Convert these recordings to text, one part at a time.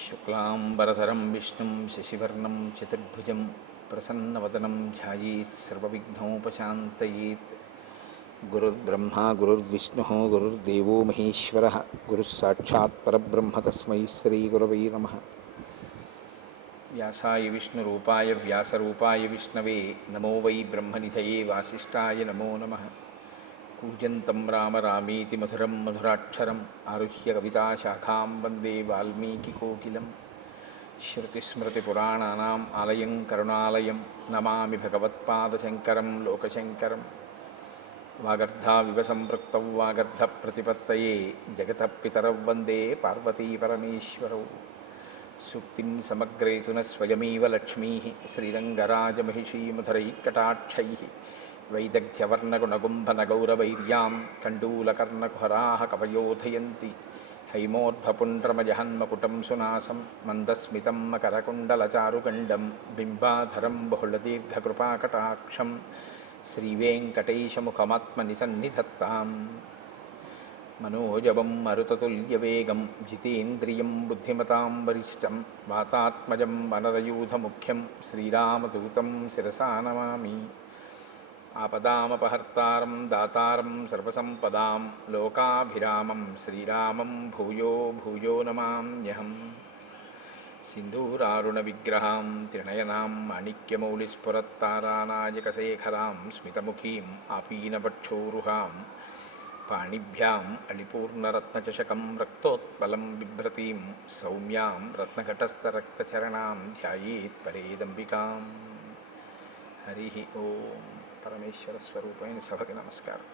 శుక్లాంబరధరం విష్ణుం శశివర్ణం చతుర్భుజం ప్రసన్నవదనం ధ్యాయేత్ సర్వవిఘ్నోపశాంతయేత్. గురుర్బ్రహ్మా గురుర్విష్ణుః గురుర్దేవో మహేశ్వరః గురుః సాక్షాత్ పరబ్రహ్మ తస్మై శ్రీగురవై నమః. వ్యాసాయ విష్ణురూపాయ వ్యాసరూపాయ విష్ణవే నమో వై బ్రహ్మనిధయే వాసిష్ఠాయ నమో నమః. కూజంతం రామ రామేతి మధురం మధురాక్షరం ఆరుహ్య కవితాశాఖాం వందే వాల్మీకికోకిలం. శ్రుతిస్మృతిపురాణానాం ఆలయం కరుణాలయం నమామి భగవత్పాదశంకరం లోకశంకరం. వాగర్ధావివ సంపృక్తౌ వాగర్ధప్రతిపత్తయే జగతః పితరౌ వందే పార్వతీపరమేశ్వరౌ. సూక్తిం సమగ్రేతున స్వయమేవ లక్ష్మీః శ్రీరంగరాజమహిషీమధురైకటాక్షైః వైదగ్ధ్యవర్ణగుణగుంభనగౌరవైర్యాం కండూలకర్ణకుహరాः కవయోధయంతి. హైమోర్ధ్వపుండ్రమజహన్మకుటం సునాసం మందస్మితం మకరకుండలచారుగండం బింబాధరం బహుళదీర్ఘకృపాకటాక్షం శ్రీవేంకటేశముఖమాత్మనిసన్నిధత్తాం. మనోజవం మరుతతుల్యవేగం జితేంద్రియం బుద్ధిమతాం వరిష్టం వాతాత్మజం వనరయూధముఖ్యం శ్రీరామదూతం శిరసా నమామి. ఆపదామపహర్తారం దాతారం సర్వసంపదాం లోకాభిరామం శ్రీరామం భూయో భూయో నమామ్యహం. సింధూరారుణవిగ్రహాం త్రినయనాం మాణిక్యమౌళిస్ఫురత్తారానాయకశేఖరాం స్మితముఖీం ఆపీనవక్షోరుహాం పాణిభ్యాం అళిపూర్ణరత్నచషకం రక్తోత్పలం బిభ్రతీం సౌమ్యాం రత్నఘటస్థరక్తచరణాం ధ్యాయేత్ పరేదంబికాం. హరి ఓం. పరమేశ్వర స్వరూపమైన సభకి నమస్కారం.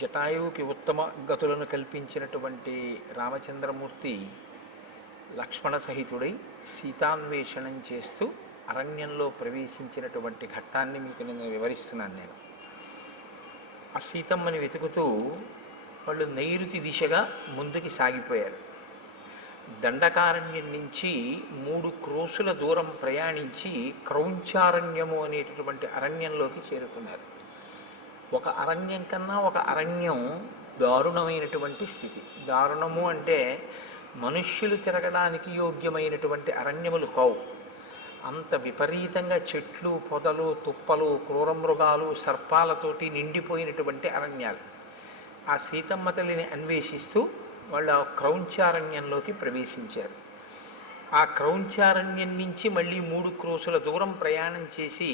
జటాయువుకి ఉత్తమ గతులను కల్పించినటువంటి రామచంద్రమూర్తి లక్ష్మణ సహితుడై సీతాన్వేషణం చేస్తూ అరణ్యంలో ప్రవేశించినటువంటి ఘట్టాన్ని మీకు నేను వివరిస్తున్నాను. నేను ఆ సీతమ్మని వెతుకుతూ వాళ్ళు నైరుతి దిశగా ముందుకి సాగిపోయారు. దండకారణ్యం నుంచి 3 క్రోసుల దూరం ప్రయాణించి క్రౌంచారణ్యము అనేటటువంటి అరణ్యంలోకి చేరుకున్నారు. ఒక అరణ్యం కన్నా ఒక అరణ్యం దారుణమైనటువంటి స్థితి. దారుణము అంటే మనుష్యులు తిరగడానికి యోగ్యమైనటువంటి అరణ్యములు కావు. అంత విపరీతంగా చెట్లు పొదలు తుప్పలు క్రూరమృగాలు సర్పాలతోటి నిండిపోయినటువంటి అరణ్యాలు. ఆ సీతమ్మ తల్లిని అన్వేషిస్తూ వాళ్ళు ఆ క్రౌంచారణ్యంలోకి ప్రవేశించారు. ఆ క్రౌంచారణ్యం నుంచి మళ్ళీ 3 క్రోసుల దూరం ప్రయాణం చేసి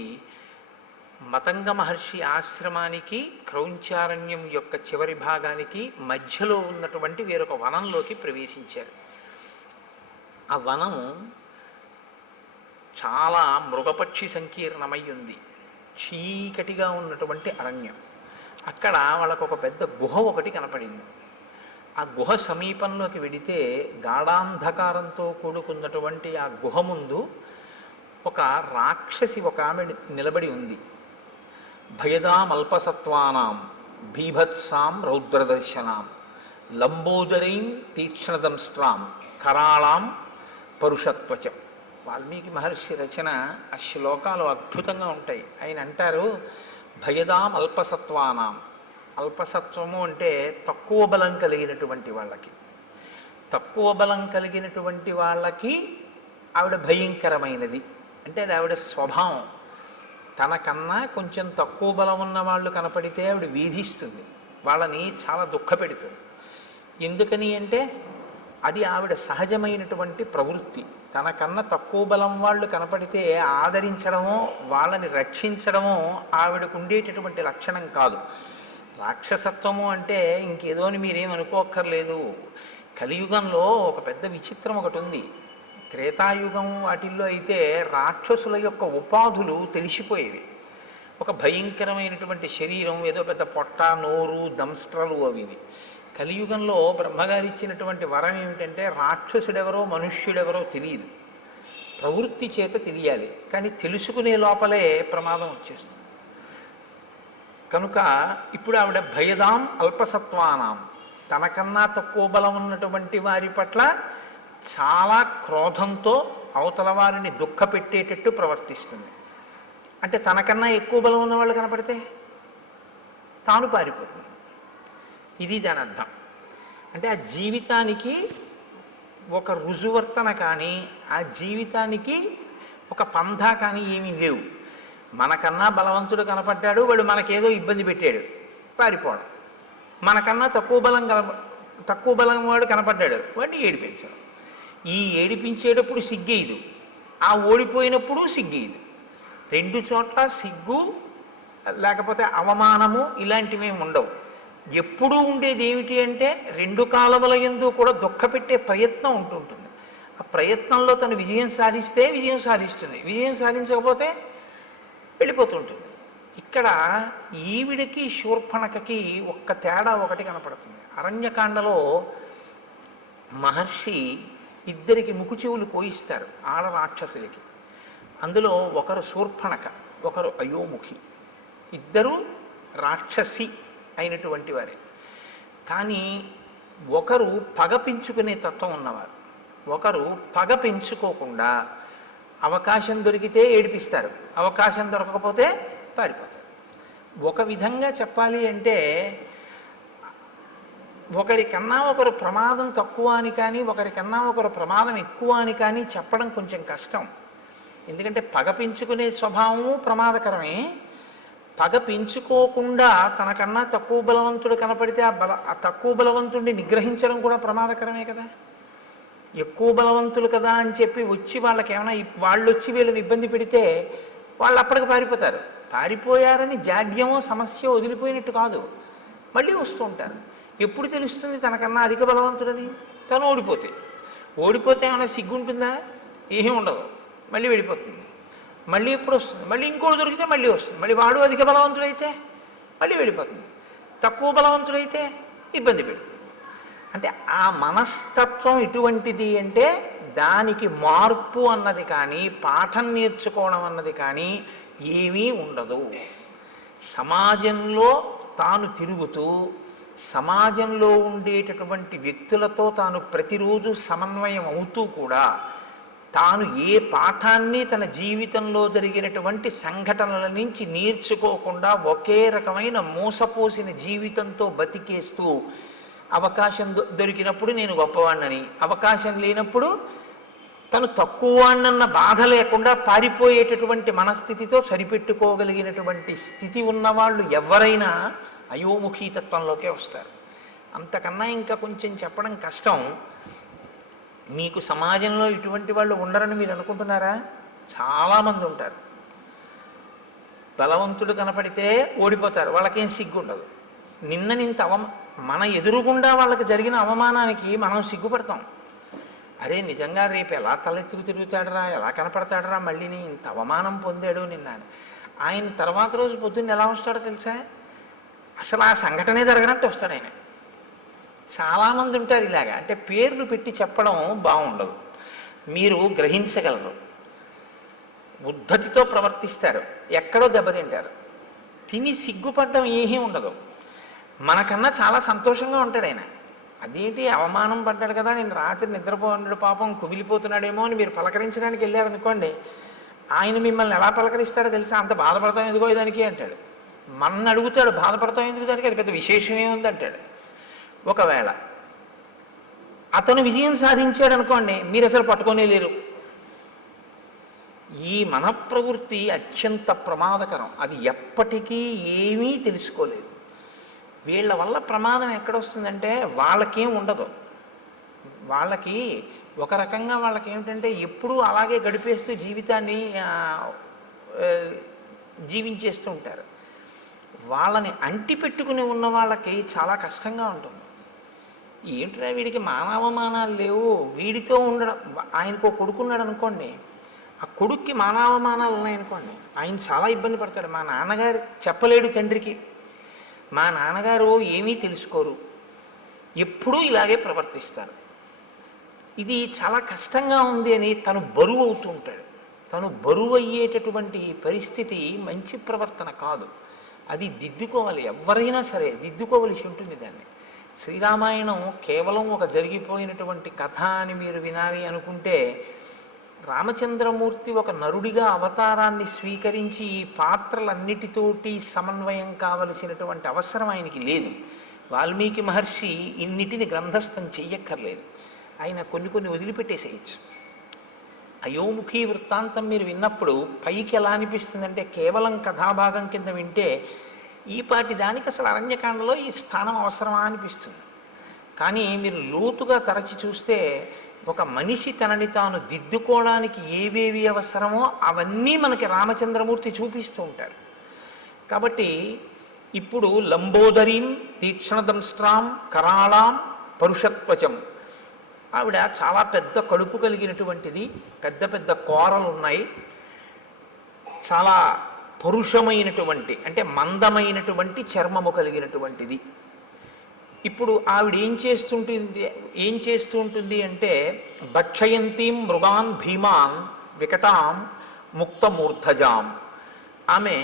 మతంగ మహర్షి ఆశ్రమానికి క్రౌంచారణ్యం యొక్క చివరి భాగానికి మధ్యలో ఉన్నటువంటి వేరొక వనంలోకి ప్రవేశించారు. ఆ వనం చాలా మృగపక్షి సంకీర్ణమై ఉంది. చీకటిగా ఉన్నటువంటి అరణ్యం. అక్కడ వాళ్ళకు ఒక పెద్ద గుహ ఒకటి కనపడింది. ఆ గుహ సమీపంలోకి వెడితే గాఢాంధకారంతో కూడుకున్నటువంటి ఆ గుహ ముందు ఒక రాక్షసి ఒక ఆమె నిలబడి ఉంది. భయదామల్పసత్వానాం బీభత్సాం రౌద్రదర్శనాం లంబోదరీం తీక్ష్ణదంష్ట్రాం కరాళాం పరుషత్వచం. వాల్మీకి మహర్షి రచన ఆ శ్లోకాలు అద్భుతంగా ఉంటాయి. ఆయన అంటారు, భయదాం అల్పసత్వానాం. అల్పసత్వము అంటే తక్కువ బలం కలిగినటువంటి వాళ్ళకి. తక్కువ బలం కలిగినటువంటి వాళ్ళకి ఆవిడ భయంకరమైనది. అంటే అది ఆవిడ స్వభావం. తనకన్నా కొంచెం తక్కువ బలం ఉన్న వాళ్ళు కనపడితే ఆవిడ వేధిస్తుంది, వాళ్ళని చాలా దుఃఖపెడుతుంది. ఎందుకని అంటే అది ఆవిడ సహజమైనటువంటి ప్రవృత్తి. తనకన్నా తక్కువ బలం వాళ్ళు కనపడితే ఆదరించడమో వాళ్ళని రక్షించడమో ఆవిడకు ఉండేటటువంటి లక్షణం కాదు. రాక్షసత్వము అంటే ఇంకేదోని మీరేమనుకోక్కర్లేదు. కలియుగంలో ఒక పెద్ద విచిత్రం ఒకటి ఉంది. త్రేతాయుగం వాటిల్లో అయితే రాక్షసుల యొక్క ఉపాధులు తెలిసిపోయేవి. ఒక భయంకరమైనటువంటి శరీరం, ఏదో పెద్ద పొట్ట నోరు దంస్ట్రలు అవి. కలియుగంలో బ్రహ్మగారు ఇచ్చినటువంటి వరం ఏమిటంటే రాక్షసుడెవరో మనుష్యుడెవరో తెలియదు, ప్రవృత్తి చేత తెలియాలి. కానీ తెలుసుకునే లోపలే ప్రమాదం వచ్చేస్తుంది. కనుక ఇప్పుడు ఆవిడ భయదాం అల్పసత్వానాం, తనకన్నా తక్కువ బలం ఉన్నటువంటి వారి పట్ల చాలా క్రోధంతో అవతల వారిని దుఃఖపెట్టేటట్టు ప్రవర్తిస్తుంది. అంటే తనకన్నా ఎక్కువ బలం ఉన్నవాళ్ళు కనపడితే తాను పారిపోతుంది. ఇది దాని అర్థం. అంటే ఆ జీవితానికి ఒక రుజువర్తన కానీ, ఆ జీవితానికి ఒక పంధా కానీ ఏమీ లేవు. మనకన్నా బలవంతుడు కనపడ్డాడు, వాడు మనకేదో ఇబ్బంది పెట్టాడు, పారిపోవడం. మనకన్నా తక్కువ బలం వాడు కనపడ్డాడు, వాడిని ఏడిపించడం. ఈ ఏడిపించేటప్పుడు సిగ్గేయదు, ఆ ఓడిపోయినప్పుడు సిగ్గేయదు. రెండు చోట్ల సిగ్గు లేకపోతే అవమానము ఇలాంటివి ఉండవు. ఎప్పుడూ ఉండేది ఏమిటి అంటే రెండు కాలముల యందు కూడా దుఃఖపెట్టే ప్రయత్నం ఉంటుంటుంది. ఆ ప్రయత్నంలో తను విజయం సాధిస్తే విజయం సాధిస్తుంది, విజయం సాధించకపోతే వెళ్ళిపోతుంటుంది. ఇక్కడ ఈవిడికి శూర్పణఖకి ఒక్క తేడా ఒకటి కనపడుతుంది. అరణ్యకాండలో మహర్షి ఇద్దరికి ముకుచెవులు కోయిస్తారు ఆడ రాక్షసులకి. అందులో ఒకరు శూర్పణఖ, ఒకరు అయోముఖి. ఇద్దరు రాక్షసి అయినటువంటి వారే. కానీ ఒకరు పగ పెంచుకునే తత్వం ఉన్నవారు, ఒకరు పగ పెంచుకోకుండా అవకాశం దొరికితే ఏడిపిస్తారు, అవకాశం దొరకకపోతే పారిపోతారు. ఒక విధంగా చెప్పాలి అంటే ఒకరికన్నా ఒకరు ప్రమాదం తక్కువ అని కానీ, ఒకరికన్నా ఒకరు ప్రమాదం ఎక్కువ అని కానీ చెప్పడం కొంచెం కష్టం. ఎందుకంటే పగ పెంచుకునే స్వభావము ప్రమాదకరమే. పగ పెంచుకోకుండా తనకన్నా తక్కువ బలవంతుడు కనపడితే ఆ తక్కువ బలవంతుడిని నిగ్రహించడం కూడా ప్రమాదకరమే కదా. ఎక్కువ బలవంతులు కదా అని చెప్పి వచ్చి వాళ్ళకి ఏమైనా వాళ్ళు వచ్చి వీళ్ళని ఇబ్బంది పెడితే వాళ్ళు అప్పటికి పారిపోతారు. పారిపోయారని జాడ్యమో సమస్య వదిలిపోయినట్టు కాదు, మళ్ళీ వస్తూ ఉంటారు. ఎప్పుడు తెలుస్తుంది తనకన్నా అధిక బలవంతుడని? తను ఓడిపోతే ఏమైనా సిగ్గుంటుందా? ఏమీ ఉండదు, మళ్ళీ వెళ్ళిపోతుంది. మళ్ళీ ఎప్పుడు వస్తుంది? మళ్ళీ ఇంకోటి దొరికితే మళ్ళీ వస్తుంది. మళ్ళీ వాడు అధిక బలవంతుడైతే మళ్ళీ వెళ్ళిపోతుంది, తక్కువ బలవంతుడైతే ఇబ్బంది పెడుతుంది. అంటే ఆ మనస్తత్వం ఎటువంటిది అంటే దానికి మార్పు అన్నది కానీ, పాఠం నేర్చుకోవడం అన్నది కానీ ఏమీ ఉండదు. సమాజంలో తాను తిరుగుతూ సమాజంలో ఉండేటటువంటి వ్యక్తులతో తాను ప్రతిరోజు సమన్వయం అవుతూ కూడా తాను ఏ పాఠాన్ని తన జీవితంలో జరిగినటువంటి సంఘటనల నుంచి నేర్చుకోకుండా ఒకే రకమైన మోసపోసిన జీవితంతో బతికేస్తూ అవకాశం దొరికినప్పుడు నేను గొప్పవాణ్ణని, అవకాశం లేనప్పుడు తను తక్కువవాణ్ణన్న బాధ లేకుండా పారిపోయేటటువంటి మనస్థితితో సరిపెట్టుకోగలిగినటువంటి స్థితి ఉన్నవాళ్ళు ఎవరైనా అయోముఖీ తత్వంలోకే వస్తారు. అంతకన్నా ఇంకా కొంచెం చెప్పడం కష్టం. మీకు సమాజంలో ఇటువంటి వాళ్ళు ఉండరని మీరు అనుకుంటున్నారా? చాలామంది ఉంటారు. బలవంతుడు కనపడితే ఓడిపోతారు, వాళ్ళకేం సిగ్గు ఉండదు. నిన్ననింత మన ఎదురుగుండా వాళ్ళకి జరిగిన అవమానానికి మనం సిగ్గుపడతాం. అరే నిజంగా రేపు ఎలా తలెత్తుకు తిరుగుతాడరా, ఎలా కనపడతాడరా, మళ్ళీ ఇంత అవమానం పొందాడు నిన్న. ఆయన తర్వాత రోజు పొద్దున్న ఎలా వస్తాడో తెలుసా? అసలు ఆ సంఘటనే జరగనట్టు వస్తాడు ఆయన. చాలామంది ఉంటారు ఇలాగా. అంటే పేర్లు పెట్టి చెప్పడం బాగుండదు, మీరు గ్రహించగలరు. ఉద్ధతితో ప్రవర్తిస్తారు, ఎక్కడో దెబ్బతింటారు. తిని సిగ్గుపడడం ఏమీ ఉండదు. మనకన్నా చాలా సంతోషంగా ఉంటాడు ఆయన. అదేంటి అవమానం పడ్డాడు కదా, నేను రాత్రి నిద్రపోన్నాడు పాపం కుమిలిపోతున్నాడేమో అని మీరు పలకరించడానికి వెళ్ళారనుకోండి, ఆయన మిమ్మల్ని ఎలా పలకరిస్తాడో తెలుసా? అంత బాధపడతాం ఎందుకో దానికి అంటాడు. మన అడుగుతాడు బాధపడతాం ఎందుకు దానికి, అది పెద్ద విశేషమే ఉంది అంటాడు. ఒకవేళ అతను విజయం సాధించాడు అనుకోండి, మీరు అసలు పట్టుకొనే లేరు. ఈ మనఃప్రవృత్తి అత్యంత ప్రమాదకరం. అది ఎప్పటికీ ఏమీ తెలుసుకోలేదు. వీళ్ళ వల్ల ప్రమాదం ఎక్కడొస్తుందంటే వాళ్ళకేం ఉండదు. వాళ్ళకి ఒక రకంగా వాళ్ళకి ఏమిటంటే ఎప్పుడూ అలాగే గడిపేస్తూ జీవితాన్ని జీవించేస్తూ ఉంటారు. వాళ్ళని అంటి పెట్టుకుని ఉన్న వాళ్ళకి చాలా కష్టంగా ఉంటుంది. ఏంట్రా వీడికి మానవమానాలు లేవు, వీడితో ఉండడం. ఆయనకు కొడుకున్నాడు అనుకోండి, ఆ కొడుక్కి మానవమానాలు ఉన్నాయనుకోండి, ఆయన చాలా ఇబ్బంది పడతాడు. మా నాన్నగారు చెప్పలేడు తండ్రికి, మా నాన్నగారు ఏమీ తెలుసుకోరు, ఎప్పుడూ ఇలాగే ప్రవర్తిస్తారు. ఇది చాలా కష్టంగా ఉంది అని తను బరువు అవుతూ ఉంటాడు. తను బరువు అయ్యేటటువంటి పరిస్థితి మంచి ప్రవర్తన కాదు. అది దిద్దుకోవాలి, ఎవరైనా సరే దిద్దుకోవలసి ఉంటుంది దాన్ని. శ్రీరామాయణం కేవలం ఒక జరిగిపోయినటువంటి కథ అని మీరు వినాలి అనుకుంటే రామచంద్రమూర్తి ఒక నరుడిగా అవతారాన్ని స్వీకరించి ఈ పాత్రలన్నిటితోటి సమన్వయం కావలసినటువంటి అవసరం ఆయనకి లేదు. వాల్మీకి మహర్షి ఇన్నిటిని గ్రంథస్థం చెయ్యక్కర్లేదు, ఆయన కొన్ని కొన్ని వదిలిపెట్టేసేయచ్చు. అయోముఖి వృత్తాంతం మీరు విన్నప్పుడు పైకి ఎలా అనిపిస్తుందంటే కేవలం కథాభాగం కింద వింటే ఈ పాటి దానికి అసలు అరణ్యకాండలో ఈ స్థానం అవసరమా అనిపిస్తుంది. కానీ మీరు లోతుగా తరచి చూస్తే ఒక మనిషి తనని తాను దిద్దుకోవడానికి ఏవేవి అవసరమో అవన్నీ మనకి రామచంద్రమూర్తి చూపిస్తూ ఉంటారు. కాబట్టి ఇప్పుడు లంబోదరీం తీక్ష్ణదంస్ట్రాం కరాళాం పరుషత్వచం, ఆవిడ చాలా పెద్ద కడుపు కలిగినటువంటిది, పెద్ద పెద్ద కోరలు ఉన్నాయి, చాలా పరుషమైనటువంటి అంటే మందమైనటువంటి చర్మము కలిగినటువంటిది. ఇప్పుడు ఆవిడ ఏం చేస్తూ ఉంటుంది అంటే భక్షయంతీం మృగాన్ భీమాన్ వికటాం ముక్తమూర్ధజాం, ఆమె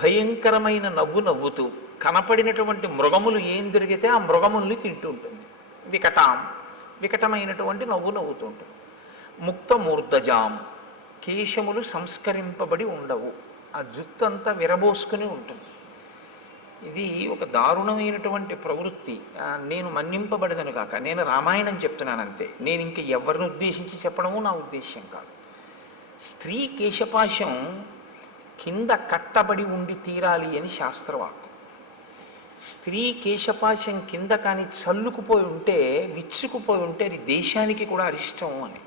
భయంకరమైన నవ్వు నవ్వుతూ కనపడినటువంటి మృగములు ఏం దొరికితే ఆ మృగముల్ని తింటూ ఉంటుంది. వికటమైనటువంటి నవ్వు నవ్వుతూ ఉంటుంది. ముక్తమూర్ధజాం, కేశములు సంస్కరింపబడి ఉండవు, ఆ జుత్తు అంతా విరబోసుకుని ఉంటుంది. ఇది ఒక దారుణమైనటువంటి ప్రవృత్తి. నేను మన్నింపబడదను కాక నేను రామాయణం చెప్తున్నాను అంతే, నేను ఇంక ఎవరిని ఉద్దేశించి చెప్పడము నా ఉద్దేశ్యం కాదు. స్త్రీ కేశపాశం కింద కట్టబడి ఉండి తీరాలి అని శాస్త్రవాక్కు. స్త్రీ కేశపాశం కింద కానీ చల్లుకుపోయి ఉంటే విచ్చుకుపోయి ఉంటే అది దేశానికి కూడా అరిష్టం అని,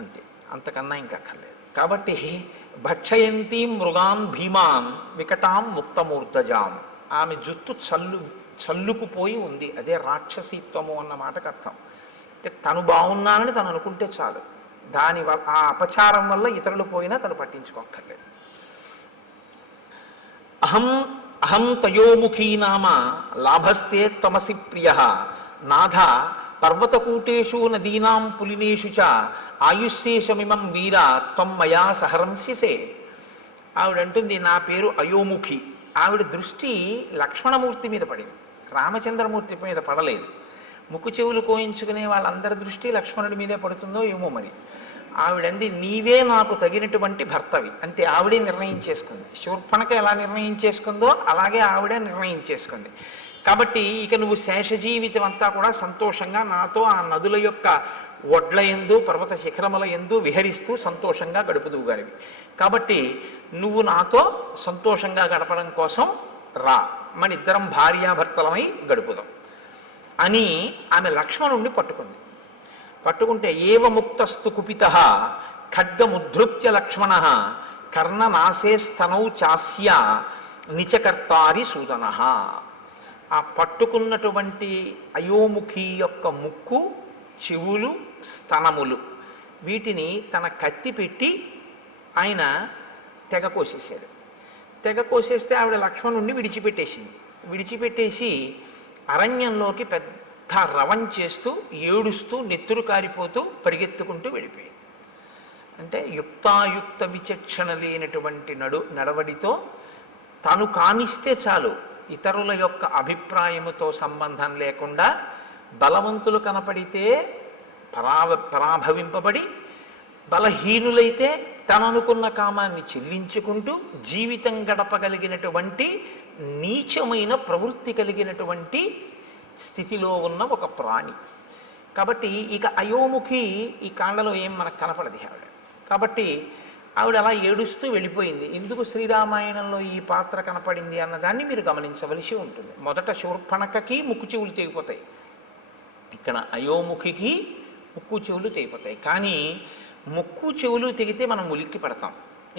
అంతే, అంతకన్నా ఇంకా అక్కర్లేదు. కాబట్టి భక్షయంతి మృగాన్ భీమాన్ వికటాం ముక్తమూర్ధజాం, ఆమె జుత్తు చల్లుకుపోయి ఉంది, అదే రాక్షసీత్వము అన్న మాటకు అర్థం. అంటే తను బాగున్నానని తను అనుకుంటే చాలు, దానివల్ల ఆ అపచారం వల్ల ఇతరులు పోయినా తను పట్టించుకోక్కర్లేదు. అహం తయోముఖీ నామ లాభస్తే తమసి ప్రియ నాథ పర్వతకూటేషు నదీనాం పులినేషు చ ఆయుష్శేషమిమం వీర త్వం మయా సహరంసిసే. ఆవిడంటుంది నా పేరు అయోముఖి. ఆవిడ దృష్టి లక్ష్మణమూర్తి మీద పడింది, రామచంద్రమూర్తి మీద పడలేదు. ముక్కు చెవులు కోయించుకునే వాళ్ళందరి దృష్టి లక్ష్మణుడి మీదే పడుతుందో ఏమో మరి. ఆవిడంది నీవే నాకు తగినటువంటి భర్తవి, అంతే. ఆవిడే నిర్ణయం చేసుకుంది. శూర్పణఖ ఎలా నిర్ణయం చేసుకుందో అలాగే ఆవిడే నిర్ణయం చేసుకుంది. కాబట్టి ఇక నువ్వు శేష జీవితం అంతా కూడా సంతోషంగా నాతో ఆ నదుల యొక్క ఒడ్ల యందు పర్వత శిఖరముల యందు విహరిస్తూ సంతోషంగా గడుపుదువుగానివి. కాబట్టి నువ్వు నాతో సంతోషంగా గడపడం కోసం రా, మన ఇద్దరం భార్యాభర్తలమై గడుపుదాం అని ఆమె లక్ష్మణుణ్ణి పట్టుకుంది. పట్టుకుంటే ఏవ ముక్తస్తు కుపిత ఖడ్గముద్ధృత్య లక్ష్మణ కర్ణనాశే స్తనౌ చాస్య నిచకర్తారి సూదన. ఆ పట్టుకున్నటువంటి అయోముఖి యొక్క ముక్కు, చెవులు, స్తనములు వీటిని తన కత్తి పెట్టి ఆయన తెగ కోసేసాడు. తెగ కోసేస్తే ఆవిడ లక్ష్మణుణ్ణి విడిచిపెట్టేసి అరణ్యంలోకి పెద్ద రవం చేస్తూ ఏడుస్తూ నెత్తురు కారిపోతూ పరిగెత్తుకుంటూ వెళ్ళిపోయింది. అంటే యుక్తాయుక్త విచక్షణ లేనటువంటి నడవడితో తను కామిస్తే చాలు, ఇతరుల యొక్క అభిప్రాయముతో సంబంధం లేకుండా బలవంతులు కనపడితే పరాభవింపబడి బలహీనులైతే తననుకున్న కామాన్ని చెల్లించుకుంటూ జీవితం గడపగలిగినటువంటి నీచమైన ప్రవృత్తి కలిగినటువంటి స్థితిలో ఉన్న ఒక ప్రాణి. కాబట్టి ఇక అయోముఖి ఈ కాండలో ఏం మనకు కనపడది ఆవిడ. కాబట్టి ఆవిడ అలా ఏడుస్తూ వెళ్ళిపోయింది. ఎందుకు శ్రీరామాయణంలో ఈ పాత్ర కనపడింది అన్నదాన్ని మీరు గమనించవలసి ఉంటుంది. మొదట శూర్పణఖకి ముక్కు చెవులు తెగిపోతాయి, ఇక్కడ అయోముఖికి ముక్కు చెవులు తెగిపోతాయి. కానీ ముక్కు చెవులు తెగితే మనం ఉలిక్కి పడతాం.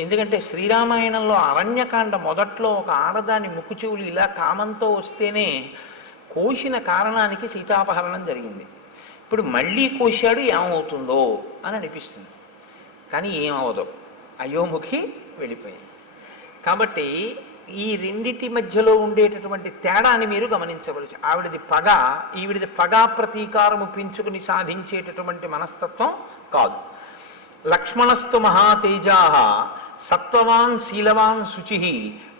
ఎందుకంటే శ్రీరామాయణంలో అరణ్యకాండ మొదట్లో ఒక ఆడదాని ముక్కు చెవులు ఇలా కామంతో వస్తేనే కోసిన కారణానికి సీతాపహరణం జరిగింది. ఇప్పుడు మళ్ళీ కోశాడు, ఏమవుతుందో అని అనిపిస్తుంది. కానీ ఏమవదు, అయోముఖి వెళ్ళిపోయింది. కాబట్టి ఈ రెండిటి మధ్యలో ఉండేటటువంటి తేడాని మీరు గమనించవలసి. ఆవిడది పగ, ఈవిడిది పగా ప్రతీకారము పెంచుకుని సాధించేటటువంటి మనస్తత్వం కాదు. లక్ష్మణస్తు మహాతేజా సత్వవాన్ శీలవాన్ శుచి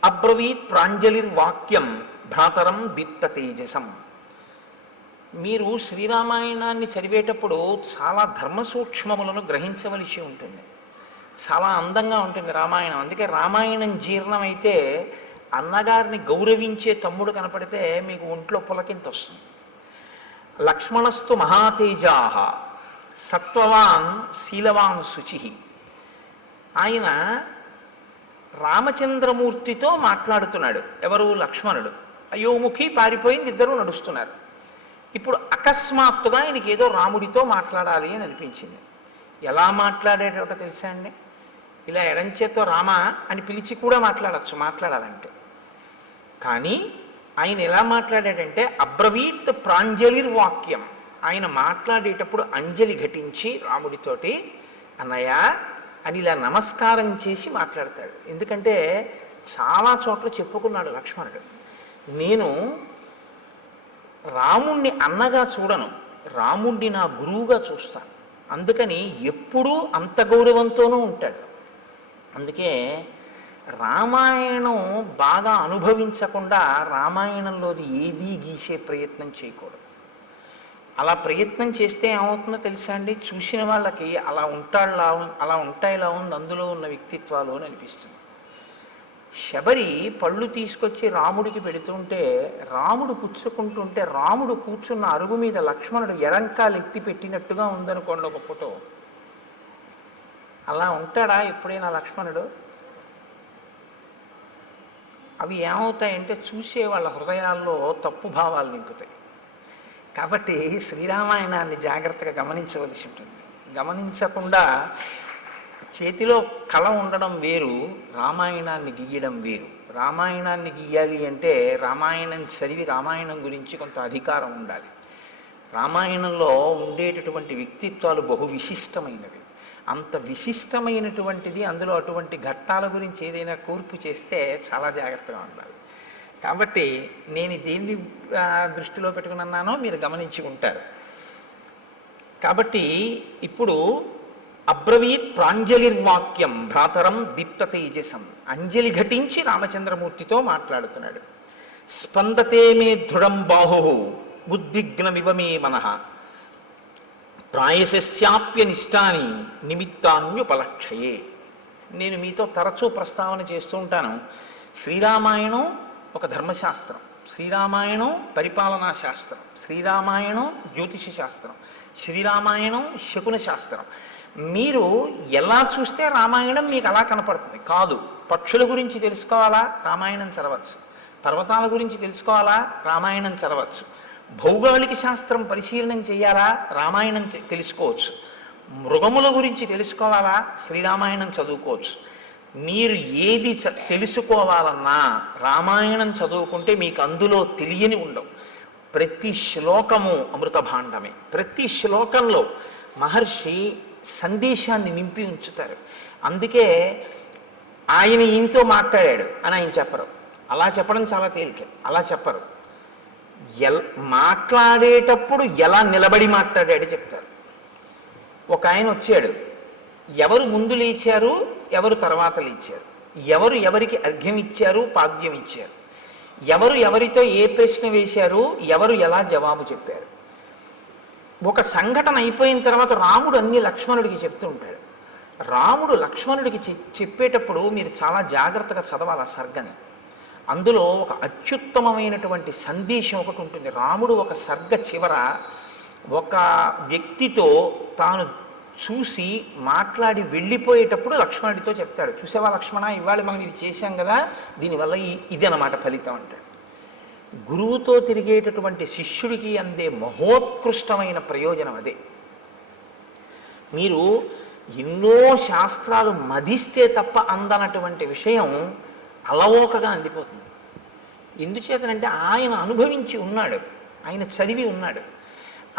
అబ్రవీత్ ప్రాంజలిర్వాక్యం భ్రాతరం దీప్త తేజసం. మీరు శ్రీరామాయణాన్ని చదివేటప్పుడు చాలా ధర్మ సూక్ష్మములను గ్రహించవలసి ఉంటుంది. చాలా అందంగా ఉంటుంది రామాయణం. అందుకే రామాయణం జీర్ణమైతే అన్నగారిని గౌరవించే తమ్ముడు కనపడితే మీకు ఒంట్లో పులకింత వస్తుంది. లక్ష్మణస్తు మహాతేజాహ సత్వవాన్ శీలవాన్ శుచి. ఆయన రామచంద్రమూర్తితో మాట్లాడుతున్నాడు. ఎవరు? లక్ష్మణుడు. అయోముఖి పారిపోయింది, ఇద్దరూ నడుస్తున్నారు. ఇప్పుడు అకస్మాత్తుగా ఆయనకి ఏదో రాముడితో మాట్లాడాలి అని అనిపించింది. ఎలా మాట్లాడేటో తెలుసా అండి? ఇలా ఎడంచేతో రామ అని పిలిచి కూడా మాట్లాడచ్చు మాట్లాడాలంటే. కానీ ఆయన ఎలా మాట్లాడాడంటే అబ్రవీత్ ప్రాంజలిర్వాక్యం. ఆయన మాట్లాడేటప్పుడు అంజలి ఘటించి రాముడితోటి అన్నయ్య అని ఇలా నమస్కారం చేసి మాట్లాడతాడు. ఎందుకంటే చాలా చోట్ల చెప్పుకున్నాడు లక్ష్మణుడు, నేను రాముణ్ణి అన్నగా చూడను, రాముణ్ణి నా గురువుగా చూస్తాను. అందుకని ఎప్పుడూ అంత గౌరవంతోనూ ఉంటాడు. అందుకే రామాయణం బాగా అనుభవించకుండా రామాయణంలోది ఏదీ గీసే ప్రయత్నం చేయకూడదు. అలా ప్రయత్నం చేస్తే ఏమవుతుందో తెలుసా అండి? చూసిన వాళ్ళకి అలా ఉంటాయిలా ఉంది అందులో ఉన్న వ్యక్తిత్వాలు అని అనిపిస్తుంది. శబరి పళ్ళు తీసుకొచ్చి రాముడికి పెడుతుంటే రాముడు పుచ్చుకుంటుంటే రాముడు కూర్చున్న అరుగు మీద లక్ష్మణుడు ఎడంకాలు ఎత్తి పెట్టినట్టుగా ఉందనుకోండి ఒక ఫోటో. అలా ఉంటాడా ఎప్పుడైనా లక్ష్మణుడు? అవి ఏమవుతాయంటే చూసే వాళ్ళ హృదయాల్లో తప్పు భావాలు నింపుతాయి. కాబట్టి శ్రీరామాయణాన్ని జాగ్రత్తగా గమనించవలసి ఉంటుంది. గమనించకుండా చేతిలో కళ ఉండడం వేరు, రామాయణాన్ని గీయడం వేరు. రామాయణాన్ని గీయాలి అంటే రామాయణం చదివి రామాయణం గురించి కొంత అధికారం ఉండాలి. రామాయణంలో ఉండేటటువంటి వ్యక్తిత్వాలు బహు విశిష్టమైనవి. అంత విశిష్టమైనటువంటిది, అందులో అటువంటి ఘట్టాల గురించి ఏదైనా కూర్పు చేస్తే చాలా జాగ్రత్తగా ఉండాలి. కాబట్టి నేను దేన్ని దృష్టిలో పెట్టుకుని అన్నానో మీరు గమనించి ఉంటారు. కాబట్టి ఇప్పుడు అబ్రవీత్ ప్రాంజలిర్వాక్యం భ్రాతరం దీప్త తేజసం. అంజలి ఘటించి రామచంద్రమూర్తితో మాట్లాడుతున్నాడు. స్పందతే మే దృఢం బాహు ఉద్విగ్నమివ మే మనః ప్రాయశ్చాప్య నిష్టాని నిమిత్తాన్యుపలక్షయే. నేను మీతో తరచూ ప్రస్తావన చేస్తూ ఉంటాను. శ్రీరామాయణం ఒక ధర్మశాస్త్రం, శ్రీరామాయణం పరిపాలనా శాస్త్రం, శ్రీరామాయణం జ్యోతిష శాస్త్రం, శ్రీరామాయణం శకున శాస్త్రం. మీరు ఎలా చూస్తే రామాయణం మీకు అలా కనపడుతుంది. కాదు, పక్షుల గురించి తెలుసుకోవాలా? రామాయణం చదవచ్చు. పర్వతాల గురించి తెలుసుకోవాలా? రామాయణం చదవచ్చు. భౌగోళిక శాస్త్రం పరిశీలనం చేయాలా? రామాయణం తెలుసుకోవచ్చు. మృగముల గురించి తెలుసుకోవాలా? శ్రీరామాయణం చదువుకోవచ్చు. మీరు ఏది తెలుసుకోవాలన్నా రామాయణం చదువుకుంటే మీకు అందులో తెలియని ఉండవు. ప్రతి శ్లోకము అమృత భాండమే. ప్రతి శ్లోకంలో మహర్షి సందేశాన్ని నింపి ఉంచుతారు. అందుకే ఆయన ఈయనతో మాట్లాడాడు అని ఆయన చెప్పరు. అలా చెప్పడం చాలా తేలిక. అలా చెప్పరు. మాట్లాడేటప్పుడు ఎలా నిలబడి మాట్లాడాడు చెప్తారు. ఒక ఆయన వచ్చాడు, ఎవరు ముందు లేచారు, ఎవరు తర్వాత లేచారు, ఎవరు ఎవరికి అర్ఘ్యం ఇచ్చారు, పాద్యం ఇచ్చారు, ఎవరు ఎవరితో ఏ ప్రశ్న వేశారు, ఎవరు ఎలా జవాబు చెప్పారు. ఒక సంఘటన అయిపోయిన తర్వాత రాముడు అన్ని లక్ష్మణుడికి చెప్తూ ఉంటాడు. రాముడు లక్ష్మణుడికి చెప్పేటప్పుడు మీరు చాలా జాగ్రత్తగా చదవాలి ఆ సర్గని. అందులో ఒక అత్యుత్తమమైనటువంటి సందేశం ఒకటి ఉంటుంది. రాముడు ఒక సర్గ చివర ఒక వ్యక్తితో తాను చూసి మాట్లాడి వెళ్ళిపోయేటప్పుడు లక్ష్మణుడితో చెప్తాడు, చూసావా లక్ష్మణ, ఇవాళ మనం ఇది చేశాం కదా, దీనివల్ల ఇది అన్నమాట ఫలితం అంటాడు. గురువుతో తిరిగేటటువంటి శిష్యుడికి అందే మహోత్కృష్టమైన ప్రయోజనం అదే. మీరు ఎన్నో శాస్త్రాలు మదిస్తే తప్ప అందనటువంటి విషయం అలవోకగా అందిపోతుంది. ఎందుచేతనంటే ఆయన అనుభవించి ఉన్నాడు, ఆయన చదివి ఉన్నాడు,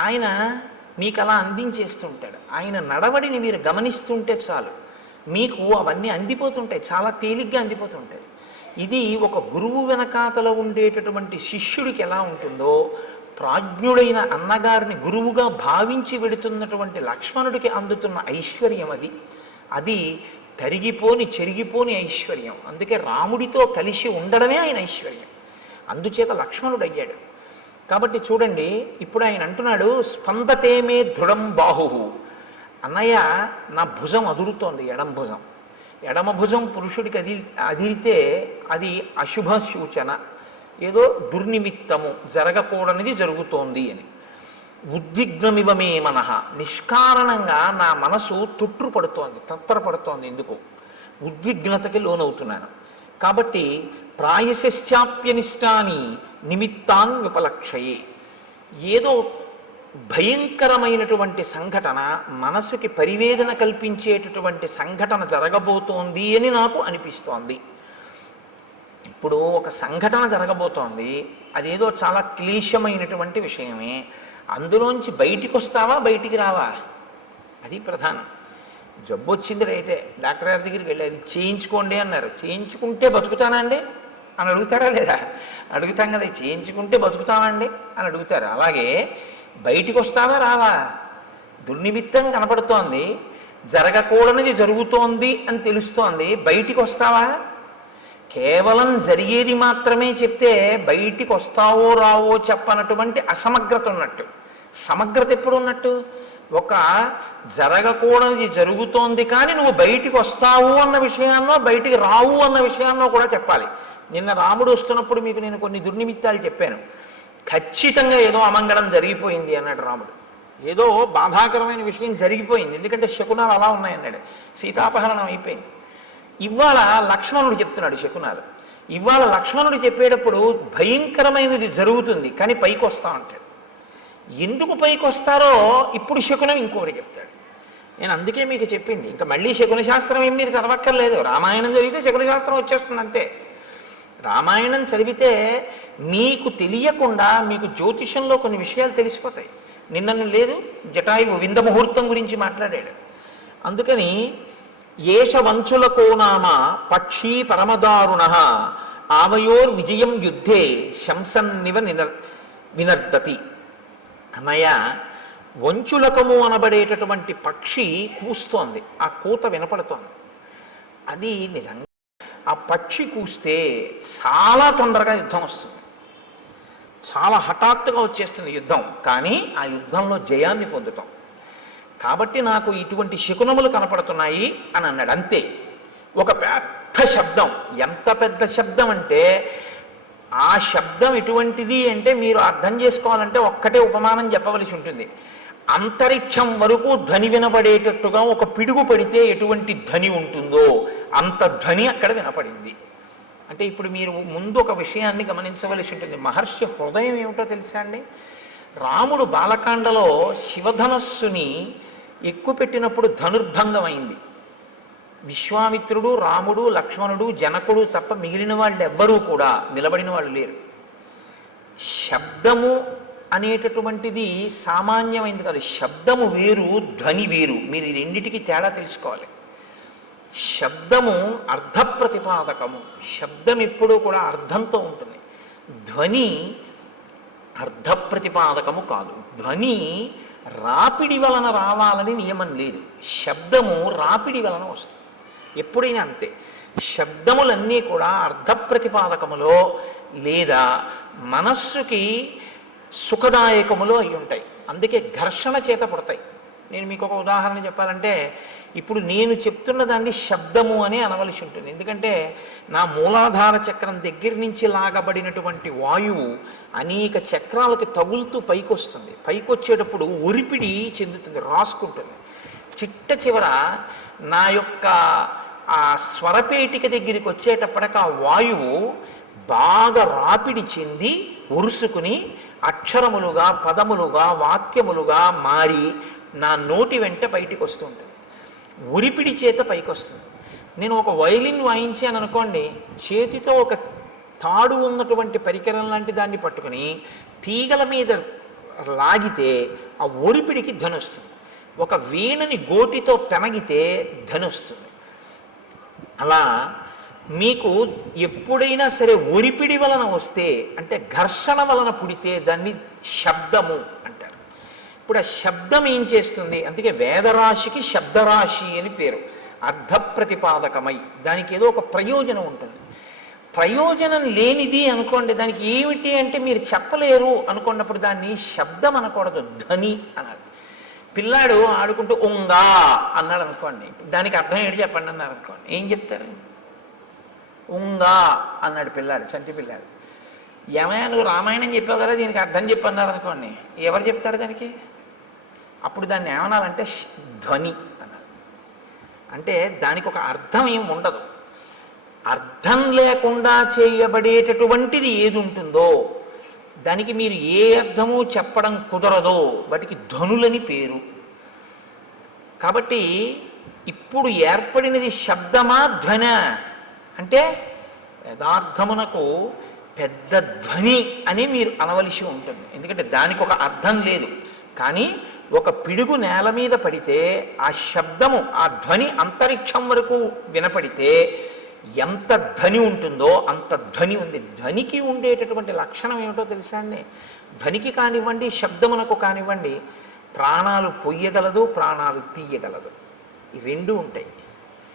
ఆయన మీకు అలా అందించేస్తుంటాడు. ఆయన నడవడిని మీరు గమనిస్తుంటే చాలు, మీకు అవన్నీ అందిపోతుంటాయి, చాలా తేలిగ్గా అందిపోతుంటాయి. ఇది ఒక గురువు వెనకాతల ఉండేటటువంటి శిష్యుడికి ఎలా ఉంటుందో, ప్రాజ్ఞుడైన అన్నగారిని గురువుగా భావించి వెడుతున్నటువంటి లక్ష్మణుడికి అందుతున్న ఐశ్వర్యం అది. అది తరిగిపోని చెరిగిపోని ఐశ్వర్యం. అందుకే రాముడితో కలిసి ఉండడమే ఆయన ఐశ్వర్యం. అందుచేత లక్ష్మణుడు అయ్యాడు. కాబట్టి చూడండి, ఇప్పుడు ఆయన అంటున్నాడు స్పందతే మే దృఢం బాహు. అన్నయ్య, నా భుజం అదురుతోంది, ఎడమ భుజం. ఎడమ భుజం పురుషుడికి అదిరితే అది అశుభ సూచన, ఏదో దుర్నిమిత్తము, జరగకూడనిది జరుగుతోంది అని. ఉద్విగ్నమివ మే మనః, నిష్కారణంగా నా మనసు తొట్టుపడుతోంది, తత్తరపడుతోంది. ఎందుకు? ఉద్విగ్నతకి లోనవుతున్నాను. కాబట్టి ప్రాయశ్చాప్యనిష్టాని నిమిత్తాన్ విపలక్షయే, ఏదో భయంకరమైనటువంటి సంఘటన, మనసుకి పరివేదన కల్పించేటటువంటి సంఘటన జరగబోతోంది అని నాకు అనిపిస్తోంది. ఇప్పుడు ఒక సంఘటన జరగబోతోంది, అదేదో చాలా క్లేశమైనటువంటి విషయమే. అందులోంచి బయటికి వస్తావా, బయటికి రావా? అది ప్రధానం. జబ్బు వచ్చింది రైటే, డాక్టర్ గారి దగ్గరికి వెళ్ళి చేయించుకోండి అన్నారు. చేయించుకుంటే బతుకుతానా అండి అని అడుగుతారా లేదా? అడుగుతాం కదా, చేయించుకుంటే బతుకుతామండి అని అడుగుతారు. అలాగే బయటికి వస్తావా, రావా? దుర్నిమిత్తం కనపడుతోంది, జరగకూడనిది జరుగుతోంది అని తెలుస్తోంది, బయటికి వస్తావా? కేవలం జరిగేది మాత్రమే చెప్తే బయటికి వస్తావో రావో చెప్పనటువంటి అసమగ్రత ఉన్నట్టు. సమగ్రత ఎప్పుడు ఉన్నట్టు? ఒక జరగకూడనిది జరుగుతోంది కానీ నువ్వు బయటికి వస్తావు అన్న విషయాన్నో బయటికి రావు అన్న విషయాన్నో కూడా చెప్పాలి. నిన్న రాముడు వస్తున్నప్పుడు మీకు నేను కొన్ని దుర్నిమిత్తాలు చెప్పాను. ఖచ్చితంగా ఏదో అమంగళం జరిగిపోయింది అన్నాడు రాముడు. ఏదో బాధాకరమైన విషయం జరిగిపోయింది, ఎందుకంటే శకునాలు అలా ఉన్నాయన్నాడు. సీతాపహరణం అయిపోయింది. ఇవాళ లక్ష్మణుడు చెప్తున్నాడు శకునాలు. ఇవాళ లక్ష్మణుడు చెప్పేటప్పుడు భయంకరమైనది జరుగుతుంది కానీ పైకి వస్తా ఉంటాడు. ఎందుకు పైకి వస్తారో ఇప్పుడు శకునం ఇంకొకటి చెప్తాడు. నేను అందుకే మీకు చెప్పింది, ఇంకా మళ్ళీ శకున శాస్త్రం ఏం మీరు చదవక్కర్లేదు. రామాయణం చదివితే శకున శాస్త్రం వచ్చేస్తుంది అంతే. రామాయణం చదివితే మీకు తెలియకుండా మీకు జ్యోతిషంలో కొన్ని విషయాలు తెలిసిపోతాయి. నిన్నను లేదు, జటాయువు వింద ముహూర్తం గురించి మాట్లాడాడు. అందుకని ఏష వంచులకో నామ పక్షీ పరమదారుణ ఆవయోర్ విజయం యుద్ధే శంసన్నివ వినర్దతి. అన్నయ్య, వంచులకము అనబడేటటువంటి పక్షి కూస్తోంది, ఆ కూత వినపడుతోంది. అది నిజంగా ఆ పక్షి కూస్తే చాలా తొందరగా యుద్ధం వస్తుంది, చాలా హఠాత్తుగా వచ్చేస్తుంది యుద్ధం. కానీ ఆ యుద్ధంలో జయాన్ని పొందుతాం. కాబట్టి నాకు ఇటువంటి శకునములు కనపడుతున్నాయి అని అన్నాడు. అంతే. ఒక పెద్ద శబ్దం, ఎంత పెద్ద శబ్దం అంటే ఆ శబ్దం ఎటువంటిది అంటే మీరు అర్థం చేసుకోవాలంటే ఒక్కటే ఉపమానం చెప్పవలసి ఉంటుంది. అంతరిక్షం వరకు ధ్వని వినపడేటట్టుగా ఒక పిడుగు పడితే ఎటువంటి ధ్వని ఉంటుందో అంత ధ్వని అక్కడ వినపడింది. అంటే ఇప్పుడు మీరు ముందు ఒక విషయాన్ని గమనించవలసి ఉంటుంది. మహర్షి హృదయం ఏమిటో తెలుసా అండి? రాముడు బాలకాండలో శివధనస్సుని ఎక్కుపెట్టినప్పుడు ధనుర్భంగం అయింది. విశ్వామిత్రుడు, రాముడు, లక్ష్మణుడు, జనకుడు తప్ప మిగిలిన వాళ్ళు ఎవ్వరూ కూడా నిలబడిన వాళ్ళు లేరు. శబ్దము అనేటటువంటిది సామాన్యమైంది కాదు. శబ్దము వేరు, ధ్వని వేరు. మీరు ఈ రెండిటికి తేడా తెలుసుకోవాలి. శబ్దము అర్థప్రతిపాదకము. శబ్దం ఎప్పుడూ కూడా అర్థంతో ఉంటుంది. ధ్వని అర్థప్రతిపాదకము కాదు. ధ్వని రాపిడి వలన రావాలని నియమం లేదు. శబ్దము రాపిడి వలన వస్తుంది ఎప్పుడైనా అంతే. శబ్దములన్నీ కూడా అర్థప్రతిపాదకములో లేదా మనస్సుకి సుఖదాయకములో అయి ఉంటాయి. అందుకే ఘర్షణ చేత పడతాయి. నేను మీకు ఒక ఉదాహరణ చెప్పాలంటే, ఇప్పుడు నేను చెప్తున్న దాన్ని శబ్దము అని అనవలసి ఉంటుంది. ఎందుకంటే నా మూలాధార చక్రం దగ్గర నుంచి లాగబడినటువంటి వాయువు అనేక చక్రాలకి తగులుతూ పైకి వస్తుంది. పైకి వచ్చేటప్పుడు ఒరిపిడి చెందుతుంది, రాసుకుంటుంది. చిట్ట చివర నా యొక్క ఆ స్వరపేటిక దగ్గరికి వచ్చేటప్పటికి ఆ వాయువు బాగా రాపిడి చెంది ఉరుసుకుని అక్షరములుగా, పదములుగా, వాక్యములుగా మారి నా నోటి వెంట బయటికి వస్తుంటుంది. ఉరిపిడి చేత పైకి వస్తుంది. నేను ఒక వయలిన్ వాయించాను అనుకోండి, చేతితో ఒక తాడు ఉన్నటువంటి పరికరం లాంటి దాన్ని పట్టుకుని తీగల మీద లాగితే ఆ ఒరిపిడికి ధ్వని వస్తుంది. ఒక వీణని గోటితో పెనగితే ధ్వని వస్తుంది. అలా మీకు ఎప్పుడైనా సరే ఒరిపిడి వలన వస్తే, అంటే ఘర్షణ వలన పుడితే దాన్ని శబ్దము అంటారు. ఇప్పుడు ఆ శబ్దం ఏం చేస్తుంది? అందుకే వేదరాశికి శబ్దరాశి అని పేరు. అర్థప్రతిపాదకమై దానికి ఏదో ఒక ప్రయోజనం ఉంటుంది. ప్రయోజనం లేనిది అనుకోండి, దానికి ఏమిటి అంటే మీరు చెప్పలేరు అనుకున్నప్పుడు దాన్ని శబ్దం అనకూడదు, ధ్వని అనాలి. పిల్లాడు ఆడుకుంటూ ఉంగా అన్నాడు అనుకోండి, దానికి అర్థం ఏంటి చెప్పండి అన్నారు అనుకోండి, ఏం చెప్తారు? ఉంగా అన్నాడు పిల్లాడు, చంటి పిల్లాడు. ఏమయ్యా నువ్వు రామాయణం చెప్పావు కదా, దీనికి అర్థం చెప్పన్నారు అనుకోండి, ఎవరు చెప్తారు దానికి? అప్పుడు దాన్ని ఏమనాలంటే ధ్వని అన్నారు. అంటే దానికి ఒక అర్థం ఏం ఉండదు. అర్థం లేకుండా చేయబడేటటువంటిది ఏది ఉంటుందో దానికి మీరు ఏ అర్థము చెప్పడం కుదరదో వాటికి ధ్వనులని పేరు. కాబట్టి ఇప్పుడు ఏర్పడినది శబ్దమా ధ్వన అంటే యథార్థమునకు పెద్ద ధ్వని అని మీరు అనవలసి ఉంటుంది. ఎందుకంటే దానికి ఒక అర్థం లేదు. కానీ ఒక పిడుగు నేల మీద పడితే ఆ శబ్దము, ఆ ధ్వని అంతరిక్షం వరకు వినపడితే ఎంత ధ్వని ఉంటుందో అంత ధ్వని ఉంది. ధ్వనికి ఉండేటటువంటి లక్షణం ఏమిటో తెలుసా అండి? ధ్వనికి కానివ్వండి, శబ్దమునకు కానివ్వండి, ప్రాణాలు పొయ్యగలదు, ప్రాణాలు తీయగలదు. ఈ రెండు ఉంటాయి.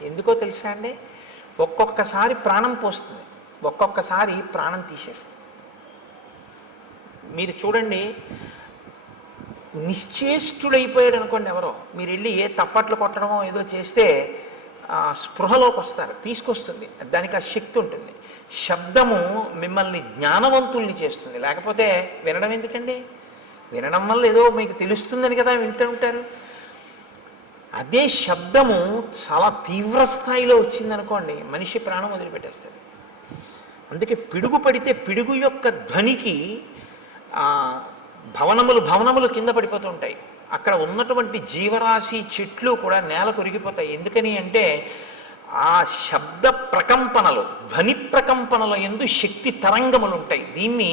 ఎందుకో తెలుసా అండి? ఒక్కొక్కసారి ప్రాణం పోస్తుంది, ఒక్కొక్కసారి ప్రాణం తీసేస్తుంది. మీరు చూడండి, నిశ్చేష్టుడైపోయాడు అనుకోండి ఎవరో, మీరు వెళ్ళి ఏ తప్పట్లు కొట్టడమో ఏదో చేస్తే స్పృహలోకి వస్తారు, తీసుకొస్తుంది, దానికి ఆ శక్తి ఉంటుంది. శబ్దము మిమ్మల్ని జ్ఞానవంతుల్ని చేస్తుంది. లేకపోతే వినడం ఎందుకండి? వినడం వల్ల ఏదో మీకు తెలుస్తుందని కదా వింటూ ఉంటారు. అదే శబ్దము చాలా తీవ్ర స్థాయిలో వచ్చిందనుకోండి, మనిషి ప్రాణం వదిలిపెట్టేస్తుంది. అందుకే పిడుగు పడితే పిడుగు యొక్క ధ్వనికి భవనములు కింద పడిపోతూ ఉంటాయి. అక్కడ ఉన్నటువంటి జీవరాశి, చెట్లు కూడా నేల కొరిగిపోతాయి. ఎందుకని అంటే ఆ శబ్ద ప్రకంపనలు, ధ్వని ప్రకంపనల యందు శక్తి తరంగములు ఉంటాయి. దీన్ని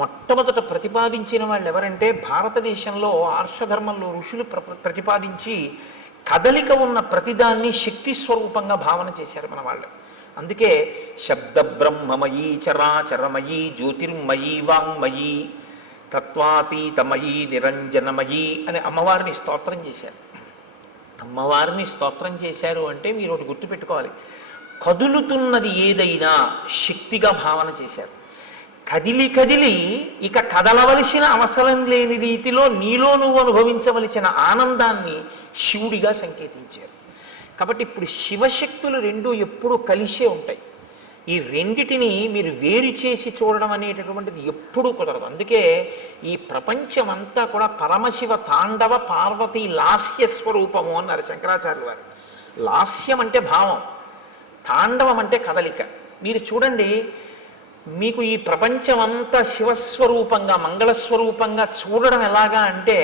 మొట్టమొదట ప్రతిపాదించిన వాళ్ళు ఎవరంటే భారతదేశంలో ఆర్షధర్మంలో ఋషులు ప్రతిపాదించి కదలిక ఉన్న ప్రతిదాన్ని శక్తి స్వరూపంగా భావన చేశారు మన వాళ్ళు. అందుకే శబ్ద బ్రహ్మమయీ చరాచరమయీ జ్యోతిర్మయీ వాంగ్మయీ తత్వాతీతమయీ నిరంజనమయీ అని అమ్మవారిని స్తోత్రం చేశారు. అమ్మవారిని స్తోత్రం చేశారు అంటే మీరు ఒకటి గుర్తుపెట్టుకోవాలి, కదులుతున్నది ఏదైనా శక్తిగా భావన చేశారు. కదిలి కదిలి ఇక కదలవలసిన అవసరం లేని రీతిలో నీలో నువ్వు అనుభవించవలసిన ఆనందాన్ని శివుడిగా సంకేతించారు. కాబట్టి ఇప్పుడు శివశక్తులు రెండు ఎప్పుడూ కలిసే ఉంటాయి. ఈ రెండిటిని మీరు వేరు చేసి చూడడం అనేటటువంటిది ఎప్పుడూ కుదరదు. అందుకే ఈ ప్రపంచమంతా కూడా పరమశివ తాండవ పార్వతీ లాస్య స్వరూపము అన్నారు శంకరాచార్యులు వారు. లాస్యం అంటే భావం, తాండవం అంటే కదలిక. మీరు చూడండి, మీకు ఈ ప్రపంచమంతా శివస్వరూపంగా, మంగళస్వరూపంగా చూడడం ఎలాగా అంటే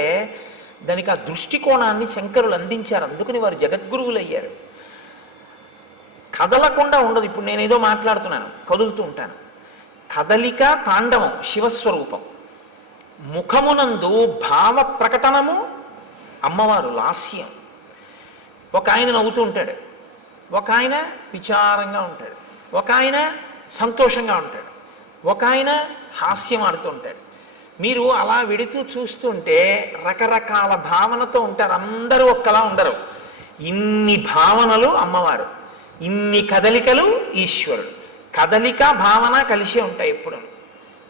దానికి ఆ దృష్టికోణాన్ని శంకరులు అందించారు. అందుకని వారు జగద్గురువులు అయ్యారు. కదలకుండా ఉండదు. ఇప్పుడు నేనేదో మాట్లాడుతున్నాను, కదులుతూ ఉంటాను. కదలిక తాండవం శివస్వరూపం. ముఖమునందు భావ ప్రకటనము అమ్మవారు లాస్యం. ఒక ఆయన నవ్వుతూ ఉంటాడు, ఒక ఆయన విచారంగా ఉంటాడు, ఒక ఆయన సంతోషంగా ఉంటాడు, ఒక ఆయన హాస్యం ఆడుతూ ఉంటాడు. మీరు అలా వెడుతూ చూస్తుంటే రకరకాల భావనతో ఉంటారు. అందరూ ఒక్కలా ఉండరు. ఇన్ని భావనలు అమ్మవారు, ఇన్ని కదలికలు ఈశ్వరుడు. కదలిక భావన కలిసే ఉంటాయి ఎప్పుడు.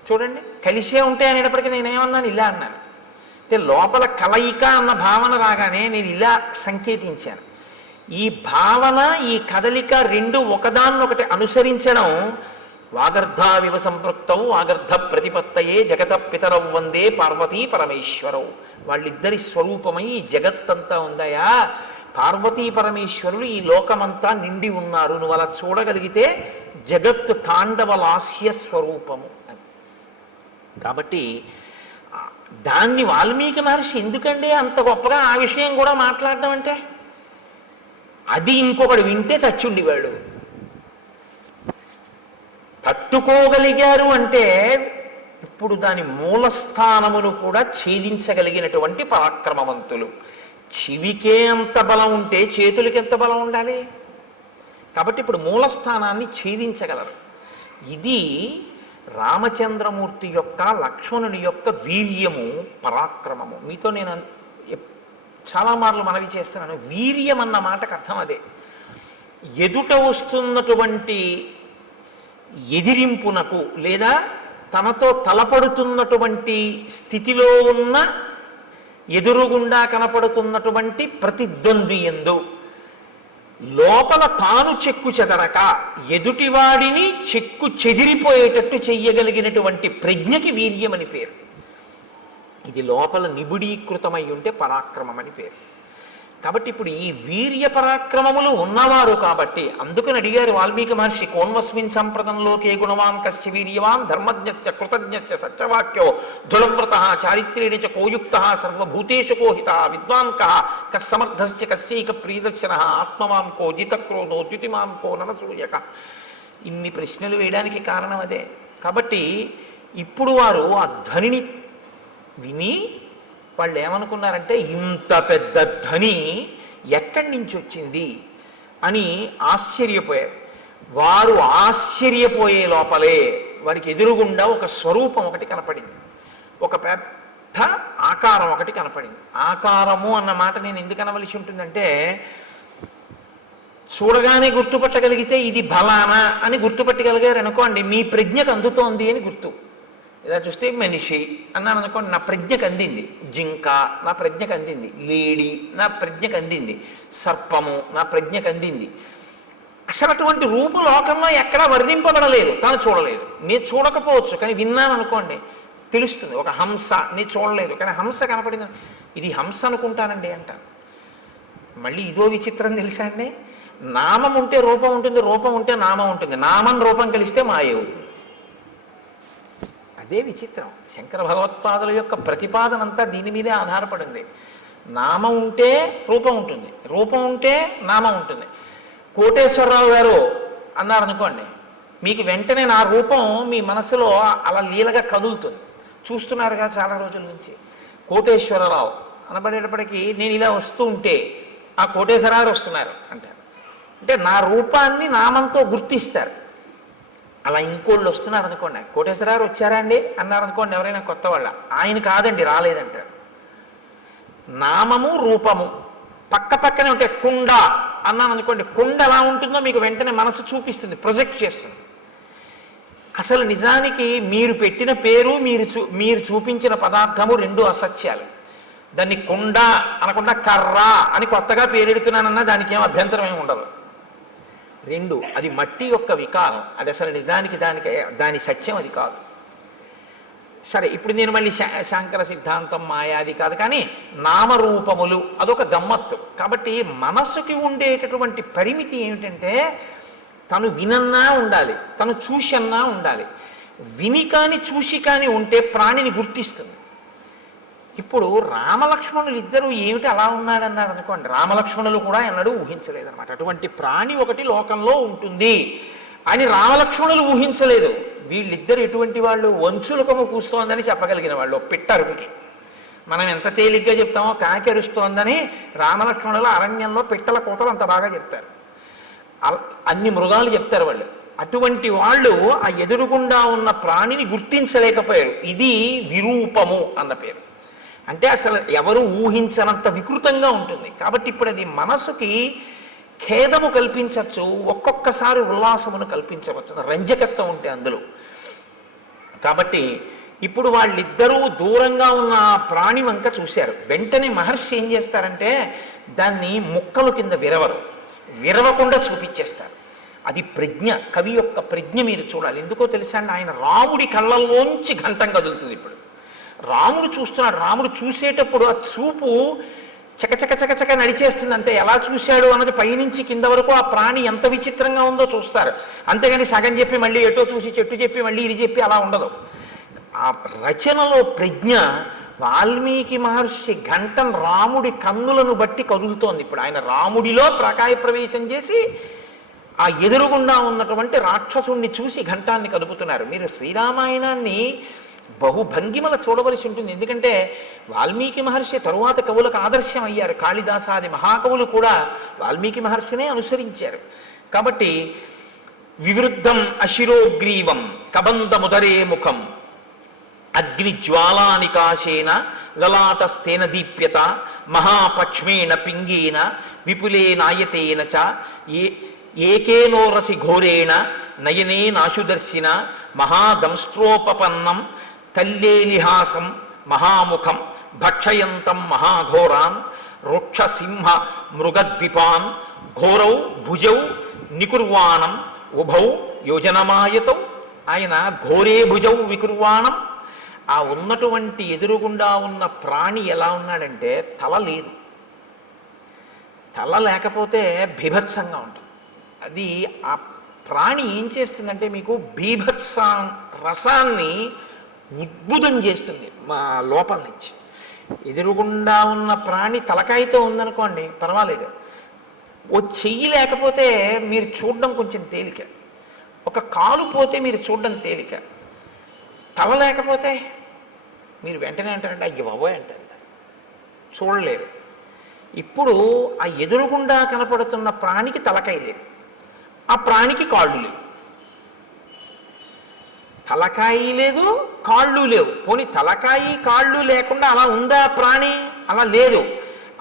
చూడండి, కలిసే ఉంటాయి అనేటప్పటికీ నేనేమన్నాను, ఇలా అన్నాను. అంటే లోపల కలయిక అన్న భావన రాగానే నేను ఇలా సంకేతించాను. ఈ భావన, ఈ కదలిక రెండు ఒకదాన్నొకటి అనుసరించడం. వాగర్ధావివ సంపృక్తౌ వాగర్ధ ప్రతిపత్తయే జగత పితరౌ వందే పార్వతీ పరమేశ్వరౌ. వాళ్ళిద్దరి స్వరూపమై ఈ జగత్తంతా ఉందయా. పార్వతీ పరమేశ్వరులు ఈ లోకమంతా నిండి ఉన్నారు. నువ్వు అలా చూడగలిగితే జగత్తు తాండవ లాస్య స్వరూపము అని. కాబట్టి దాన్ని వాల్మీకి మహర్షి ఎందుకండి అంత గొప్పగా ఆ విషయం కూడా మాట్లాడడం అంటే, అది ఇంకొకడు వింటే చచ్చుండివాడు. తట్టుకోగలిగారు అంటే ఇప్పుడు దాని మూలస్థానమును కూడా ఛేదించగలిగినటువంటి పరాక్రమవంతులు. చెవికే అంత బలం ఉంటే చేతులకి ఎంత బలం ఉండాలి? కాబట్టి ఇప్పుడు మూలస్థానాన్ని ఛేదించగలరు. ఇది రామచంద్రమూర్తి యొక్క, లక్ష్మణుని యొక్క వీర్యము, పరాక్రమము. మీతో నేను చాలా మార్లు మనవి చేస్తున్నాను, వీర్యం అన్న మాటకు అర్థం అదే. ఎదుట వస్తున్నటువంటి ఎదిరింపునకు లేదా తనతో తలపడుతున్నటువంటి స్థితిలో ఉన్న ఎదురుగుండా కనపడుతున్నటువంటి ప్రతిద్వంద్వి యందు లోపల తాను చెక్కు చెదరక ఎదుటివాడిని చెక్కు చెదిరిపోయేటట్టు చెయ్యగలిగినటువంటి ప్రజ్ఞకి వీర్యమని పేరు. ఇది లోపల నిబిడీకృతమై ఉంటే పరాక్రమం అని పేరు. కాబట్టి ఇప్పుడు ఈ వీర్య పరాక్రమములు ఉన్నవారు కాబట్టి అందుకని అడిగారు వాల్మీకి మహర్షి, కోన్వస్మిన్ సంప్రదంలోకే గుణవాన్ కశ్చ వీర్యవాన్ ధర్మజ్ఞశ్చ కృతజ్ఞశ్చ సత్యవాక్యో దృఢవ్రత చారిత్ర్యేణ చ కోయుక్త సర్వభూతేషు కోహిత విద్వాన్ కస్సమర్థశ్చ కశ్చైక ప్రియదర్శన ఆత్మవాన్ కో జితక్రోధో ద్యుతిమాన్ కో ననసూయక. ఇన్ని ప్రశ్నలు వేయడానికి కారణం అదే. కాబట్టి ఇప్పుడు వారు ఆ ధ్వనిని విని వాళ్ళు ఏమనుకున్నారంటే ఇంత పెద్ద ధ్వని ఎక్కడి నుంచి వచ్చింది అని ఆశ్చర్యపోయారు. వారు ఆశ్చర్యపోయే లోపలే వారికి ఎదురుగుండా ఒక స్వరూపం ఒకటి కనపడింది, ఒక పెద్ద ఆకారం ఒకటి కనపడింది. ఆకారము అన్న మాట నేను ఎందుకు అనవలసి ఉంటుందంటే చూడగానే గుర్తుపట్టగలిగితే ఇది బలానా అని గుర్తుపట్టగలిగారు అనుకోండి, మీ ప్రజ్ఞకు అందుతోంది అని గుర్తు. ఇలా చూస్తే మనిషి అన్నాను అనుకోండి, నా ప్రజ్ఞకు అందింది. జింక నా ప్రజ్ఞకు అందింది, లేడి నా ప్రజ్ఞకు అందింది, సర్పము నా ప్రజ్ఞకు అందింది. అసలు అటువంటి రూపు లోకంలో ఎక్కడా వర్ణింపబడలేదు, తాను చూడలేదు. నేను చూడకపోవచ్చు కానీ విన్నాను అనుకోండి తెలుస్తుంది. ఒక హంస నేను చూడలేదు కానీ హంస కనపడింది, ఇది హంస అనుకుంటానండి అంటాను. మళ్ళీ ఇదో విచిత్రం తెలుసా అండి, నామం ఉంటే రూపం ఉంటుంది, రూపం ఉంటే నామం ఉంటుంది, నామం రూపం కలిస్తే మాయ అవుతుంది. అదే విచిత్రం. శంకర భగవత్పాదుల యొక్క ప్రతిపాదన అంతా దీని మీదే ఆధారపడింది. నామం ఉంటే రూపం ఉంటుంది, రూపం ఉంటే నామం ఉంటుంది. కోటేశ్వరరావు గారు అన్నారనుకోండి, మీకు వెంటనే నా రూపం మీ మనసులో అలా లీలగా కదులుతుంది. చూస్తున్నారుగా చాలా రోజుల నుంచి. కోటేశ్వరరావు అనబడేటప్పటికీ నేను ఇలా వస్తూ ఉంటే ఆ కోటేశ్వరరావు వస్తున్నారు అంటారు. అంటే నా రూపాన్ని నామంతో గుర్తిస్తారు. అలా ఇంకోళ్ళు వస్తున్నారు అనుకోండి, కోటేశ్వరరావు వచ్చారా అండి అన్నారనుకోండి ఎవరైనా కొత్త వాళ్ళ, ఆయన కాదండి రాలేదంటారు. నామము రూపము పక్క పక్కనే ఉంటే కుండ అన్నాను అనుకోండి, కుండ ఎలా ఉంటుందో మీకు వెంటనే మనసు చూపిస్తుంది, ప్రొజెక్ట్ చేస్తుంది. అసలు నిజానికి మీరు పెట్టిన పేరు మీరు చూపించిన పదార్థము రెండు అసత్యాలు. దాన్ని కుండ అనకుండా కర్ర అని కొత్తగా పేరెడుతున్నానన్నా దానికి ఏం అభ్యంతరం ఏమి ఉండదు. రెండు, అది మట్టి యొక్క వికారం, అది అసలు నిజానికి దాని సత్యం అది కాదు. సరే, ఇప్పుడు నేను మళ్ళీ శాంకర సిద్ధాంతం మాయాది కాదు కానీ నామరూపములు అదొక గమ్మత్తు. కాబట్టి మనసుకి ఉండేటటువంటి పరిమితి ఏమిటంటే తను వినన్నా ఉండాలి, తను చూసన్నా ఉండాలి. విని కానీ చూసి కానీ ఉంటే ప్రాణిని గుర్తిస్తుంది. ఇప్పుడు రామలక్ష్మణులు ఇద్దరు ఏమిటి అలా ఉన్నాడన్నారు అనుకోండి, రామలక్ష్మణులు కూడా ఎన్నడూ ఊహించలేదన్నమాట. అటువంటి ప్రాణి ఒకటి లోకంలో ఉంటుంది అని రామలక్ష్మణులు ఊహించలేదు. వీళ్ళిద్దరు ఎటువంటి వాళ్ళు, వంచులకము కూస్తోందని చెప్పగలిగిన వాళ్ళు. పిట్టరుకి మనం ఎంత తేలిగ్గా చెప్తామో కాకి అరుస్తోందని రామలక్ష్మణులు అరణ్యంలో పిట్టల కోటలు అంత బాగా చెప్తారు. అన్ని మృగాలు చెప్తారు వాళ్ళు. అటువంటి వాళ్ళు ఆ ఎదురుగుండా ఉన్న ప్రాణిని గుర్తించలేకపోయారు. ఇది విరూపము అన్న పేరు. అంటే అసలు ఎవరు ఊహించనంత వికృతంగా ఉంటుంది. కాబట్టి ఇప్పుడు అది మనసుకి ఖేదము కల్పించవచ్చు, ఒక్కొక్కసారి ఉల్లాసమును కల్పించవచ్చు, రంజకత్వం ఉంటే అందులో. కాబట్టి ఇప్పుడు వాళ్ళిద్దరూ దూరంగా ఉన్న ఆ ప్రాణి వంక చూశారు. వెంటనే మహర్షి ఏం చేస్తారంటే దాన్ని ముక్కలు కింద విరవకుండా చూపించేస్తారు. అది ప్రజ్ఞ, కవి యొక్క ప్రజ్ఞ మీరు చూడాలి. ఎందుకో తెలుసా అండి, ఆయన రాముడి కళ్ళల్లోంచి ఘంటం కదులుతుంది. ఇప్పుడు రాముడు చూస్తున్నాడు, రాముడు చూసేటప్పుడు ఆ చూపు చకచక నడిచేస్తుంది. అంతే, ఎలా చూశాడు అన్నది పైనుంచి కింద వరకు ఆ ప్రాణి ఎంత విచిత్రంగా ఉందో చూస్తారు. అంతేగాని సగం చెప్పి మళ్ళీ ఎటో చూసి చెట్టు చెప్పి మళ్ళీ ఇది చెప్పి అలా ఉండదు. ఆ రచనలో ప్రజ్ఞ వాల్మీకి మహర్షి ఘంటం రాముడి కన్నులను బట్టి కదులుతోంది. ఇప్పుడు ఆయన రాముడిలో ప్రకాయ ప్రవేశం చేసి ఆ ఎదురుగుండా ఉన్నటువంటి రాక్షసుణ్ణి చూసి ఘంటాన్ని కదుపుతున్నారు. మీరు శ్రీరామాయణాన్ని బహుభంగిమల చూడవలసి ఉంటుంది. ఎందుకంటే వాల్మీకి మహర్షి తరువాత కవులకు ఆదర్శం అయ్యారు. కాళిదాసాది మహాకవులు కూడా వాల్మీకి మహర్షినే అనుసరించారు. కాబట్టి వివృద్ధం అశిరోగ్రీవం కబంధముదరే ముఖం అగ్నిజ్వాలానికాశేన లలాటస్థేన దీప్యత మహాపక్ష్మేణ పింగేన విపులేనాయతేన చ ఏకేనోరసి ఘోరేణ నయనే నాశుదర్శిన మహాదంస్ట్రోపపన్నం తల్లేలిహాసం మహాముఖం భక్షయంతం మహాఘోరాన్ రుక్షసింహ మృగద్విపాన్ ఘోరౌ భుజౌ నికుర్వాణం ఉభౌ యోజనమాయతౌ. ఆయన ఘోరే భుజౌ వికుర్వాణం. ఆ ఉన్నటువంటి ఎదురుగుండా ఉన్న ప్రాణి ఎలా ఉన్నాడంటే తల లేదు. తల లేకపోతే బీభత్సంగా ఉంటుంది. అది ఆ ప్రాణి ఏం చేస్తుందంటే మీకు బీభత్స రసాన్ని ఉద్భుతం చేస్తుంది మా లోపల నుంచి. ఎదురుగుండా ఉన్న ప్రాణి తలకాయతో ఉందనుకోండి పర్వాలేదు, ఓ చెయ్యి లేకపోతే మీరు చూడడం కొంచెం తేలిక, ఒక కాలు పోతే మీరు చూడడం తేలిక, తల లేకపోతే మీరు వెంటనే అంటారంటే అయ్య బాబోయ్ అంటారు, చూడలేరు. ఇప్పుడు ఆ ఎదురుగుండా కనపడుతున్న ప్రాణికి తలకాయ లేదు, ఆ ప్రాణికి కాళ్ళు లేవు. తలకాయి లేదు, కాళ్ళు లేవు. పోనీ తలకాయి కాళ్ళు లేకుండా అలా ఉందా ప్రాణి? అలా లేదు.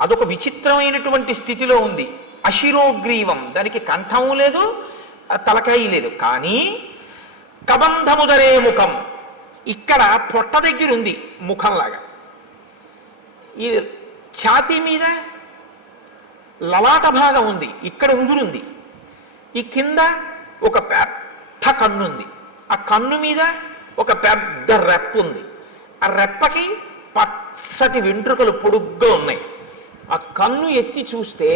అదొక విచిత్రమైనటువంటి స్థితిలో ఉంది. అశిరోగ్రీవం, దానికి కంఠము లేదు, తలకాయి లేదు. కానీ కబంధముదరే ముఖం, ఇక్కడ పొట్ట దగ్గర ఉంది ముఖంలాగా. ఈ ఛాతీ మీద లలాట భాగం ఉంది, ఇక్కడ ఉంగురుంది. ఈ కింద ఒక పెద్ద కన్ను ఉంది, ఆ కన్ను మీద ఒక పెద్ద రెప్ప ఉంది, ఆ రెప్పకి పచ్చటి వెంట్రుకలు పొడుగ్గా ఉన్నాయి. ఆ కన్ను ఎత్తి చూస్తే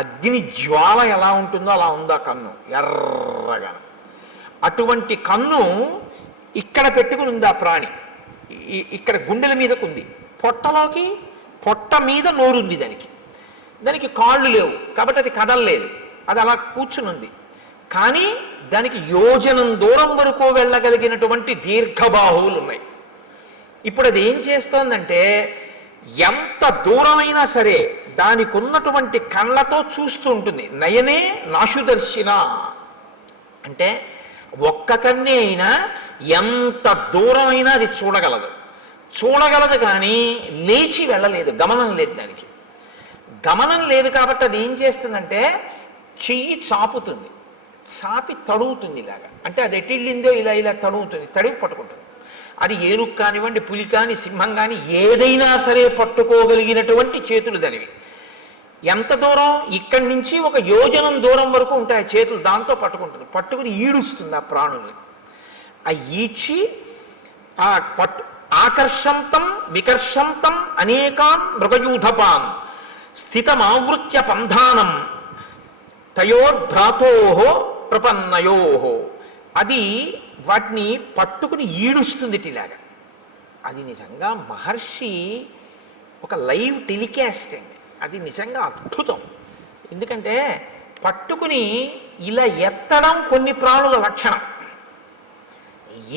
అగ్ని జ్వాల ఎలా ఉంటుందో అలా ఉంది ఆ కన్ను, ఎర్రగా. అటువంటి కన్ను ఇక్కడ పెట్టుకుని ఉంది ఆ ప్రాణి. ఇక్కడ గుండెల మీదకు ఉంది, పొట్టలోకి పొట్ట మీద నోరుంది దానికి. దానికి కాళ్ళు లేవు కాబట్టి అది కదలలేదు, అది అలా కూర్చుని ఉంది. కానీ దానికి యోజనం దూరం వరకు వెళ్ళగలిగినటువంటి దీర్ఘబాహువులు ఉన్నాయి. ఇప్పుడు అది ఏం చేస్తోందంటే ఎంత దూరమైనా సరే దానికి ఉన్నటువంటి కళ్ళతో చూస్తూ ఉంటుంది. నయనే నాశుదర్శిన అంటే ఒక్క కన్నే అయినా ఎంత దూరమైనా అది చూడగలదు కానీ లేచి వెళ్ళలేదు, గమనం లేదు. దానికి గమనం లేదు కాబట్టి అది ఏం చేస్తుందంటే చెయ్యి చాపుతుంది, చాపి తడుగుతుంది ఇలాగా. అంటే అది ఎటిళ్ళిందో ఇలా ఇలా తడుగుతుంది, తడివి పట్టుకుంటుంది. అది ఏనుగు కానివ్వండి, పులి కానీ, సింహం కానీ ఏదైనా సరే పట్టుకోగలిగినటువంటి చేతులు దానివి. ఎంత దూరం? ఇక్కడి నుంచి ఒక యోజనం దూరం వరకు ఉంటాయి చేతులు, దాంతో పట్టుకుంటుంది. పట్టుకుని ఈడుస్తుంది ఆ ప్రాణుల్ని. ఆ ఈడ్చి ఆ ఆకర్షంతం వికర్షంతం అనేకాన్ మృగయూధపాన్ స్థితమావృత్య పంధానం తయోర్భ్రాతోహో ప్రపన్నయోహో. అది వాటిని పట్టుకుని ఈడుస్తుంది ఇలాగా. అది నిజంగా మహర్షి ఒక లైవ్ టెలికాస్ట్ అండి, అది నిజంగా అద్భుతం. ఎందుకంటే పట్టుకుని ఇలా ఎత్తడం కొన్ని ప్రాణుల లక్షణం,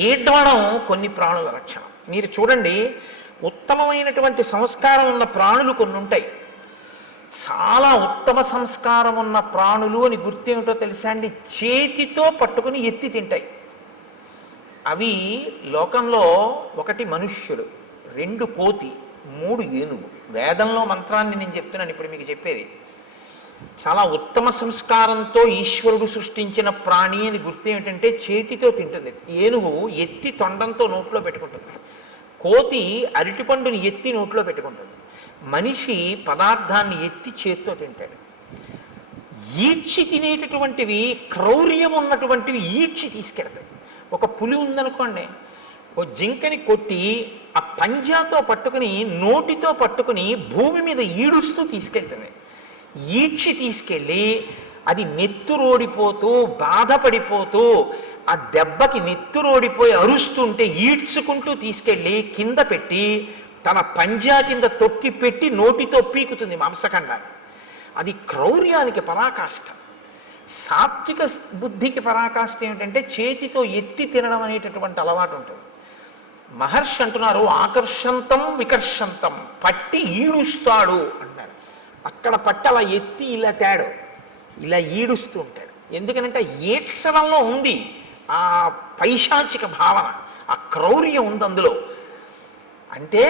ఈడ్వడం కొన్ని ప్రాణుల లక్షణం. మీరు చూడండి, ఉత్తమమైనటువంటి సంస్కారం ఉన్న ప్రాణులు కొన్ని ఉంటాయి. చాలా ఉత్తమ సంస్కారం ఉన్న ప్రాణులు అని గుర్తేమిటో తెలుసా అండి? చేతితో పట్టుకుని ఎత్తి తింటాయి. అవి లోకంలో ఒకటి మనుష్యుడు, 2 కోతి, 3 ఏనుగు. వేదంలో మంత్రాన్ని నేను చెప్తున్నాను ఇప్పుడు మీకు చెప్పేది. చాలా ఉత్తమ సంస్కారంతో ఈశ్వరుడు సృష్టించిన ప్రాణి అని గుర్తు ఏమిటంటే చేతితో తింటుంది. ఏనుగు ఎత్తి తొండంతో నోట్లో పెట్టుకుంటుంది, కోతి అరటిపండుని ఎత్తి నోట్లో పెట్టుకుంటుంది, మనిషి పదార్థాన్ని ఎత్తి చేత్తో తింటాడు. ఈడ్చి తినేటటువంటివి, క్రౌర్యం ఉన్నటువంటివి ఈడ్చి తీసుకెడతాయి. ఒక పులి ఉందనుకోండి, ఓ జింకని కొట్టి ఆ పంజాతో పట్టుకుని నోటితో పట్టుకుని భూమి మీద ఈడుస్తూ తీసుకెళ్తుంది. ఈడ్చి తీసుకెళ్ళి అది నెత్తురోడిపోతూ బాధపడిపోతూ ఆ దెబ్బకి నెత్తురోడిపోయి అరుస్తుంటే ఈడ్చుకుంటూ తీసుకెళ్ళి కింద పెట్టి తన పంజా కింద తొక్కి పెట్టి నోటితో పీకుతుంది మాంసఖండాన్ని. అది క్రౌర్యానికి పరాకాష్ఠ. సాత్విక బుద్ధికి పరాకాష్ఠ ఏమిటంటే చేతితో ఎత్తి తినడం అనేటటువంటి అలవాటు ఉంటుంది. మహర్షి అంటున్నారు ఆకర్షంతం వికర్షంతం, పట్టి ఈడుస్తాడు అన్నాడు. అక్కడ పట్టి అలా ఎత్తి ఇలా తేడు, ఇలా ఈడుస్తూ ఉంటాడు. ఎందుకనంటే ఏడ్చడంలో ఉంది ఆ పైశాచిక భావన, ఆ క్రౌర్యం ఉంది అందులో. అంటే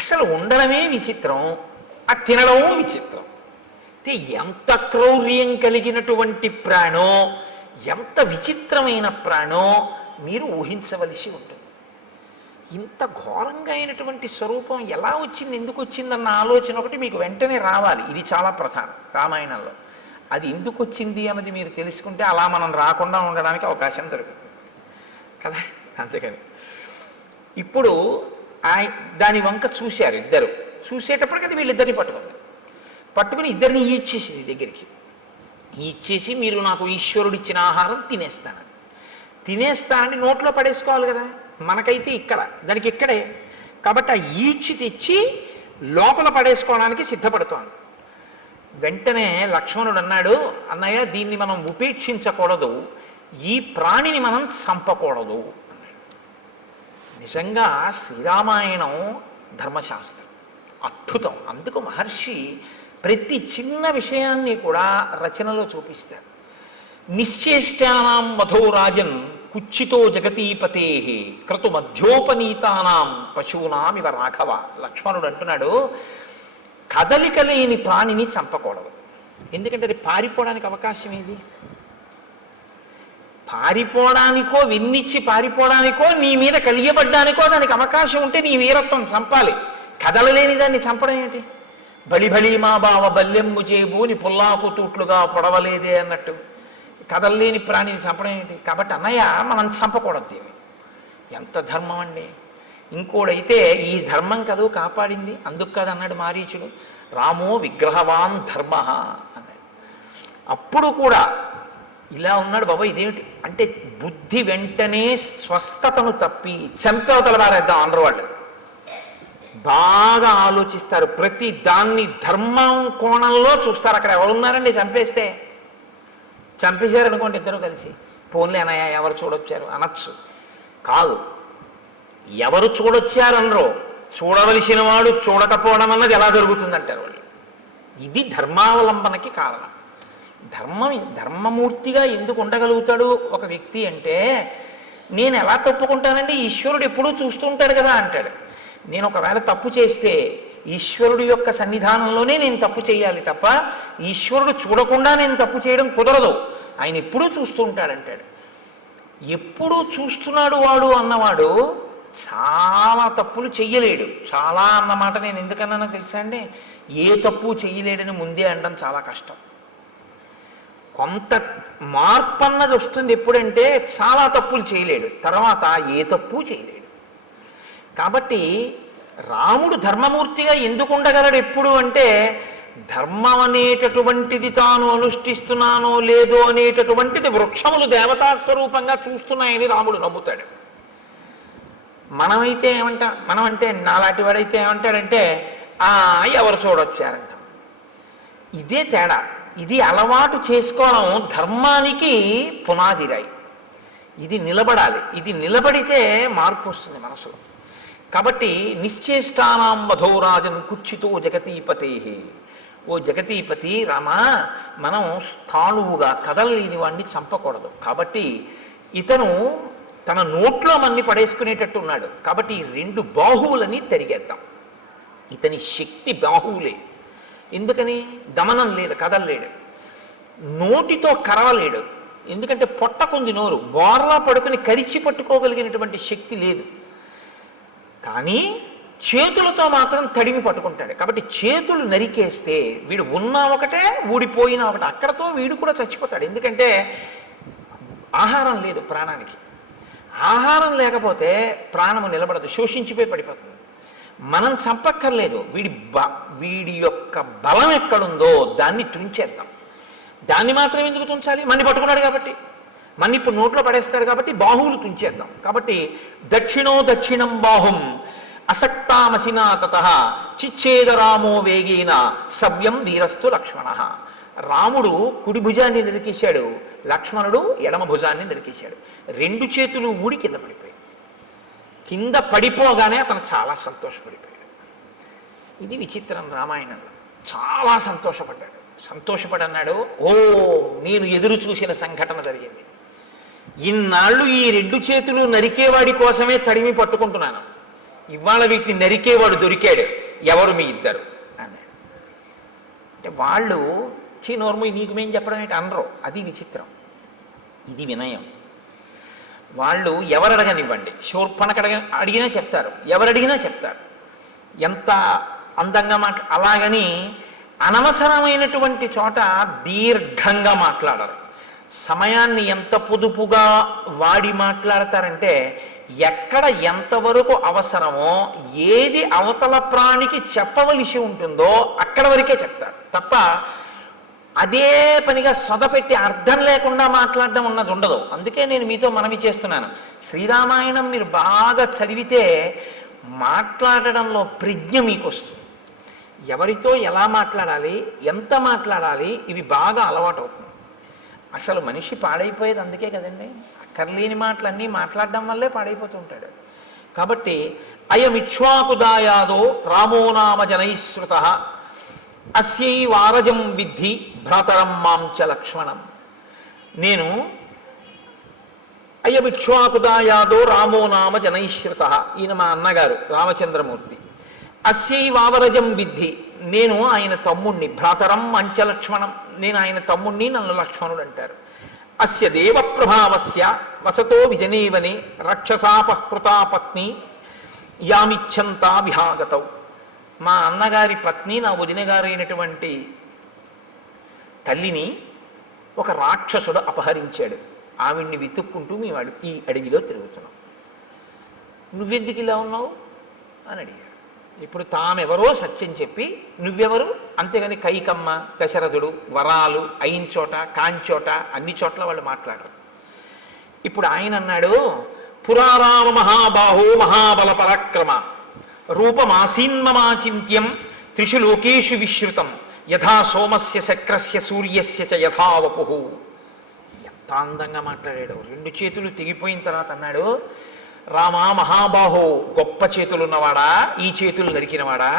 అసలు ఉండడమే విచిత్రం, ఆ తినడము విచిత్రం. అంటే ఎంత క్రౌర్యం కలిగినటువంటి ప్రాణో, ఎంత విచిత్రమైన ప్రాణో మీరు ఊహించవలసి ఉంటుంది. ఇంత ఘోరంగా అయినటువంటి స్వరూపం ఎలా వచ్చింది, ఎందుకు వచ్చిందన్న ఆలోచన ఒకటి మీకు వెంటనే రావాలి. ఇది చాలా ప్రధానం రామాయణంలో. అది ఎందుకు వచ్చింది అన్నది మీరు తెలుసుకుంటే అలా మనం రాకుండా ఉండడానికి అవకాశం దొరుకుతుంది కదా. అందుకని ఇప్పుడు దాని వంక చూశారు ఇద్దరు. చూసేటప్పటికి అది వీళ్ళిద్దరిని పట్టుకుని ఇద్దరిని ఈడ్చేసింది దగ్గరికి. ఈడ్చేసి మీరు నాకు ఈశ్వరుడు ఇచ్చిన ఆహారం తినేస్తానని నోట్లో పడేసుకోవాలి కదా. మనకైతే ఇక్కడ, దానికి ఇక్కడే. కాబట్టి ఆ ఈడ్చి తెచ్చి లోపల పడేసుకోవడానికి సిద్ధపడుతోంది. వెంటనే లక్ష్మణుడు అన్నాడు, అన్నయ్య దీన్ని మనం ఉపేక్షించకూడదు, ఈ ప్రాణిని మనం చంపకూడదు. నిజంగా శ్రీరామాయణం ధర్మశాస్త్రం అద్భుతం. అందుకు మహర్షి ప్రతి చిన్న విషయాన్ని కూడా రచనలో చూపిస్తారు. నిశ్చేష్టానాం వధోరాజన్ కుచ్చితో జగతీపతే క్రతు మధ్యోపనీతానాం పశూనామివ రాఘవ. లక్ష్మణుడు అంటున్నాడు, కదలిక లేని ప్రాణిని చంపకూడదు. ఎందుకంటే అది పారిపోవడానికి అవకాశం ఏది? పారిపోవడానికో, విన్నిచ్చి పారిపోవడానికో, నీ మీద కలియబడ్డానికో దానికి అవకాశం ఉంటే నీ వీరత్వం చంపాలి. కదలలేని దాన్ని చంపడం ఏంటి? బళి మా బావ బల్లెమ్ము చేబూని పుల్లాకు తూట్లుగా పొడవలేదే అన్నట్టు కదలలేని ప్రాణిని చంపడం ఏంటి? కాబట్టి అన్నయ్య మనం చంపకూడదు దీన్ని. ఎంత ధర్మం అండి! ఇంకోడైతే ఈ ధర్మం కదూ కాపాడింది, అందుకు కాదు అన్నాడు మారీచుడు. రామో విగ్రహవాన్ ధర్మ అన్నాడు. అప్పుడు కూడా ఇలా ఉన్నాడు బాబా. ఇదేమిటి అంటే బుద్ధి వెంటనే స్వస్థతను తప్పి చంపేవతల వారేద్దాం అన్నారు వాళ్ళు. బాగా ఆలోచిస్తారు, ప్రతి దాన్ని ధర్మం కోణంలో చూస్తారు. అక్కడ ఎవరున్నారండి చంపేశారనుకోండి ఇద్దరు కలిసి, పోన్లే అన్నయ్య ఎవరు చూడొచ్చారు అనొచ్చు. కాదు, ఎవరు చూడొచ్చారనరో, చూడవలసిన వాడు చూడకపోవడం అన్నది ఎలా జరుగుతుందంటారు వాళ్ళు. ఇది ధర్మావలంబనకి కారణం. ధర్మమూర్తిగా ఎందుకు ఉండగలుగుతాడు ఒక వ్యక్తి అంటే, నేను ఎలా తప్పుకుంటానండి, ఈశ్వరుడు ఎప్పుడూ చూస్తూ ఉంటాడు కదా అంటాడు. నేను ఒకవేళ తప్పు చేస్తే ఈశ్వరుడు యొక్క సన్నిధానంలోనే నేను తప్పు చేయాలి తప్ప ఈశ్వరుడు చూడకుండా నేను తప్పు చేయడం కుదరదు. ఆయన ఎప్పుడూ చూస్తూ ఉంటాడంటాడు. ఎప్పుడూ చూస్తున్నాడు వాడు అన్నవాడు చాలా తప్పులు చెయ్యలేడు. చాలా అన్నమాట నేను ఎందుకన్నానో తెలుసా అండి, ఏ తప్పు చెయ్యలేడని ముందే అనడం చాలా కష్టం. కొంత మార్పు అన్నది వస్తుంది ఎప్పుడంటే చాలా తప్పులు చేయలేడు, తర్వాత ఏ తప్పు చేయలేడు. కాబట్టి రాముడు ధర్మమూర్తిగా ఎందుకు ఉండగలడు ఎప్పుడు అంటే, ధర్మం అనేటటువంటిది తాను అనుష్ఠిస్తున్నానో లేదో అనేటటువంటిది వృక్షములు దేవతా స్వరూపంగా చూస్తున్నాయని రాముడు నమ్ముతాడు. మనం అంటే నాలాంటి వాడైతే ఏమంటాడంటే ఎవరు చూడొచ్చారంటాం. ఇదే తేడా. ఇది అలవాటు చేసుకోవడం ధర్మానికి పునాదిరాయి. ఇది నిలబడాలి. ఇది నిలబడితే మార్పు వస్తుంది మనసులో. కాబట్టి నిశ్చేష్టానాం వధోరాజన్ కుచ్చితో జగతీపతే. ఓ జగతీపతి రామా, మనం స్థాణువుగా కదలలేని వాడిని చంపకూడదు. కాబట్టి ఇతను తన నోట్లో మన్ని పడేసుకునేటట్టు ఉన్నాడు. కాబట్టి ఈ రెండు బాహువులని తరిగేద్దాం. ఇతని శక్తి బాహువులే. ఎందుకని? దమనం లేదు, కదలలేడు. నోటితో కరవలేడు, ఎందుకంటే పొట్టకుంది నోరు. బోర్లా పడుకుని కరిచి పట్టుకోగలిగినటువంటి శక్తి లేదు. కానీ చేతులతో మాత్రం తడిమి పట్టుకుంటాడు. కాబట్టి చేతులు నరికేస్తే వీడు ఉన్నా ఒకటే, ఊడిపోయినా ఒకటే. అక్కడతో వీడు కూడా చచ్చిపోతాడు. ఎందుకంటే ఆహారం లేదు ప్రాణానికి. ఆహారం లేకపోతే ప్రాణము నిలబడదు, శోషించిపోయి పడిపోతుంది. మనం చంపక్కర్లేదు, వీడి యొక్క బలం ఎక్కడుందో దాన్ని తుంచేద్దాం. దాన్ని మాత్రం ఎందుకు తుంచాలి? మన్ని పట్టుకున్నాడు కాబట్టి, మన్ని ఇప్పుడు నోట్లో పడేస్తాడు కాబట్టి బాహువులు తుంచేద్దాం. కాబట్టి దక్షిణం బాహుం అసక్తామసినా తతః చిచ్ఛేద రామో వేగేన సవ్యం వీరస్తు లక్ష్మణ. రాముడు కుడి భుజాన్ని నరికేశాడు, లక్ష్మణుడు ఎడమ భుజాన్ని నరికేశాడు. రెండు చేతులు ఊడి కింద పడిపోయాయి. కింద పడిపోగానే అతను చాలా సంతోషపడిపోయాడు. ఇది విచిత్రం రామాయణంలో. చాలా సంతోషపడన్నాడు. ఓ, నేను ఎదురు చూసిన సంఘటన జరిగింది. ఇన్నాళ్ళు ఈ రెండు చేతులు నరికేవాడి కోసమే తడిమి పట్టుకుంటున్నాను, ఇవాళ వీటిని నరికేవాడు దొరికాడు. ఎవరు మీ ఇద్దరు అన్నాడు. అంటే వాళ్ళు నోర్ము నీకు మేం చెప్పడం ఏంటి అనరు. అది విచిత్రం. ఇది వినయం. వాళ్ళు ఎవరు అడగనివ్వండి, శూర్పణఖ అడిగినా చెప్తారు, ఎవరు అడిగినా చెప్తారు, ఎంత అందంగా అలాగని అనవసరమైనటువంటి చోట దీర్ఘంగా మాట్లాడరు. సమయాన్ని ఎంత పొదుపుగా వాడి మాట్లాడతారంటే ఎక్కడ ఎంతవరకు అవసరమో, ఏది అవతల ప్రాణికి చెప్పవలసి ఉంటుందో అక్కడ వరకే చెప్తారు తప్ప అదే పనిగా సొదపెట్టి అర్థం లేకుండా మాట్లాడడం ఉన్నది ఉండదు. అందుకే నేను మీతో మనవి చేస్తున్నాను, శ్రీరామాయణం మీరు బాగా చదివితే మాట్లాడడంలో ప్రజ్ఞ మీకు వస్తుంది. ఎవరితో ఎలా మాట్లాడాలి, ఎంత మాట్లాడాలి, ఇవి బాగా అలవాటు అవుతుంది. అసలు మనిషి పాడైపోయేది అందుకే కదండి, అక్కర్లేని మాటలన్నీ మాట్లాడడం వల్లే పాడైపోతూ ఉంటాడు. కాబట్టి అయమిక్ష్వాకుదాయాదో రామో నామ జనైశ్రుత అస్యై వారజం విద్ధి భ్రాతరం మాంచ లక్ష్మణం. నేను అయమిక్ష్వాకుదాయాదో రామో నామ జనైశ్రుత, ఈయన మా అన్నగారు రామచంద్రమూర్తి. అస్యై వావరజం విద్ధి, నేను ఆయన తమ్ముణ్ణి, భ్రాతరం మంచ లక్ష్మణం, నేను ఆయన తమ్ముణ్ణి, నన్ను లక్ష్మణుడు అంటారు. అస్య దేవ ప్రభావస్య వసతో విజనీవని రక్షసాపహృతా పత్ని యామిచ్చంతా విహాగతౌ. మా అన్నగారి పత్ని, నా వదిన గారు అయినటువంటి తల్లిని ఒక రాక్షసుడు అపహరించాడు. ఆవిడ్ని వెతుక్కుంటూ మేము ఈ అడవిలో తిరుగుతున్నాం. నువ్వెందుకు ఇలా ఉన్నావు అని అడిగాడు. ఇప్పుడు తామెవరో సత్యం చెప్పి నువ్వెవరు, అంతేగాని కైకమ్మ, దశరథుడు, వరాలు అయిన చోట కాంచోట అన్ని చోట్ల వాళ్ళు మాట్లాడరు. ఇప్పుడు ఆయన అన్నాడు, పురారామ మహాబాహో మహాబల పరాక్రమ రూపమాసీన్మమాచింత్యం త్రిషు లోకేషు విశ్రుతం యథా సోమస్య శక్రస్య సూర్యస్య చ యథా వపుః. ఎంత అందంగా మాట్లాడాడు. రెండు చేతులు తెగిపోయిన తర్వాత అన్నాడు, రామా మహాబాహో, గొప్ప చేతులున్నవాడా, ఈ చేతులు నరికినవాడా,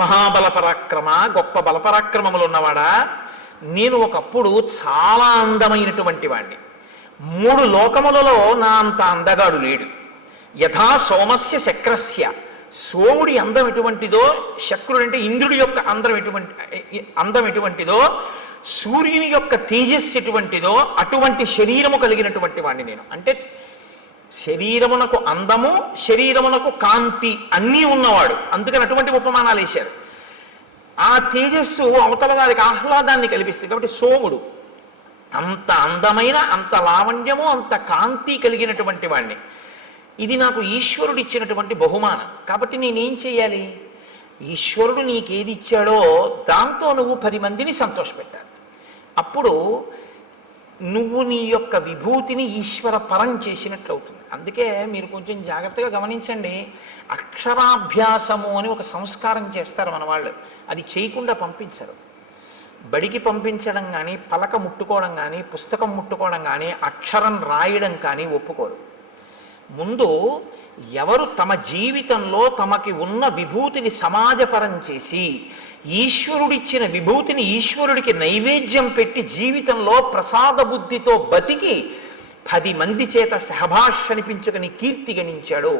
మహాబల పరాక్రమ, గొప్ప బలపరాక్రమములు ఉన్నవాడా, నేను ఒకప్పుడు చాలా అందమైనటువంటి వాడిని, 3 లోకములలో నా అంత అందగాడు లేడు. యథా సోమస్య శక్రస్య, సోముడి అందం ఎటువంటిదో, శక్రుడు అంటే ఇంద్రుడి యొక్క అందం ఎటువంటిదో, సూర్యుని యొక్క తేజస్సు ఎటువంటిదో అటువంటి శరీరము కలిగినటువంటి వాడిని నేను. అంటే శరీరమునకు అందము, శరీరమునకు కాంతి అన్నీ ఉన్నవాడు. అందుకని అటువంటి ఉపమానాలు వేశారు. ఆ తేజస్సు అవతల వారికి ఆహ్లాదాన్ని కల్పిస్తుంది. కాబట్టి సోముడు అంత అందమైన, అంత లావణ్యము, అంత కాంతి కలిగినటువంటి వాడిని. ఇది నాకు ఈశ్వరుడు ఇచ్చినటువంటి బహుమానం. కాబట్టి నేనేం చేయాలి, ఈశ్వరుడు నీకేది ఇచ్చాడో దాంతో నువ్వు 10 మందిని సంతోషపెట్టాలి. అప్పుడు నువ్వు నీ యొక్క విభూతిని ఈశ్వర పరం చేసినట్లు అవుతుంది. అందుకే మీరు కొంచెం జాగ్రత్తగా గమనించండి, అక్షరాభ్యాసము అని ఒక సంస్కారం చేస్తారు మన వాళ్ళు, అది చేయకుండా పంపించరు. బడికి పంపించడం కానీ, పలక ముట్టుకోవడం కానీ, పుస్తకం ముట్టుకోవడం కానీ, అక్షరం రాయడం కానీ ఒప్పుకోరు. ముందు ఎవరు తమ జీవితంలో తమకి ఉన్న విభూతిని సమాజపరం చేసి ఈశ్వరుడిచ్చిన విభూతిని ఈశ్వరుడికి నైవేద్యం పెట్టి జీవితంలో ప్రసాద బుద్ధితో బతికి 10 మంది చేత సహభాష్ అనిపించుకుని కీర్తి గణించాడో,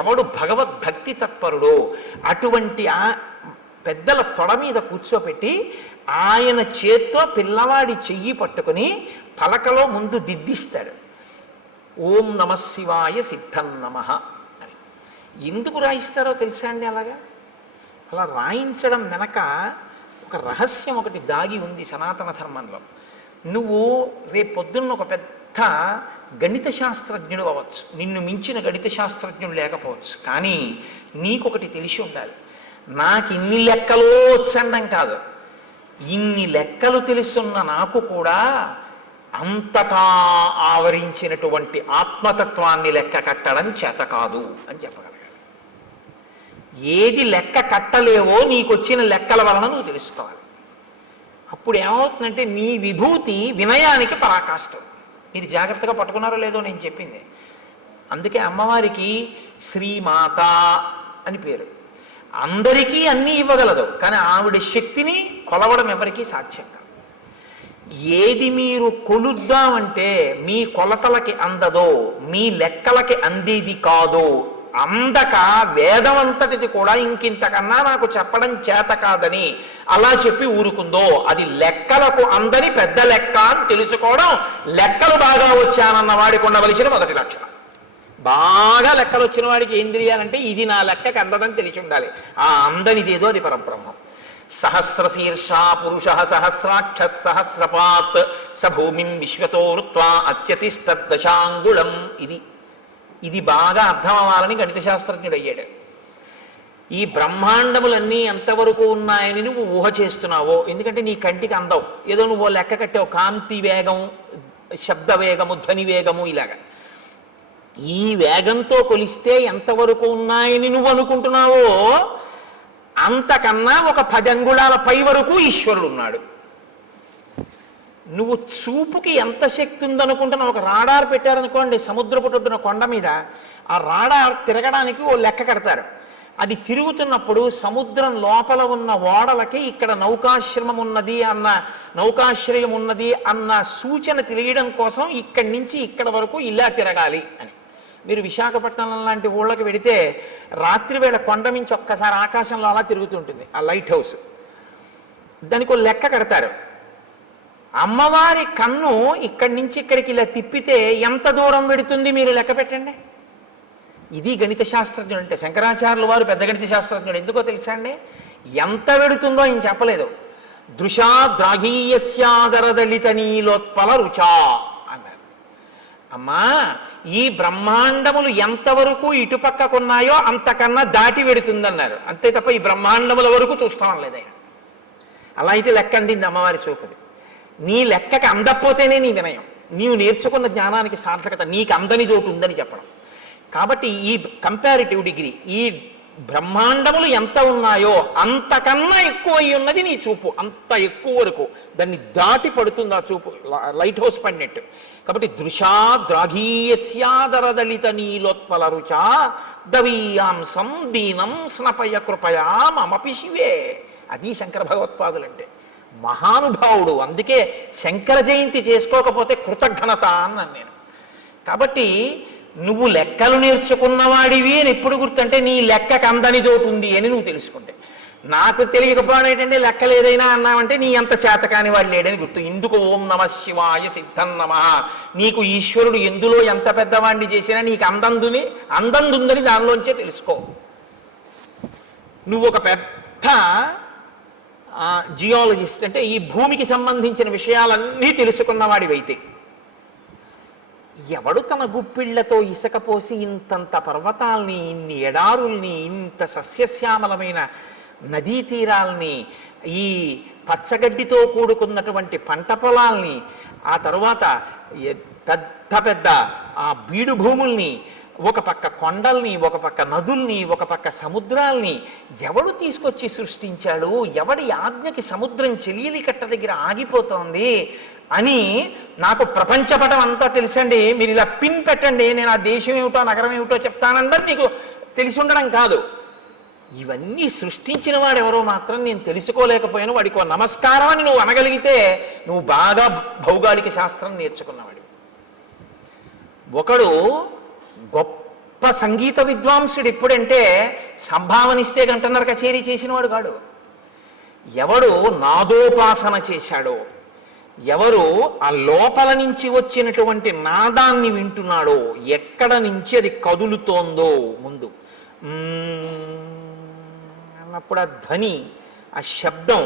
ఎవడు భగవద్భక్తి తత్పరుడో అటువంటి ఆ పెద్దల తొడ మీద కూర్చోపెట్టి ఆయన చేత్తో పిల్లవాడి చెయ్యి పట్టుకుని పలకలో ముందు దిద్దిస్తాడు. ఓం నమ శివాయ సిద్ధం నమః అని. ఎందుకు రాయిస్తారో తెలుసా అండి? అలా రాయించడం వెనక ఒక రహస్యం ఒకటి దాగి ఉంది సనాతన ధర్మంలో. నువ్వు రేపొద్దున్న ఒక పెద్ద గణిత శాస్త్రజ్ఞుడు అవ్వచ్చు, నిన్ను మించిన గణిత శాస్త్రజ్ఞుడు లేకపోవచ్చు, కానీ నీకొకటి తెలిసి ఉండాలి, నాకు ఇన్ని లెక్కలో వచ్చండం కాదు, ఇన్ని లెక్కలు తెలుసున్న నాకు కూడా అంతటా ఆవరించినటువంటి ఆత్మతత్వాన్ని లెక్క కట్టడం చేత కాదు అని చెప్పగలగాలి. ఏది లెక్క కట్టలేవో నీకొచ్చిన లెక్కల వలన నువ్వు తెలుసుకోవాలి. అప్పుడు ఏమవుతుందంటే నీ విభూతి వినయానికి పరాకాష్ఠం. మీరు జాగ్రత్తగా పట్టుకున్నారో లేదో నేను చెప్పింది. అందుకే అమ్మవారికి శ్రీమాత అని పేరు. అందరికీ అన్నీ ఇవ్వగలదు, కానీ ఆవిడ శక్తిని కొలవడం ఎవరికీ సాధ్యం కాదు. ఏది మీరు కొలుద్దామంటే మీ కొలతలకి అందదో, మీ లెక్కలకి అందేది కాదో అందక వేదం అంతటిది కూడా ఇంకింతకన్నా నాకు చెప్పడం చేత కాదని అలా చెప్పి ఊరుకుందో అది లెక్కలకు అందని పెద్ద లెక్క అని తెలుసుకోవడం లెక్కలు బాగా వచ్చానన్న వాడికి ఉండవలసిన మొదటి లక్షణం. బాగా లెక్కలు వచ్చిన వాడికి ఏం తెలియాలంటే ఇది నా లెక్కకు అందదని తెలిసి ఉండాలి. ఆ అందనిదేదో అది పరబ్రహ్మం. సహస్రశీర్ష పురుష సహస్రాక్ష సహస్రపాత్ స భూమిం విశ్వతో రుత్వా అత్యతిష్టదశాంగుళం. ఇది బాగా అర్థం అవ్వాలని గణిత శాస్త్రజ్ఞుడు అయ్యాడు. ఈ బ్రహ్మాండములన్నీ ఎంతవరకు ఉన్నాయని నువ్వు ఊహ చేస్తున్నావో, ఎందుకంటే నీ కంటికి అందవు, ఏదో నువ్వు లెక్క కట్టావు, కాంతి వేగము, శబ్ద వేగము, ధ్వని వేగము, ఇలాగా ఈ వేగంతో కొలిస్తే ఎంతవరకు ఉన్నాయని నువ్వు అనుకుంటున్నావో అంతకన్నా ఒక 10 అంగుళాల పై వరకు ఈశ్వరుడు ఉన్నాడు. నువ్వు చూపుకి ఎంత శక్తి ఉందనుకుంటున్నావు? ఒక రాడార్ పెట్టారనుకోండి సముద్రపు ఒడ్డున కొండ మీద, ఆ రాడార్ తిరగడానికి ఓ లెక్క కడతారు. అది తిరుగుతున్నప్పుడు సముద్రం లోపల ఉన్న ఓడలకి ఇక్కడ నౌకాశ్రమం ఉన్నది నౌకాశ్రయం ఉన్నది అన్న సూచన తెలియడం కోసం ఇక్కడి నుంచి ఇక్కడ వరకు ఇలా తిరగాలి అని. మీరు విశాఖపట్నం లాంటి ఊళ్ళకి వెడితే రాత్రి వేళ కొండ నుంచి ఒక్కసారి ఆకాశంలో అలా తిరుగుతుంటుంది ఆ లైట్ హౌస్. దానికి ఒక లెక్క కడతారు. అమ్మవారి కన్ను ఇక్కడి నుంచి ఇక్కడికి ఇలా తిప్పితే ఎంత దూరం వెడుతుంది మీరు లెక్క పెట్టండి. ఇది గణిత శాస్త్రజ్ఞుడు అంటే. శంకరాచార్యుల వారు పెద్ద గణిత శాస్త్రజ్ఞుడు. ఎందుకో తెలుసా అండి? ఎంత వెడుతుందో ఆయన చెప్పలేదు. దృశా ద్రాఘీయస్యాదరదళిత నీలోత్పల రుచా అన్నారు. అమ్మా, ఈ బ్రహ్మాండములు ఎంతవరకు ఇటుపక్కకున్నాయో అంతకన్నా దాటి వెడుతుందన్నారు. అంతే తప్ప ఈ బ్రహ్మాండముల వరకు చూస్తాం లేదు ఆయన. అలా అయితే లెక్క అందింది అమ్మవారి చూపుది. నీ లెక్కకి అందకపోతేనే నీ వినయం, నీవు నేర్చుకున్న జ్ఞానానికి సార్థకత, నీకు అందనిదోటి ఉందని చెప్పడం. కాబట్టి ఈ కంపారిటివ్ డిగ్రీ, ఈ బ్రహ్మాండములు ఎంత ఉన్నాయో అంతకన్నా ఎక్కువ అయి ఉన్నది నీ చూపు. అంత ఎక్కువ వరకు దాన్ని దాటి పడుతుంది ఆ చూపు, లైట్ హౌస్ పడినట్టు. కాబట్టి దృశా ద్రాఘీయస్యాదరదళిత నీలోత్పల రుచా దవీయాంసం దీనం స్నపయ కృపయా మమపి శివే. అది శంకర భగవత్పాదులంటే. మహానుభావుడు. అందుకే శంకర జయంతి చేసుకోకపోతే కృతజ్ఞత అన్నాను నేను. కాబట్టి నువ్వు లెక్కలు నేర్చుకున్నవాడివి అని ఎప్పుడు గుర్తంటే నీ లెక్కకు అందనిదోటి ఉంది అని నువ్వు తెలుసుకుంటే. నాకు తెలియకపోవడం ఏంటంటే లెక్కలు ఏదైనా అన్నావంటే నీ అంత చేతకాని వాడు లేడని గుర్తు. ఇందుకు ఓం నమ శివాయ సిద్ధం నమ. నీకు ఈశ్వరుడు ఎందులో ఎంత పెద్దవాడిని చేసినా నీకు అందందుందని దానిలోంచే తెలుసుకో. నువ్వు ఒక పెద్ద జియాలజిస్ట్ అంటే ఈ భూమికి సంబంధించిన విషయాలన్నీ తెలుసుకున్నవాడివైతే ఎవడు తన గుప్పిళ్లతో ఇసుక పోసి ఇంతంత పర్వతాల్ని, ఇన్ని ఎడారుల్ని, ఇంత సస్యశ్యామలమైన నదీ తీరాల్ని, ఈ పచ్చగడ్డితో కూడుకున్నటువంటి పంట పొలాల్ని, ఆ తరువాత పెద్ద పెద్ద ఆ బీడు భూముల్ని, ఒక పక్క కొండల్ని, ఒక పక్క నదుల్ని, ఒక పక్క సముద్రాల్ని ఎవడు తీసుకొచ్చి సృష్టించాడు? ఎవడి ఆజ్ఞకి సముద్రం చెలియలి కట్ట దగ్గర ఆగిపోతోంది అని నాకు ప్రపంచపటం అంతా తెలుసండి. మీరు ఇలా పిన్ పెట్టండి, నేను ఆ దేశం ఏమిటో నగరం ఏమిటో చెప్తానందని నీకు తెలిసి ఉండడం కాదు. ఇవన్నీ సృష్టించిన వాడు ఎవరో మాత్రం నేను తెలుసుకోలేకపోయాను, వాడికి నమస్కారం అని నువ్వు అనగలిగితే నువ్వు బాగా భౌగోళిక శాస్త్రం నేర్చుకున్నవాడు. ఒకడు గొప్ప సంగీత విద్వాంసుడు ఎప్పుడంటే సంభావనిస్తే గంటన్నర కచేరీ చేసినవాడు కాడు. ఎవడు నాదోపాసన చేశాడో, ఎవరు ఆ లోపల నుంచి వచ్చినటువంటి నాదాన్ని వింటున్నాడో, ఎక్కడ నుంచి అది కదులుతోందో ముందు అన్నప్పుడు ఆ ధ్వని, ఆ శబ్దం,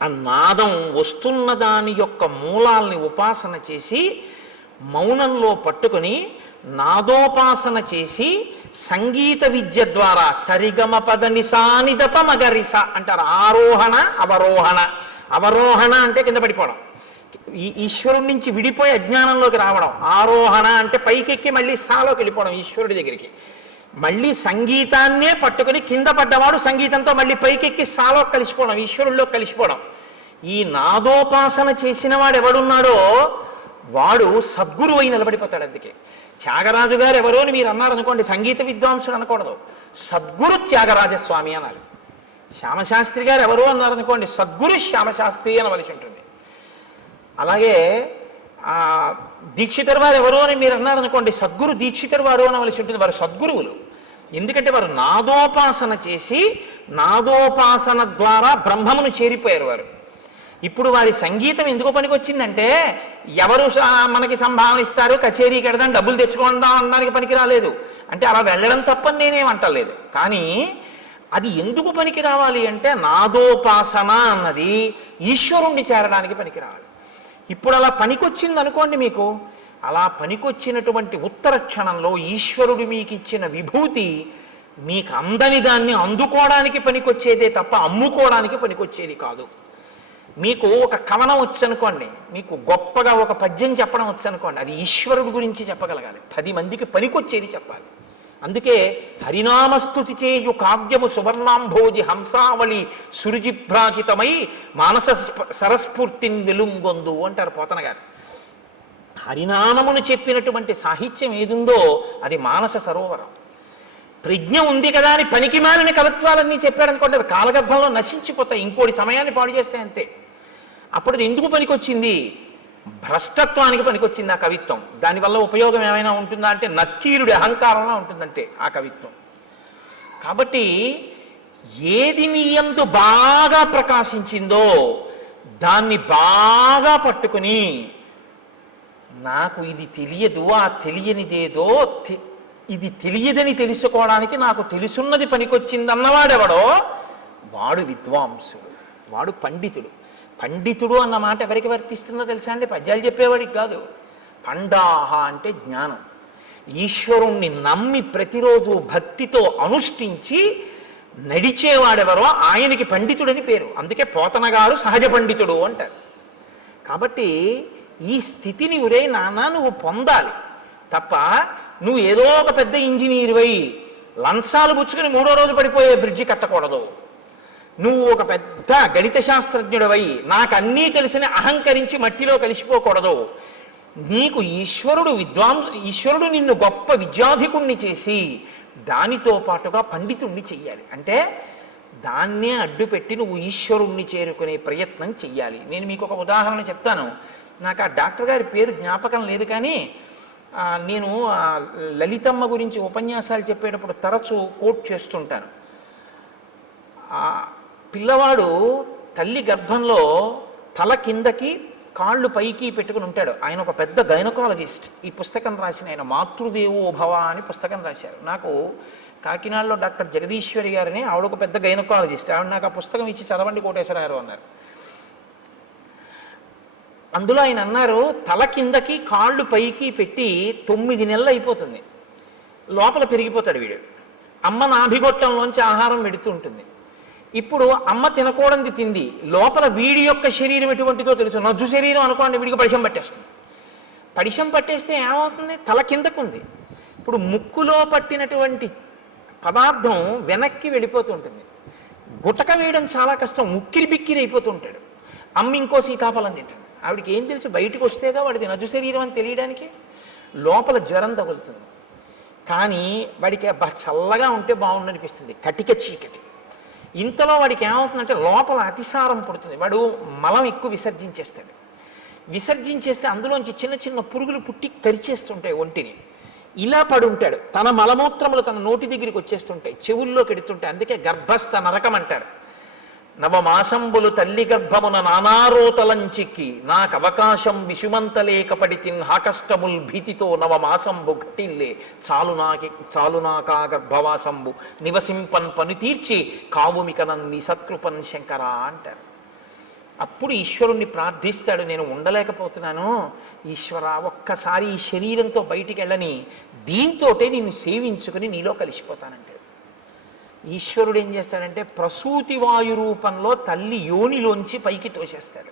ఆ నాదం వస్తున్న దాని యొక్క మూలాల్ని ఉపాసన చేసి మౌనంలో పట్టుకొని నాదోపాసన చేసి సంగీత విద్య ద్వారా సరిగమ పద నిసానిదప మగరిస అంటారు. ఆరోహణ అవరోహణ. అవరోహణ అంటే కింద పడిపోవడం, ఈ ఈశ్వరుడి నుంచి విడిపోయి అజ్ఞానంలోకి రావడం. ఆరోహణ అంటే పైకెక్కి మళ్ళీ సాలోకి వెళ్ళిపోవడం ఈశ్వరుడి దగ్గరికి. మళ్ళీ సంగీతాన్నే పట్టుకుని కింద పడ్డవాడు సంగీతంతో మళ్ళీ పైకెక్కి సాలోకి కలిసిపోవడం, ఈశ్వరుల్లో కలిసిపోవడం. ఈ నాదోపాసన చేసిన వాడు ఎవడున్నాడో వాడు సద్గురువు అయి నిలబడిపోతాడు. అందుకే త్యాగరాజు గారు ఎవరో అని మీరు అన్నారనుకోండి, సంగీత విద్వాంసుడు అనకూడదు, సద్గురు త్యాగరాజస్వామి అనాలి. శ్యామశాస్త్రి గారు ఎవరో అన్నారనుకోండి, సద్గురు శ్యామశాస్త్రి అనవలసి ఉంటుంది. అలాగే దీక్షితర్ వారు ఎవరో అని మీరు అన్నారనుకోండి, సద్గురు దీక్షితర్ వారు అనవలసి ఉంటుంది. వారు సద్గురువులు. ఎందుకంటే వారు నాదోపాసన చేసి నాదోపాసన ద్వారా బ్రహ్మమును చేరిపోయారు వారు. ఇప్పుడు వారి సంగీతం ఎందుకు పనికొచ్చిందంటే ఎవరు మనకి సంభావన ఇస్తారు, కచేరీకి వెడదాం, డబ్బులు తెచ్చుకుందాం అనడానికి పనికి రాలేదు. అంటే అలా వెళ్ళడం తప్పని నేనేమంటలేదు. కానీ అది ఎందుకు పనికి రావాలి అంటే నాదోపాసన అన్నది ఈశ్వరుణ్ణి చేరడానికి పనికి రావాలి. ఇప్పుడు అలా పనికొచ్చింది అనుకోండి, మీకు అలా పనికొచ్చినటువంటి ఉత్తర క్షణంలో ఈశ్వరుడు మీకు ఇచ్చిన విభూతి మీకు అందని దాన్ని అందుకోవడానికి పనికొచ్చేదే తప్ప అమ్ముకోవడానికి పనికొచ్చేది కాదు. మీకు ఒక కవనం వచ్చనుకోండి, మీకు గొప్పగా ఒక పద్యం చెప్పడం వచ్చనుకోండి, అది ఈశ్వరుడు గురించి చెప్పగలగాలి, 10 మందికి పనికొచ్చేది చెప్పాలి. అందుకే హరినామస్తుతి చేయు కావ్యము సువర్ణాంభోజి హంసావళి సురుజిభ్రాజితమై మానస సరస్ఫూర్తిని వెలుంగొందు అంటారు పోతన గారు. హరినామమును చెప్పినటువంటి సాహిత్యం ఏదుందో అది మానస సరోవరం. ప్రజ్ఞ ఉంది కదా అని పనికి మాలిన కవిత్వాలన్నీ చెప్పాడనుకోండి, అవి కాలగర్భంలో నశించిపోతాయి, ఇంకోటి సమయాన్ని పాడు చేస్తాయి అంతే. అప్పుడు అది ఎందుకు పనికొచ్చింది? భ్రష్టత్వానికి పనికొచ్చింది ఆ కవిత్వం. దానివల్ల ఉపయోగం ఏమైనా ఉంటుందా అంటే నక్కీరుడి అహంకారంలో ఉంటుందంతే ఆ కవిత్వం. కాబట్టి ఏది నీ యందు బాగా ప్రకాశించిందో దాన్ని బాగా పట్టుకుని నాకు ఇది తెలియదు, ఆ తెలియనిదేదో ఇది తెలియదని తెలుసుకోవడానికి నాకు తెలుసున్నది పనికొచ్చిందన్నవాడెవడో వాడు విద్వాంసుడు, వాడు పండితుడు. పండితుడు అన్న మాట ఎవరికి వర్తిస్తుందో తెలుసా అండి? పద్యాలు చెప్పేవాడికి కాదు. పండాహ అంటే జ్ఞానం. ఈశ్వరుణ్ణి నమ్మి ప్రతిరోజు భక్తితో అనుష్ఠించి నడిచేవాడెవరో ఆయనకి పండితుడని పేరు. అందుకే పోతన గారు సహజ పండితుడు అంటారు. కాబట్టి ఈ స్థితిని ఒరే నాన్న నువ్వు పొందాలి తప్ప నువ్వు ఏదో ఒక పెద్ద ఇంజనీరువై లంచాలు పుచ్చుకొని 3వ రోజు పడిపోయే బ్రిడ్జి కట్టకూడదు. నువ్వు ఒక పెద్ద గణిత శాస్త్రజ్ఞుడివై నాకు అన్నీ తెలిసిన అహంకరించి మట్టిలో కలిసిపోకూడదు. నీకు ఈశ్వరుడు నిన్ను గొప్ప విద్యాధికుణ్ణి చేసి దానితో పాటుగా పండితుణ్ణి చెయ్యాలి. అంటే దాన్నే అడ్డుపెట్టి నువ్వు ఈశ్వరుణ్ణి చేరుకునే ప్రయత్నం చెయ్యాలి. నేను మీకు ఒక ఉదాహరణ చెప్తాను. నాకు ఆ డాక్టర్ గారి పేరు జ్ఞాపకం లేదు, కానీ నేను లలితమ్మ గురించి ఉపన్యాసాలు చెప్పేటప్పుడు తరచూ కోట్ చేస్తుంటాను. పిల్లవాడు తల్లి గర్భంలో తల కిందకి కాళ్ళు పైకి పెట్టుకుని ఉంటాడు. ఆయన ఒక పెద్ద గైనకాలజిస్ట్. ఈ పుస్తకం రాసిన ఆయన మాతృదేవో భవ అని పుస్తకం రాశారు. నాకు కాకినాడలో డాక్టర్ జగదీశ్వరి గారిని, ఆవిడ ఒక పెద్ద గైనకాలజిస్ట్. ఆవిడ నాకు ఆ పుస్తకం ఇచ్చి చదవండి కోటేశ్వరరావు అన్నారు. అందులో ఆయన అన్నారు, తల కిందకి కాళ్ళు పైకి పెట్టి 9 నెలలు అయిపోతుంది, లోపల పెరిగిపోతాడు వీడు. అమ్మ నాభిగొట్టంలోంచి ఆహారం పెడుతూ ఉంటుంది. ఇప్పుడు అమ్మ తినకూడనిది తింది, లోపల వీడి యొక్క శరీరం ఎటువంటిదో తెలుసు. నజ్జు శరీరం అనుకోండి, వీడికి పడిశం పట్టేస్తుంది. పడిశం పట్టేస్తే ఏమవుతుంది? తల కిందకు ఉంది. ఇప్పుడు ముక్కులో పట్టినటువంటి పదార్థం వెనక్కి వెళ్ళిపోతుంటుంది. గుటక వేయడం చాలా కష్టం, ఉక్కిరి బిక్కిరి అయిపోతుంటాడు. అమ్మ ఇంకో సీతాఫలం తింటుంది. ఆవిడికి ఏం తెలుసు? బయటకు వస్తేగా వాడికి నజ్జు శరీరం అని తెలియడానికి. లోపల జ్వరం తగులుతుంది. కానీ వాడికి చల్లగా ఉంటే బాగుండనిపిస్తుంది, కటిక చీకటి. ఇంతలో వాడికి ఏమవుతుందంటే లోపల అతిసారం పుడుతుంది. వాడు మలం ఎక్కువ విసర్జించేస్తాడు. విసర్జించేస్తే అందులోంచి చిన్న చిన్న పురుగులు పుట్టి కరిచేస్తుంటాయి ఒంటిని. ఇలా పడి ఉంటాడు. తన మలమూత్రములు తన నోటి దగ్గరికి వచ్చేస్తుంటాయి, చెవుల్లో కెడుతుంటాయి. అందుకే గర్భస్థ నరకం అంటారు. నవమాసంబులు తల్లి గర్భమున నానారోతలంచిక్కి నాకు అవకాశం విషుమంతలేకపడి హాకష్టముల్ భీతితో నవమాసంబు ఘటిల్లే చాలునాకా గర్భవాసంబు నివసింపన్ పని తీర్చి కావుమికనన్ని సత్కృపన్ శంకరా అంటారు. అప్పుడు ఈశ్వరుణ్ణి ప్రార్థిస్తాడు, నేను ఉండలేకపోతున్నాను ఈశ్వర, ఒక్కసారి ఈ శరీరంతో బయటికి వెళ్ళని, దీంతోటే నేను సేవించుకుని నీలో కలిసిపోతానంటాడు. ఈశ్వరుడు ఏం చేస్తాడంటే ప్రసూతి వాయు రూపంలో తల్లి యోనిలోంచి పైకి తోసేస్తాడు.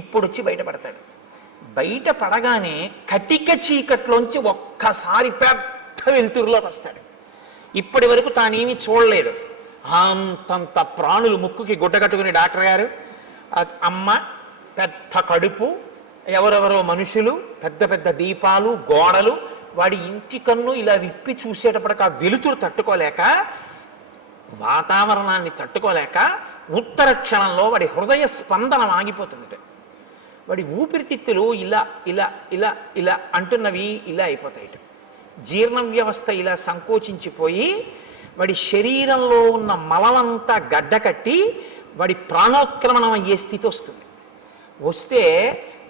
ఇప్పుడు వచ్చి బయటపడతాడు. బయట పడగానే కటిక చీకట్లోంచి ఒక్కసారి పెద్ద వెలుతురులోకి వస్తాడు. ఇప్పటి వరకు తానేమీ చూడలేదు. అంతంత ప్రాణులు ముక్కుకి గుడ్డ కట్టుకుని డాక్టర్ గారు, అమ్మ, పెద్ద కడుపు, ఎవరెవరో మనుషులు, పెద్ద పెద్ద దీపాలు, గోడలు. వాడి ఇంటి కన్ను ఇలా విప్పి చూసేటప్పటికి ఆ వెలుతురు తట్టుకోలేక, వాతావరణాన్ని తట్టుకోలేక ఉత్తర క్షణంలో వాడి హృదయ స్పందన ఆగిపోతుంది. వాడి ఊపిరితిత్తులు ఇలా ఇలా ఇలా ఇలా అంటున్నవి ఇలా అయిపోతాయి. జీర్ణ వ్యవస్థ ఇలా సంకోచించిపోయి వాడి శరీరంలో ఉన్న మలమంతా గడ్డకట్టి వాడి ప్రాణోత్క్రమణం అయ్యే స్థితి వస్తుంది. వస్తే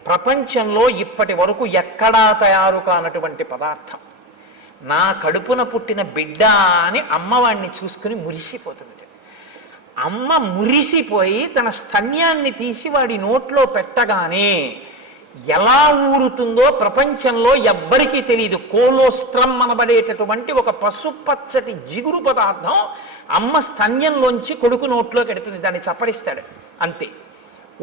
ప్రపంచంలో ఇప్పటి వరకు ఎక్కడా తయారు కానటువంటి పదార్థం, నా కడుపున పుట్టిన బిడ్డ అని అమ్మవాడిని చూసుకుని మురిసిపోతుంది. అమ్మ మురిసిపోయి తన స్తన్యాన్ని తీసి వాడి నోట్లో పెట్టగానే ఎలా ఊరుతుందో ప్రపంచంలో ఎవ్వరికీ తెలియదు. కోలోస్ట్రమ్ అనబడేటటువంటి ఒక పసుపచ్చటి జిగురు పదార్థం అమ్మ స్తన్యంలోంచి కొడుకు నోట్లోకి ఎడుతుంది. దాన్ని చప్పరిస్తాడు అంతే.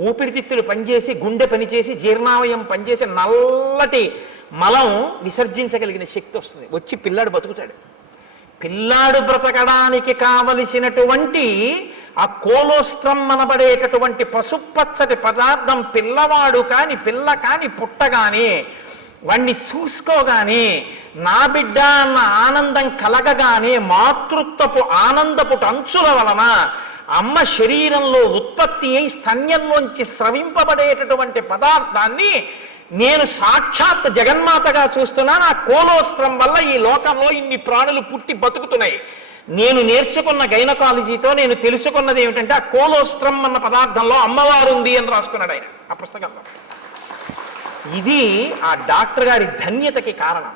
ఊపిరితిత్తులు పనిచేసి, గుండె పనిచేసి, జీర్ణావయం పనిచేసి నల్లటి మలం విసర్జించగలిగిన శక్తి వస్తుంది. వచ్చి పిల్లాడు బతుకుతాడు. పిల్లాడు బ్రతకడానికి కావలసినటువంటి ఆ కోలోస్ట్రమ్ అనబడేటటువంటి పసుపచ్చటి పదార్థం పిల్లవాడు కాని పిల్ల కాని పుట్టగానే వాణ్ణి చూసుకోగానే నా బిడ్డ అన్న ఆనందం కలగగానే మాతృత్వపు ఆనందపు అంచుల వలన అమ్మ శరీరంలో ఉత్పత్తి అయి స్తన్యంలోంచి స్రవింపబడేటటువంటి పదార్థాన్ని నేను సాక్షాత్ జగన్మాతగా చూస్తున్నాను. ఆ కోలోస్ట్రం వల్ల ఈ లోకంలో ఇన్ని ప్రాణులు పుట్టి బతుకుతున్నాయి. నేను నేర్చుకున్న గైనకాలజీతో నేను తెలుసుకున్నది ఏమిటంటే ఆ కోలోస్ట్రం అన్న పదార్థంలో అమ్మవారు ఉంది అని రాసుకున్నాడు ఆయన ఆ పుస్తకంలో. ఇది ఆ డాక్టర్ గారి ధన్యతకి కారణం.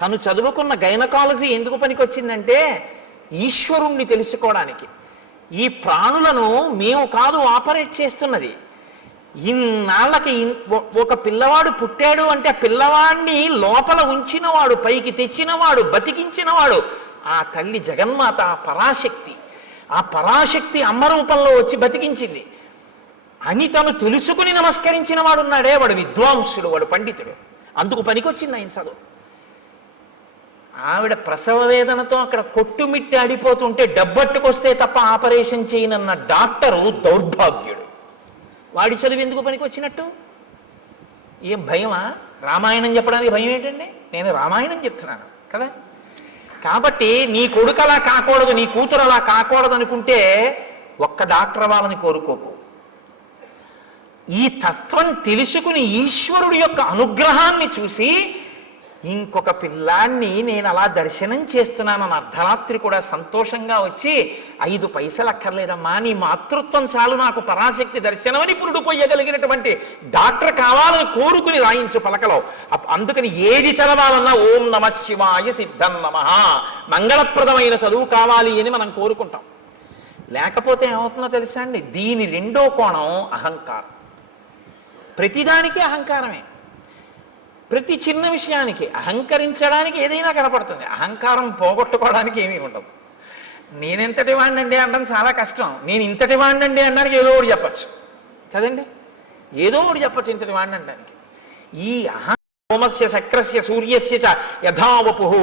తను చదువుకున్న గైనకాలజీ ఎందుకు పనికొచ్చిందంటే ఈశ్వరుణ్ణి తెలుసుకోవడానికి. ఈ ప్రాణులను మేము కాదు ఆపరేట్ చేస్తున్నది. ఇన్నాళ్ళకి ఒక పిల్లవాడు పుట్టాడు అంటే ఆ పిల్లవాడిని లోపల ఉంచినవాడు, పైకి తెచ్చినవాడు, బతికించినవాడు ఆ తల్లి జగన్మాత, ఆ పరాశక్తి. ఆ పరాశక్తి అమ్మ రూపంలో వచ్చి బతికించింది అని తను తెలుసుకుని నమస్కరించిన వాడు ఉన్నాడే, వాడు విద్వాంసుడు, వాడు పండితుడు. అందుకు పనికొచ్చింది ఆయన చదువు. ఆవిడ ప్రసవ వేదనతో అక్కడ కొట్టుమిట్టి ఆడిపోతుంటే డబ్బట్టుకొస్తే తప్ప ఆపరేషన్ చేయనన్న డాక్టరు దౌర్భాగ్యుడు. వాడి చదువు ఎందుకు పనికొచ్చినట్టు? ఏం భయమా? రామాయణం చెప్పడానికి భయం ఏంటండి? నేను రామాయణం చెప్తున్నాను కదా. కాబట్టి నీ కొడుకు అలా కాకూడదు, నీ కూతురు అలా కాకూడదు అనుకుంటే ఒక్క డాక్టర్ అవ్వాలని కోరుకోకు. ఈ తత్వం తెలుసుకుని ఈశ్వరుడి యొక్క అనుగ్రహాన్ని చూసి ఇంకొక పిల్లాన్ని నేను అలా దర్శనం చేస్తున్నానని అర్ధరాత్రి కూడా సంతోషంగా వచ్చి 5 పైసలు అక్కర్లేదమ్మా, నీ మాతృత్వం చాలు నాకు పరాశక్తి దర్శనం అని పురుడు పోయగలిగినటువంటి డాక్టర్ కావాలని కోరుకుని రాయించు పలకలో. అందుకని ఏది చదవాలన్నా ఓం నమ శివాయ సిద్ధం నమః, మంగళప్రదమైన చదువు కావాలి అని మనం కోరుకుంటాం. లేకపోతే ఏమవుతుందో తెలుసా అండి? దీని రెండో కోణం అహంకారం. ప్రతిదానికి అహంకారమే. ప్రతి చిన్న విషయానికి అహంకరించడానికి ఏదైనా కనపడుతుంది. అహంకారం పోగొట్టుకోవడానికి ఏమీ ఉండదు. నేనెంతటి వాడినండి అనడం చాలా కష్టం. నేను ఇంతటి వాడినండి అనడానికి ఏదో ఒకటి చెప్పచ్చు కదండి. ఏదో ఒకటి చెప్పచ్చు ఇంతటి వాడిని అనడానికి. ఈ సోమస్య శక్రస్య సూర్యస్య చ యథావపుః,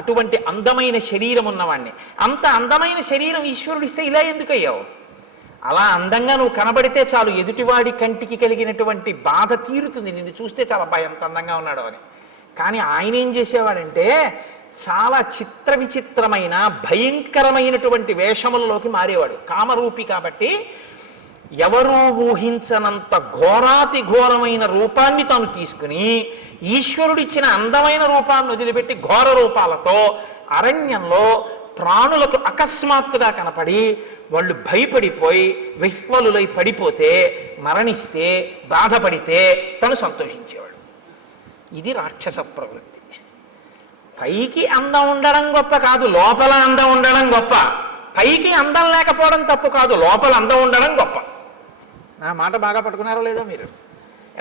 అటువంటి అందమైన శరీరం ఉన్నవాడిని, అంత అందమైన శరీరం ఈశ్వరుడిస్తే ఇలా ఎందుకు అయ్యావు? అలా అందంగా నువ్వు కనబడితే చాలు, ఎదుటివాడి కంటికి కలిగినటువంటి బాధ తీరుతుంది. నిన్ను చూస్తే చాలా ఎంత అందంగా ఉన్నాడు అని. కానీ ఆయన ఏం చేసేవాడంటే చాలా చిత్ర విచిత్రమైన భయంకరమైనటువంటి వేషములలోకి మారేవాడు. కామరూపి కాబట్టి ఎవరూ ఊహించనంత ఘోరాతి ఘోరమైన రూపాన్ని తాను తీసుకుని ఈశ్వరుడిచ్చిన అందమైన రూపాన్ని వదిలిపెట్టి ఘోర రూపాలతో అరణ్యంలో ప్రాణులకు అకస్మాత్తుగా కనపడి వాళ్ళు భయపడిపోయి విహ్వలులై పడిపోతే, మరణిస్తే, బాధపడితే తను సంతోషించేవాడు. ఇది రాక్షస ప్రవృత్తి. పైకి అందం ఉండడం గొప్ప కాదు, లోపల అందం ఉండడం గొప్ప. పైకి అందం లేకపోవడం తప్పు కాదు, లోపల అందం ఉండడం గొప్ప. నా మాట బాగా పట్టుకున్నారో లేదో మీరు?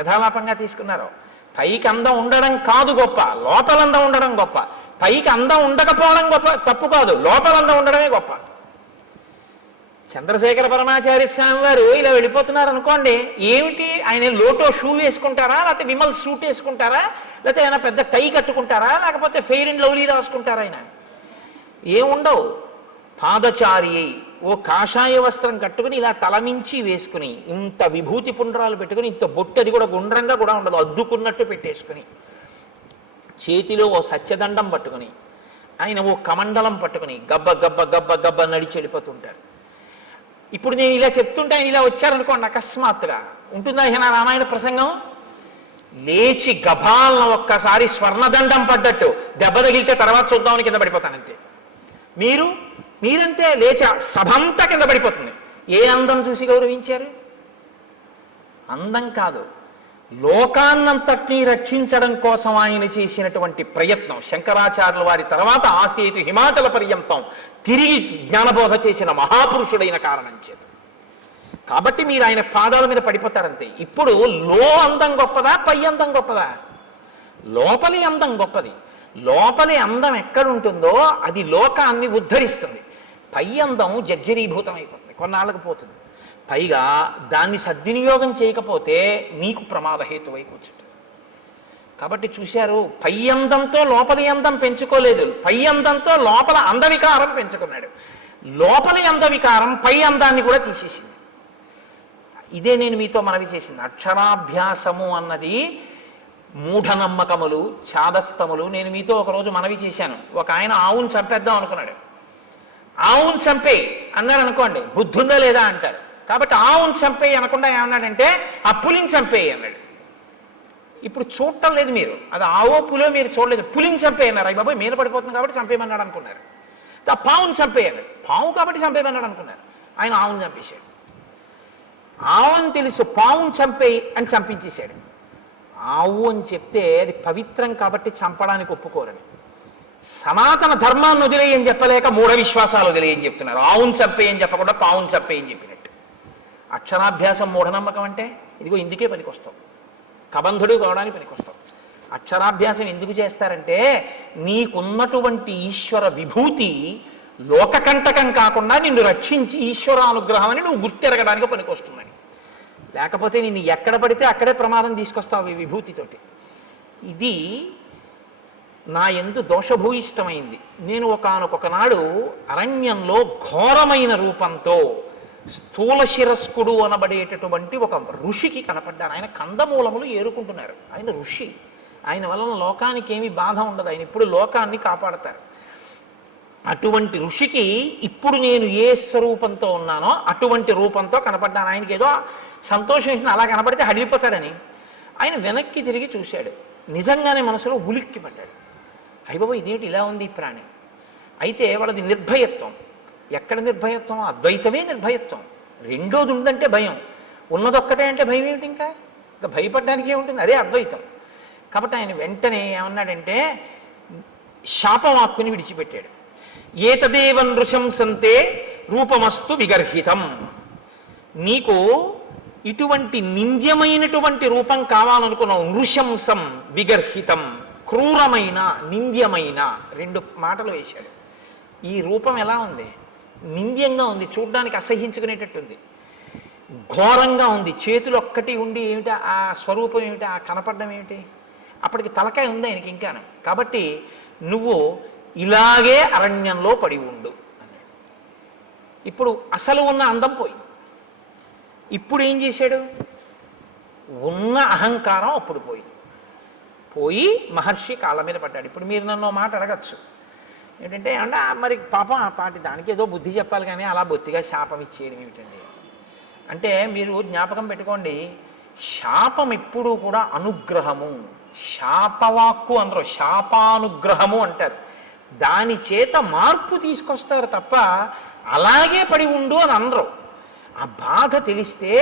యథాలాపంగా తీసుకున్నారో? పైకి అందం ఉండడం కాదు గొప్ప, లోపల అందం ఉండడం గొప్ప. పైకి అందం ఉండకపోవడం గొప్ప తప్పు కాదు, లోపల అందం ఉండడమే గొప్ప. చంద్రశేఖర పరమాచార్య స్వామి వారు ఇలా వెళ్ళిపోతున్నారు అనుకోండి, ఏమిటి ఆయన లోటో షూ వేసుకుంటారా, లేకపోతే విమల్ సూట్ వేసుకుంటారా, లేకపోతే ఆయన పెద్ద టై కట్టుకుంటారా, లేకపోతే ఫెయిర్ అండ్ లవ్లీ రాసుకుంటారా? ఆయన ఏముండవు. పాదచారి అయి ఓ కాషాయ వస్త్రం కట్టుకుని ఇలా తలమించి వేసుకుని, ఇంత విభూతి పుండ్రాలు పెట్టుకుని, ఇంత బొట్టది కూడా గుండ్రంగా కూడా ఉండదు, అద్దుకున్నట్టు పెట్టేసుకుని, చేతిలో ఓ సత్యదండం పట్టుకుని, ఆయన ఓ కమండలం పట్టుకుని గబ్బ గబ్బ గబ్బ గబ్బ నడిచి వెళ్ళిపోతుంటారు. ఇప్పుడు నేను ఇలా చెప్తుంటే ఆయన ఇలా వచ్చారనుకోండి, అకస్మాత్తుగా ఉంటుందా నా రామాయణ ప్రసంగం? లేచి గభాలను ఒక్కసారి స్వర్ణదండం పడ్డట్టు దెబ్బ తగిలితే తర్వాత చూద్దామని కింద పడిపోతానంతే. మీరంతే లేచి సభంతా కింద పడిపోతుంది. ఏ అందం చూసి గౌరవించారు? అందం కాదు, లోకాన్నంతటినీ రక్షించడం కోసం ఆయన చేసినటువంటి ప్రయత్నం. శంకరాచార్యుల వారి తర్వాత ఆసేతు హిమాచల పర్యంతం తిరిగి జ్ఞానబోధ చేసిన మహాపురుషుడైన కారణం చేత. కాబట్టి మీరు ఆయన పాదాల మీద పడిపోతారంతే. ఇప్పుడు అందం గొప్పదా, పై అందం గొప్పదా? లోపలి అందం గొప్పది. లోపలి అందం ఎక్కడుంటుందో అది లోకాన్ని ఉద్ధరిస్తుంది. పై అందం జర్జరీభూతం అయిపోతుంది, కొన్నాళ్ళకు పోతుంది. పైగా దాన్ని సద్వినియోగం చేయకపోతే నీకు ప్రమాదహేతువై కూర్చుంటుంది. కాబట్టి చూశారు, పై అందంతో లోపలి అందం పెంచుకోలేదు, పై అందంతో లోపల అందవికారం పెంచుకున్నాడు. లోపలి అందవికారం పై అందాన్ని కూడా తీసేసింది. ఇదే నేను మీతో మనవి చేసింది. అక్షరాభ్యాసము అన్నది మూఢనమ్మకములు, చాదస్తములు. నేను మీతో ఒకరోజు మనవి చేశాను. ఒక ఆయన ఆవును చంపేద్దాం అనుకున్నాడు. ఆవును చంపేయి అన్నాడు అనుకోండి, బుద్ధుందా లేదా అంటారు. కాబట్టి ఆవును చంపేయి అనకుండా ఏమన్నాడంటే ఆ పులిని చంపేయి అన్నాడు. ఇప్పుడు చూడటం లేదు మీరు, అది ఆవో పులో మీరు చూడలేదు. పులిని చంపేయి అన్నారు. అయ్యి బాబాయ్ మీద పడిపోతుంది కాబట్టి చంపేయమన్నాడు అనుకున్నారు. ఆ పావును చంపేయి అన్నాడు. పావు కాబట్టి చంపేయమన్నాడు అనుకున్నారు. ఆయన ఆవును చంపేశాడు. ఆవుని తెలుసు, పావును చంపేయి అని చంపించేశాడు. ఆవు అని చెప్తే అది పవిత్రం కాబట్టి చంపడానికి ఒప్పుకోరని. సనాతన ధర్మాన్ని వదిలేయని చెప్పలేక మూఢ విశ్వాసాలు వదిలేయని చెప్తున్నారు. ఆవును చంపేయని చెప్పకుండా పావును చంపేయని చెప్పినట్టు. అక్షరాభ్యాసం మూఢనమ్మకం అంటే ఇదిగో ఇందుకే పనికొస్తాం, కబంధుడు కావడానికి పనికొస్తాం. అక్షరాభ్యాసం ఎందుకు చేస్తారంటే నీకున్నటువంటి ఈశ్వర విభూతి లోకకంటకం కాకుండా నిన్ను రక్షించి ఈశ్వరానుగ్రహం అని నువ్వు గుర్తెరగడానికి పనికొస్తుందని. లేకపోతే నిన్ను ఎక్కడ పడితే అక్కడే ప్రమాదం తీసుకొస్తావు ఈ విభూతితోటి. ఇది నా యందు దోషభూయిష్టమైంది. నేను ఒకానొకనాడు అరణ్యంలో ఘోరమైన రూపంతో స్థూల శిరస్కుడు అనబడేటటువంటి ఒక ఋషికి కనపడ్డాను. ఆయన కందమూలములు ఏరుకుంటున్నారు. ఆయన ఋషి, ఆయన వలన లోకానికి ఏమీ బాధ ఉండదు. ఆయన ఇప్పుడు లోకాన్ని కాపాడతారు. అటువంటి ఋషికి ఇప్పుడు నేను ఏ స్వరూపంతో ఉన్నానో అటువంటి రూపంతో కనపడ్డాను. ఆయనకి ఏదో సంతోషం వేసింది, అలా కనపడితే హడిలిపోతాడని. ఆయన వెనక్కి తిరిగి చూశాడు. నిజంగానే మనసులో ఉలిక్కి పడ్డాడు. అయ్యబాబు ఇదేమిటి ఇలా ఉంది ఈ ప్రాణి. అయితే వాళ్ళది నిర్భయత్వం. ఎక్కడ నిర్భయత్వం? అద్వైతమే నిర్భయత్వం. రెండోది ఉందంటే భయం, ఉన్నదొక్కటే అంటే భయం ఏమిటి? ఇంకా భయపడడానికి ఏముంటుంది? అదే అద్వైతం. కాబట్టి ఆయన వెంటనే ఏమన్నాడంటే శాపవాక్కుని విడిచిపెట్టాడు. ఏతదేవ నృశంసంతే రూపమస్తు విగర్హితం. నీకు ఇటువంటి నింద్యమైనటువంటి రూపం కావాలనుకున్నావు. నృశంసం విగర్హితం, క్రూరమైన నింద్యమైన, రెండు మాటలు వేశాడు. ఈ రూపం ఎలా ఉంది? నింద్యంగా ఉంది, చూడ్డానికి అసహ్యించుకునేటట్టుంది, ఘోరంగా ఉంది. చేతులు ఒక్కటి ఉండి ఏమిటి ఆ స్వరూపం ఏమిటి, ఆ కనపడడం ఏమిటి? అప్పటికి తలకాయ ఉంది ఆయనకి ఇంకాను. కాబట్టి నువ్వు ఇలాగే అరణ్యంలో పడి ఉండు అన్నాడు. ఇప్పుడు అసలు ఉన్న అందం పోయింది. ఇప్పుడు ఏం చేశాడు? ఉన్న అహంకారం అప్పుడు పోయి మహర్షి కాళ్ళ మీద పడ్డాడు. ఇప్పుడు మీరు నన్ను మాట అడగచ్చు ఏంటంటే, అంటే మరి పాపం ఆ పాటి దానికి ఏదో బుద్ధి చెప్పాలి కానీ అలా బొత్తిగా శాపం ఇచ్చేయడం ఏమిటండి అంటే, మీరు జ్ఞాపకం పెట్టుకోండి, శాపం ఎప్పుడూ కూడా అనుగ్రహము. శాపవాక్కు అనరు, శాపానుగ్రహము అంటారు. దాని చేత మార్పు తీసుకొస్తారు తప్ప అలాగే పడి ఉండు అని అనరు. ఆ బాధ తెలిస్తే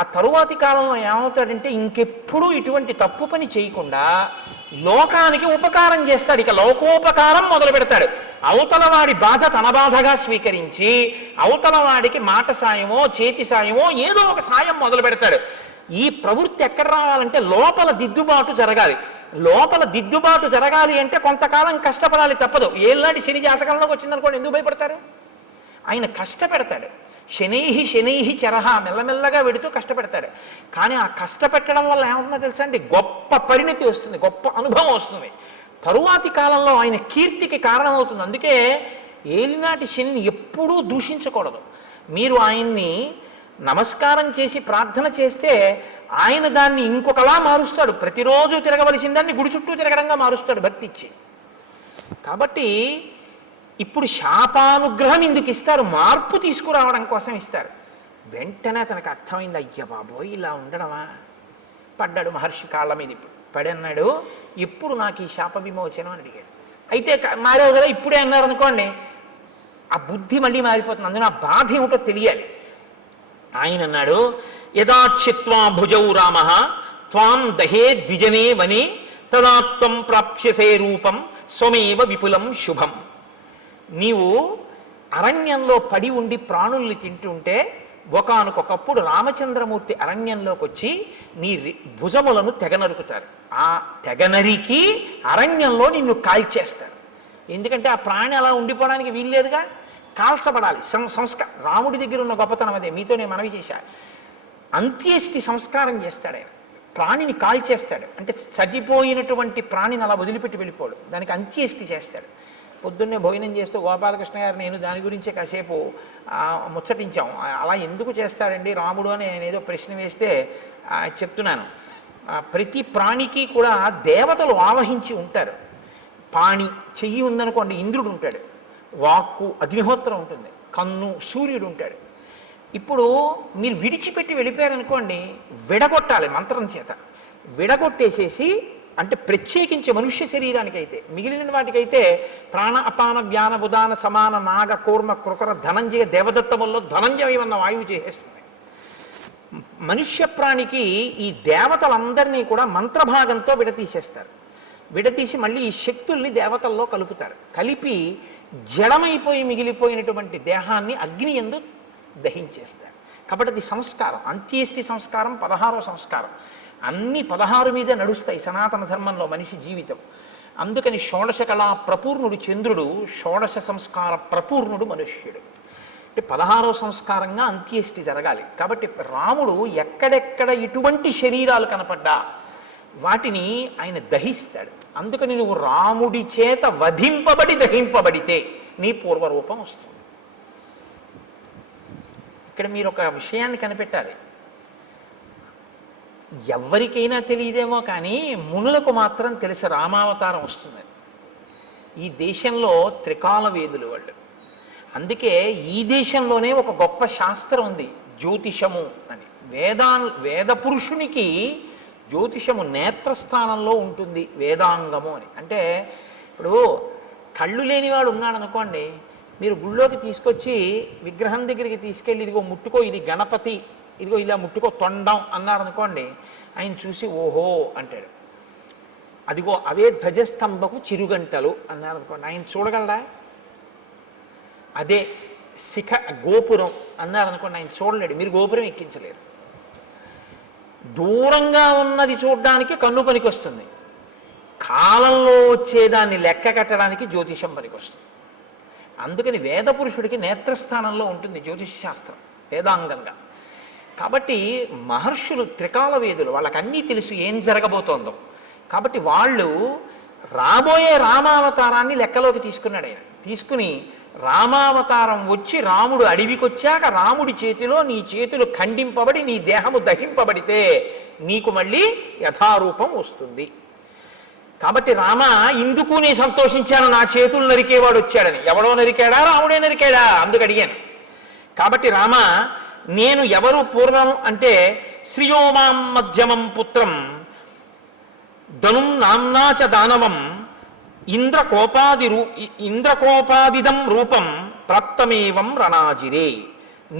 ఆ తరువాతి కాలంలో ఏమవుతాడంటే ఇంకెప్పుడూ ఇటువంటి తప్పు పని చేయకుండా లోకానికి ఉపకారం చేస్తాడు. ఇక లోకోపకారం మొదలు పెడతాడు. అవతల వాడి బాధ తన బాధగా స్వీకరించి అవతల వాడికి మాట సాయమో చేతి సాయమో ఏదో ఒక సాయం మొదలు పెడతాడు. ఈ ప్రవృత్తి ఎక్కడ రావాలంటే లోపల దిద్దుబాటు జరగాలి. లోపల దిద్దుబాటు జరగాలి అంటే కొంతకాలం కష్టపడాలి, తప్పదు. ఏళ్ళనాటి శని జాతకంలోకి వచ్చిందనుకోండి, ఎందుకు భయపడతారు? ఆయన కష్టపెడతాడు. శనైహి చరహ, మెల్లమెల్లగా వెడుతూ కష్టపెడతాడు. కానీ ఆ కష్టపెట్టడం వల్ల ఏమవుతుందో తెలుసా అండి? గొప్ప పరిణితి వస్తుంది, గొప్ప అనుభవం వస్తుంది. తరువాతి కాలంలో ఆయన కీర్తికి కారణమవుతుంది. అందుకే ఏలినాటి శనిని ఎప్పుడూ దూషించకూడదు. మీరు ఆయన్ని నమస్కారం చేసి ప్రార్థన చేస్తే ఆయన దాన్ని ఇంకొకలా మారుస్తాడు. ప్రతిరోజు తిరగవలసిన దాన్ని గుడి చుట్టూ తిరగడంగా మారుస్తాడు భక్తి ఇచ్చి. కాబట్టి ఇప్పుడు శాపానుగ్రహం ఎందుకు ఇస్తారు? మార్పు తీసుకురావడం కోసం ఇస్తారు. వెంటనే తనకు అర్థమైంది, అయ్య బాబోయ్ ఇలా ఉండడమా, పడ్డాడు మహర్షి కాళ్ళ మీద. ఇప్పుడు పడి అన్నాడు, ఎప్పుడు నాకు ఈ శాప విమోచనం అని అడిగాడు. అయితే మారావు కదా, ఇప్పుడే అన్నారు అనుకోండి, ఆ బుద్ధి మళ్ళీ మారిపోతుంది. అందులో ఆ బాధ ఏమిటో తెలియాలి. ఆయన అన్నాడు, యథాచిత్వా భుజౌ రామ త్వాం దహే ద్విజనే వనే తదాత్వం ప్రాప్స్యసే రూపం స్వమేవ విపులం శుభం. నీవు అరణ్యంలో పడి ఉండి ప్రాణుల్ని తింటుంటే ఒకానొకప్పుడు రామచంద్రమూర్తి అరణ్యంలోకి వచ్చి నీ భుజములను తెగనరుకుతారు. ఆ తెగనరికి అరణ్యంలో నిన్ను కాల్చేస్తారు. ఎందుకంటే ఆ ప్రాణి అలా ఉండిపోవడానికి వీల్లేదుగా, కాల్చబడాలి. సంస్కారం రాముడి దగ్గర ఉన్న గొప్పతనం అదే. మీతో నేను మనవి చేశా. అంత్యేష్టి సంస్కారం చేస్తాడు ఆయన. ప్రాణిని కాల్చేస్తాడు. అంటే చనిపోయినటువంటి ప్రాణిని అలా వదిలిపెట్టి వెళ్ళిపోడు, దానికి అంత్యేష్టి చేస్తాడు. పొద్దున్నే భోజనం చేస్తూ గోపాలకృష్ణ గారు నేను దాని గురించే కాసేపు ముచ్చటించాం. అలా ఎందుకు చేస్తాడండి రాముడు అని ఆయన ఏదో ప్రశ్న వేస్తే చెప్తున్నాను. ప్రతి ప్రాణికి కూడా దేవతలు ఆవహించి ఉంటారు. పాణి చెయ్యి ఉందనుకోండి ఇంద్రుడు ఉంటాడు, వాక్కు అగ్నిహోత్రం ఉంటుంది, కన్ను సూర్యుడు ఉంటాడు. ఇప్పుడు మీరు విడిచిపెట్టి వెళ్ళిపోయారనుకోండి, విడగొట్టాలి మంత్రం చేత. విడగొట్టేసేసి, అంటే ప్రత్యేకించి మనుష్య శరీరానికైతే, మిగిలిన వాటికైతే ప్రాణ అపాన వ్యాన ఉదాన సమాన నాగ కూర్మ కృకర ధనంజయ దేవదత్తముల్లో ధనంజయం అన్న వాయువు చేసేస్తుంది. మనుష్య ప్రాణికి ఈ దేవతలందరినీ కూడా మంత్రభాగంతో విడతీసేస్తారు. విడతీసి మళ్ళీ ఈ శక్తుల్ని దేవతల్లో కలుపుతారు. కలిపి జడమైపోయి మిగిలిపోయినటువంటి దేహాన్ని అగ్ని యందు దహించేస్తారు. కాబట్టి అది సంస్కారం. అంత్యేష్టి సంస్కారం 16వ సంస్కారం. అన్ని 16 మీద నడుస్తాయి సనాతన ధర్మంలో మనిషి జీవితం. అందుకని షోడశ కళా ప్రపూర్ణుడు చంద్రుడు, షోడశ సంస్కార ప్రపూర్ణుడు మనుష్యుడు. అంటే 16వ సంస్కారంగా అంత్యేష్టి జరగాలి. కాబట్టి రాముడు ఎక్కడెక్కడ ఇటువంటి శరీరాలు కనపడ్డా వాటిని ఆయన దహిస్తాడు. అందుకని నువ్వు రాముడి చేత వధింపబడి దహింపబడితే నీ పూర్వరూపం వస్తుంది. ఇక్కడ మీరు ఒక విషయాన్ని కనిపెట్టాలి. ఎవరికైనా తెలియదేమో కానీ మునులకు మాత్రం తెలిసి రామావతారం వస్తుంది. ఈ దేశంలో త్రికాల వేదులు వాళ్ళు. అందుకే ఈ దేశంలోనే ఒక గొప్ప శాస్త్రం ఉంది, జ్యోతిషము అని. వేద పురుషునికి జ్యోతిషము నేత్రస్థానంలో ఉంటుంది, వేదాంగము అని. అంటే ఇప్పుడు కళ్ళు లేనివాడు ఉన్నాడు అనుకోండి, మీరు గుళ్ళోకి తీసుకొచ్చి విగ్రహం దగ్గరికి తీసుకెళ్ళి ఇదిగో ముట్టుకో, ఇది గణపతి, ఇదిగో ఇలా ముట్టుకో తొండం అన్నారనుకోండి, ఆయన చూసి ఓహో అంటాడు. అదిగో అవే ధ్వజస్తంభపు చిరుగంటలు అన్నారనుకోండి, ఆయన చూడగలడా? అదే శిఖ గోపురం అన్నారనుకోండి, ఆయన చూడలేడు, మీరు గోపురం ఎక్కించలేరు. దూరంగా ఉన్నది చూడడానికి కన్ను పనికి వస్తుంది, కాలంలో వచ్చేదాన్ని లెక్క కట్టడానికి జ్యోతిషం పనికి వస్తుంది. అందుకని వేద పురుషుడికి నేత్రస్థానంలో ఉంటుంది జ్యోతిష శాస్త్రం వేదాంగంగా. కాబట్టి మహర్షులు త్రికాల వేదులు, వాళ్ళకి అన్నీ తెలుసు ఏం జరగబోతోందో. కాబట్టి వాళ్ళు రాబోయే రామావతారాన్ని లెక్కలోకి తీసుకున్నాడు ఆయన. తీసుకుని రామావతారం వచ్చి రాముడు అడవికి వచ్చాక రాముడి చేతిలో నీ చేతులు ఖండింపబడి నీ దేహము దహింపబడితే నీకు మళ్ళీ యథారూపం వస్తుంది. కాబట్టి రామ ఇందుకు నీ సంతోషించాను, నా చేతులు నరికేవాడు వచ్చాడని. ఎవడో నరికాడా? రాముడే నరికాడా? అందుకు అడిగాను. కాబట్టి రామ నేను ఎవరు పూర్వం అంటే శ్రియోమాం మధ్యమం పుత్రం ధనుం నామ్నాచ దానవం ఇంద్రకోపాదిదం రూపం ప్రాప్తమేవం రణాజిరే.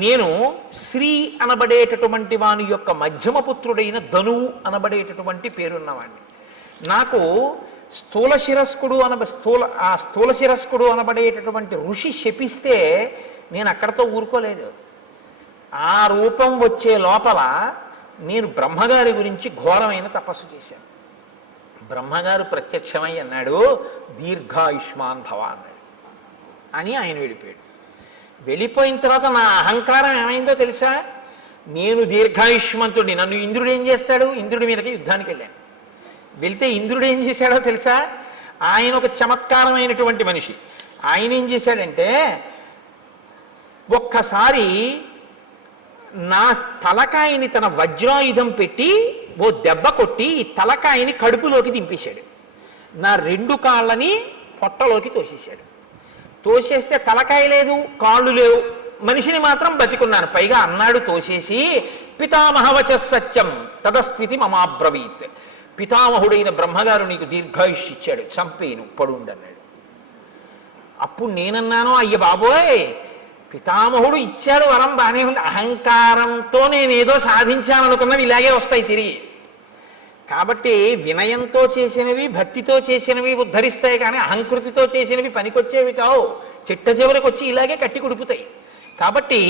నేను శ్రీ అనబడేటటువంటి వాని యొక్క మధ్యమపుత్రుడైన ధనువు అనబడేటటువంటి పేరున్నవాడిని. నాకు స్థూలశిరస్కుడు అనబడేటటువంటి ఋషి శపిస్తే నేను అక్కడతో ఊరుకోలేదు. ఆ రూపం వచ్చే లోపల నేను బ్రహ్మగారి గురించి ఘోరమైన తపస్సు చేశాను. బ్రహ్మగారు ప్రత్యక్షమై అన్నాడు, దీర్ఘాయుష్మాన్ భవ అన్నాడు. అని ఆయన వెళ్ళిపోయాడు. వెళ్ళిపోయిన తర్వాత నా అహంకారం ఏమైందో తెలుసా? నేను దీర్ఘాయుష్మంతుడిని, నన్ను ఇంద్రుడు ఏం చేస్తాడు? ఇంద్రుడి మీదకి యుద్ధానికి వెళ్ళాను. వెళ్తే ఇంద్రుడు ఏం చేశాడో తెలుసా? ఆయన ఒక చమత్కారమైనటువంటి మనిషి. ఆయన ఏం చేశాడంటే ఒక్కసారి నా తలకాయని తన వజ్రాయుధం పెట్టి ఓ దెబ్బ కొట్టి ఈ తలకాయని కడుపులోకి దింపేశాడు. నా 2 కాళ్ళని పొట్టలోకి తోసేశాడు. తోసేస్తే తలకాయ లేదు, కాళ్ళు లేవు, మనిషిని మాత్రం బతికున్నాను. పైగా అన్నాడు తోసేసి పితామహవచ సత్యం తదస్థితి మమాబ్రవీత్. పితామహుడైన బ్రహ్మగారు నీకు దీర్ఘాయుష్ ఇచ్చాడు, చంపేను, పడుండన్నాడు. అప్పుడు నేనన్నాను, అయ్య బాబోయ్, పితామహుడు ఇచ్చాడు వరం బాగానే ఉంది, అహంకారంతో నేనేదో సాధించాననుకున్నవి ఇలాగే వస్తాయి తిరిగి. కాబట్టి వినయంతో చేసినవి, భక్తితో చేసినవి ఉద్ధరిస్తాయి, కానీ అహంకృతితో చేసినవి పనికొచ్చేవి కావు. చిట్ట చివరికి వచ్చి ఇలాగే కట్టి కుడుపుతాయి. కాబట్టి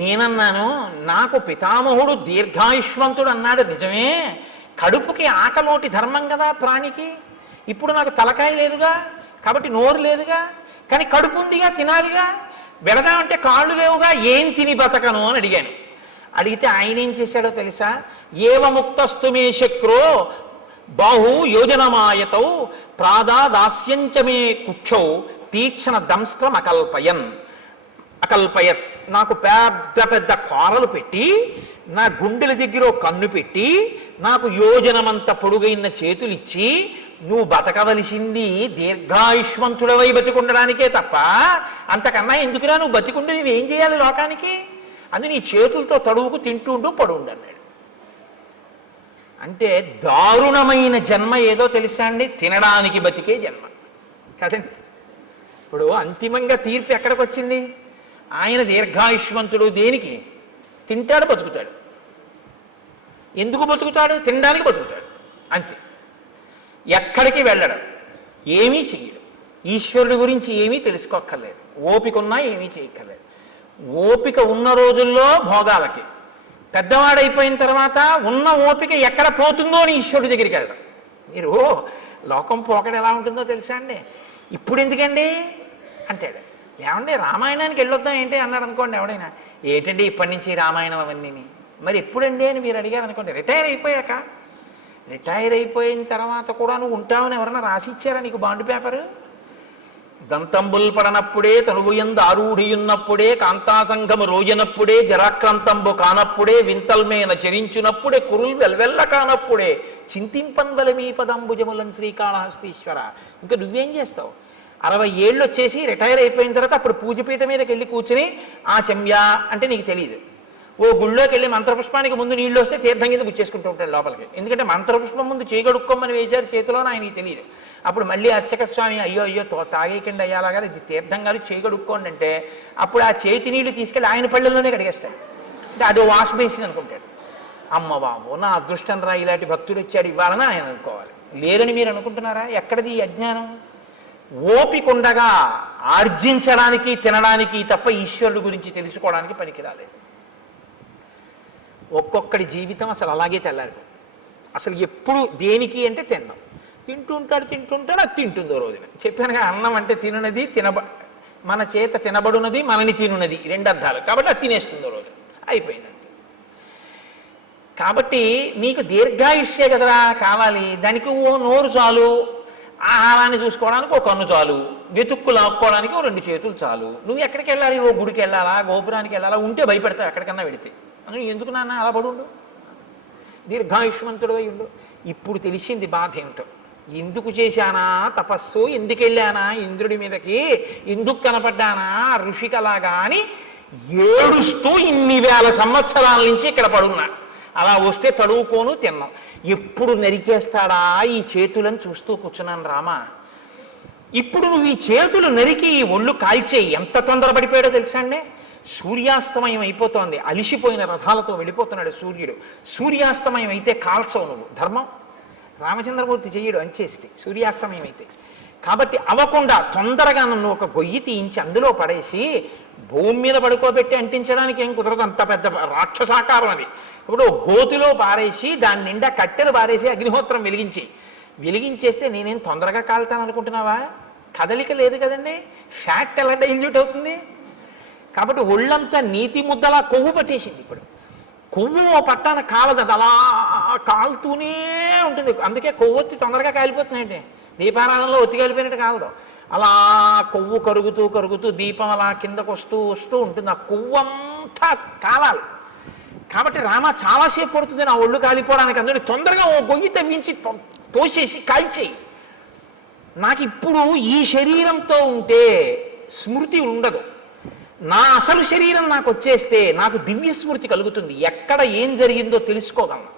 నేనన్నాను, నాకు పితామహుడు దీర్ఘాయుష్మంతుడు అన్నాడు నిజమే, కడుపుకి ఆకలోటి ధర్మం కదా ప్రాణికి. ఇప్పుడు నాకు తలకాయ లేదుగా, కాబట్టి నోరు లేదుగా, కానీ కడుపు ఉందిగా, తినాలిగా. వెళదామంటే కాళ్ళు లేవుగా, ఏం తిని బతకను అని అడిగాను. అడిగితే ఆయన ఏం చేశాడో తెలుసా? ఏవముక్తస్తు మే శక్రో బాహు యోజనమాయతౌ ప్రాదాదాస్యంచమే కుక్షౌ తీక్షణ దంస్త్రం అకల్పయత్. నాకు పెద్ద పెద్ద కోరలు పెట్టి, నా గుండెల దగ్గర కన్ను పెట్టి, నాకు యోజనమంత పొడుగైన చేతులు ఇచ్చి, నువ్వు బతకవలసింది దీర్ఘాయుష్మంతుడవై బతికుండడానికే తప్ప అంతకన్నా ఎందుకురా నువ్వు బతికుండి నువ్వేం చేయాలి లోకానికి? అని నీ చేతులతో తడువుకు తింటుండు పడుండు అన్నాడు. అంటే దారుణమైన జన్మ ఏదో తెలుసా అండి? తినడానికి బతికే జన్మ కదండి. ఇప్పుడు అంతిమంగా తీర్పు ఎక్కడికి వచ్చింది? ఆయన దీర్ఘాయుష్మంతుడు దేనికి? తింటాడు, బతుకుతాడు. ఎందుకు బతుకుతాడు? తినడానికి బతుకుతాడు, అంతే. ఎక్కడికి వెళ్ళడం, ఏమీ చెయ్యడు. ఈశ్వరుడి గురించి ఏమీ తెలుసుకోక్కర్లేదు, ఓపిక ఉన్నా ఏమీ చేయక్కర్లేదు. ఓపిక ఉన్న రోజుల్లో భోగాలకి, పెద్దవాడైపోయిన తర్వాత ఉన్న ఓపిక ఎక్కడ పోతుందో అని ఈశ్వరుడి దగ్గరికి వెళ్ళడం. మీరు లోకం పోకడ ఎలా ఉంటుందో తెలుసా అండి? ఇప్పుడు ఎందుకండి అంటాడు. ఏమండి రామాయణానికి వెళ్ళొద్దాం ఏంటి అన్నాడు అనుకోండి ఎవడైనా. ఏంటండి ఇప్పటి నుంచి రామాయణం అవన్నీ, మరి ఎప్పుడండి అని మీరు అడిగారు అనుకోండి. రిటైర్ అయిపోయాక. రిటైర్ అయిపోయిన తర్వాత కూడా నువ్వు ఉంటావని ఎవరన్నా రాసిచ్చారా నీకు బాండ్ పేపరు? దంతంబుల్ పడనప్పుడే తనువుయందు ఆరూఢియున్నప్పుడే కాంతాసంఘము రోజనప్పుడే జరాక్రాంతంబు కానప్పుడే వింతల్మేన చరించునప్పుడే కురుల్ వెల్వెల్ల కానప్పుడే చింతింపన్వల మీ పదంబుజములం శ్రీకాళహస్తీశ్వర. ఇంకా నువ్వేం చేస్తావు? 60 ఏళ్ళు వచ్చేసి రిటైర్ అయిపోయిన తర్వాత అప్పుడు పూజపీఠ మీదకి వెళ్ళి కూర్చుని ఆ చెమ్యా అంటే నీకు తెలియదు. ఓ గుళ్ళోకి వెళ్ళి మంత్రపుష్పానికి ముందు నీళ్ళు వస్తే తీర్థం కింద గుచ్చేసుకుంటూ ఉంటాడు లోపలికి. ఎందుకంటే మంత్రపుష్పం ముందు చేయగడుక్కోమని వేశారు చేతిలోనే, ఆయనకి తెలియదు. అప్పుడు మళ్ళీ అర్చక స్వామి అయ్యో అయ్యో తాగేకండి అయ్యాలాగా తీర్థం గారు చేయగడుక్కోండి అంటే అప్పుడు ఆ చేతి నీళ్లు తీసుకెళ్ళి ఆయన పళ్ళల్లోనే కడిగేస్తాడు. అంటే అదో వాష్ బేసిన్ అనుకుంటాడు. అమ్మ బాబు నా అదృష్టం రా, ఇలాంటి భక్తుడు వచ్చాడు ఇవ్వాలని ఆయన అనుకోవాలి. లేరని మీరు అనుకుంటున్నారా? ఎక్కడిది ఈ అజ్ఞానం? ఓపిక ఉండగా ఆర్జించడానికి తినడానికి తప్ప ఈశ్వరుడు గురించి తెలుసుకోవడానికి పనికి రాలేదు. ఒక్కొక్కడి జీవితం అసలు అలాగే తెల్లారి. అసలు ఎప్పుడు దేనికి అంటే తిన్నాం, తింటుంటాడు అది తింటుందో రోజున. చెప్పానుగా, అన్నం అంటే తినున్నది, మన చేత తినబడున్నది, మనని తినున్నది, 2 అర్థాలు. కాబట్టి అది తినేస్తుందో రోజు, అయిపోయింది అంతే. కాబట్టి నీకు దీర్ఘాయుష్యే కదరా కావాలి. దానికి ఓ నోరు చాలు, ఆహారాన్ని చూసుకోవడానికి ఓ కన్ను చాలు, వెతుక్కు లాక్కోవడానికి ఓ 2 చేతులు చాలు. నువ్వు ఎక్కడికి వెళ్ళాలి? ఓ గుడికి వెళ్ళాలా, గోపురానికి వెళ్ళాలా? ఉంటే భయపెడతావు ఎక్కడికన్నా వెడితే. అని ఎందుకు నాన్న అలా పడుండు, దీర్ఘాయుష్మంతుడు అయి ఉండు. ఇప్పుడు తెలిసింది బాధ ఏమిటో. ఎందుకు చేశానా తపస్సు, ఎందుకు వెళ్ళానా ఇంద్రుడి మీదకి, ఎందుకు కనపడ్డానా ఋషికలాగా అని ఏడుస్తూ ఇన్ని వేల సంవత్సరాల నుంచి ఇక్కడ పడున్నా. అలా వస్తే తడువుకోను తిన్నాం. ఎప్పుడు నరికేస్తాడా ఈ చేతులను చూస్తూ కూర్చున్నాను రామా. ఇప్పుడు నువ్వు ఈ చేతులు నరికి ఒళ్ళు కాల్చేయి. ఎంత తొందరపడిపోయాడో తెలుసా అండి? సూర్యాస్తమయం అయిపోతోంది, అలిసిపోయిన రథాలతో వెళ్ళిపోతున్నాడు సూర్యుడు. సూర్యాస్తమయం అయితే కాల్చవు నువ్వు, ధర్మం. రామచంద్రమూర్తి చెయ్యడు అంచేసి సూర్యాస్తమయం అయితే. కాబట్టి అవ్వకుండా తొందరగా నన్ను ఒక గొయ్యి తీయించి అందులో పడేసి భూమి మీద పడుకోబెట్టి అంటించడానికి ఏం కుదరదు, అంత పెద్ద రాక్షసాకారం అది. ఇప్పుడు గోతిలో పారేసి దాని నిండా కట్టెలు పారేసి అగ్నిహోత్రం వెలిగించేస్తే నేనేం తొందరగా కాలుతాను అనుకుంటున్నావా? కదలిక లేదు కదండి, ఫ్యాట్ ఎలా డైల్యూట్ అవుతుంది? కాబట్టి ఒళ్ళంతా నీతి ముద్దలా కొవ్వు పట్టేసింది. ఇప్పుడు కొవ్వు పట్టాన కాలదు, అది అలా కాలుతూనే ఉంటుంది. అందుకే కొవ్వొత్తి తొందరగా కాలిపోతున్నాయండి. దీపారాధనలో ఒత్తి కాలిపోయినట్టు కాలదు, అలా కొవ్వు కరుగుతూ దీపం అలా కిందకు వస్తూ ఉంటుంది. ఆ కొవ్వంతా కాలాలి. కాబట్టి రామ చాలాసేపు పడుతుంది నా ఒళ్ళు కాలిపోవడానికి. అందుకని తొందరగా ఓ గొయ్యి తవ్వించి తోసేసి కాల్చేయి. నాకు ఇప్పుడు ఈ శరీరంతో ఉంటే స్మృతి ఉండదు. నా అసలు శరీరం నాకు వచ్చేస్తే నాకు దివ్య స్మృతి కలుగుతుంది, ఎక్కడ ఏం జరిగిందో తెలుసుకోగలను.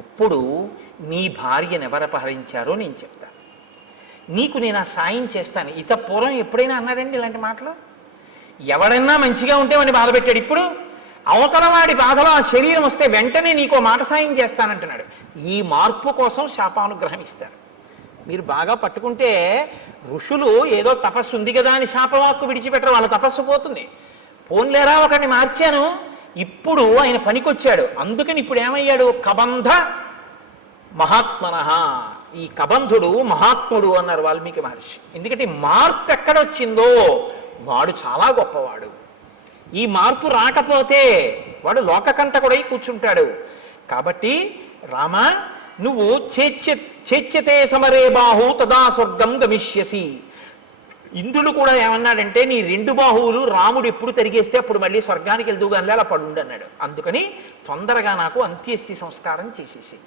అప్పుడు నీ భార్యను ఎవరపహరించారో నేను చెప్తాను, నీకు నేను ఆ సాయం చేస్తాను. ఇత పూర్వం ఎప్పుడైనా అన్నాడండి ఇలాంటి మాటలు? ఎవడన్నా మంచిగా ఉంటే వాడిని బాధ పెట్టాడు. ఇప్పుడు అవతల వాడి బాధలో ఆ శరీరం వస్తే వెంటనే నీకో మాట సాయం చేస్తానంటున్నాడు. ఈ మార్పు కోసం శాపానుగ్రహం ఇస్తాడు. మీరు బాగా పట్టుకుంటే ఋషులు ఏదో తపస్సు ఉంది కదా అని శాపవాక్కు విడిచిపెట్టరు, వాళ్ళ తపస్సు పోతుంది. పోన్లేరా ఒకరిని మార్చాను, ఇప్పుడు ఆయన పనికొచ్చాడు, అందుకని ఇప్పుడు ఏమయ్యాడు? కబంధ మహాత్మనః. ఈ కబంధుడు మహాత్ముడు అన్నారు వాల్మీకి మహర్షి. ఎందుకంటే మార్పు ఎక్కడొచ్చిందో వాడు చాలా గొప్పవాడు. ఈ మార్పు రాకపోతే వాడు లోకకంటకుడై కూర్చుంటాడు. కాబట్టి రామ, నువ్వు చేచ్యతే సమరే బాహు తదా స్వర్గం గమిష్యసి. ఇంద్రుడు కూడా ఏమన్నాడంటే, నీ 2 బాహువులు రాముడు ఎప్పుడు తిరిగేస్తే అప్పుడు మళ్ళీ స్వర్గానికి వెళ్దుగానే అలా పడుండి అన్నాడు. అందుకని తొందరగా నాకు అంత్యేష్టి సంస్కారం చేసేసి.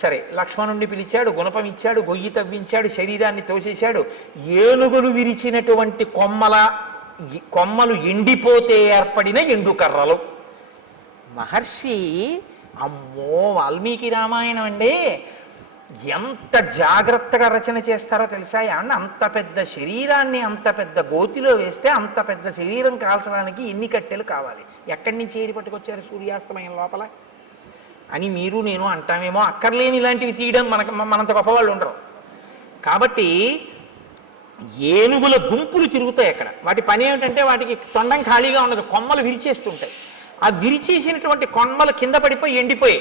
సరే, లక్ష్మణుణ్ణి పిలిచాడు, గుణపం ఇచ్చాడు, గొయ్యి తవ్వించాడు, శరీరాన్ని తోసేశాడు. ఏనుగులు విరిచినటువంటి కొమ్మలు ఎండిపోతే ఏర్పడిన ఎండుకర్రలు. మహర్షి, అమ్మో వాల్మీకి రామాయణం అండి, ఎంత జాగ్రత్తగా రచన చేస్తారో తెలుసా? అంత పెద్ద శరీరాన్ని అంత పెద్ద గోతిలో వేస్తే అంత పెద్ద శరీరం కాల్చడానికి ఎన్ని కట్టెలు కావాలి, ఎక్కడి నుంచి ఏరి పట్టుకొచ్చారు సూర్యాస్తమయం లోపల అని మీరు నేను అంటామేమో. అక్కర్లేని ఇలాంటివి తీయడం మనంత గొప్పవాళ్ళు ఉండరు. కాబట్టి ఏనుగుల గుంపులు తిరుగుతాయి అక్కడ. వాటి పని ఏమిటంటే వాటికి తొండం ఖాళీగా ఉండదు, కొమ్మలు విరిచేస్తుంటాయి. ఆ విరిచేసినటువంటి కొమ్మలు కింద పడిపోయి ఎండిపోయాయి.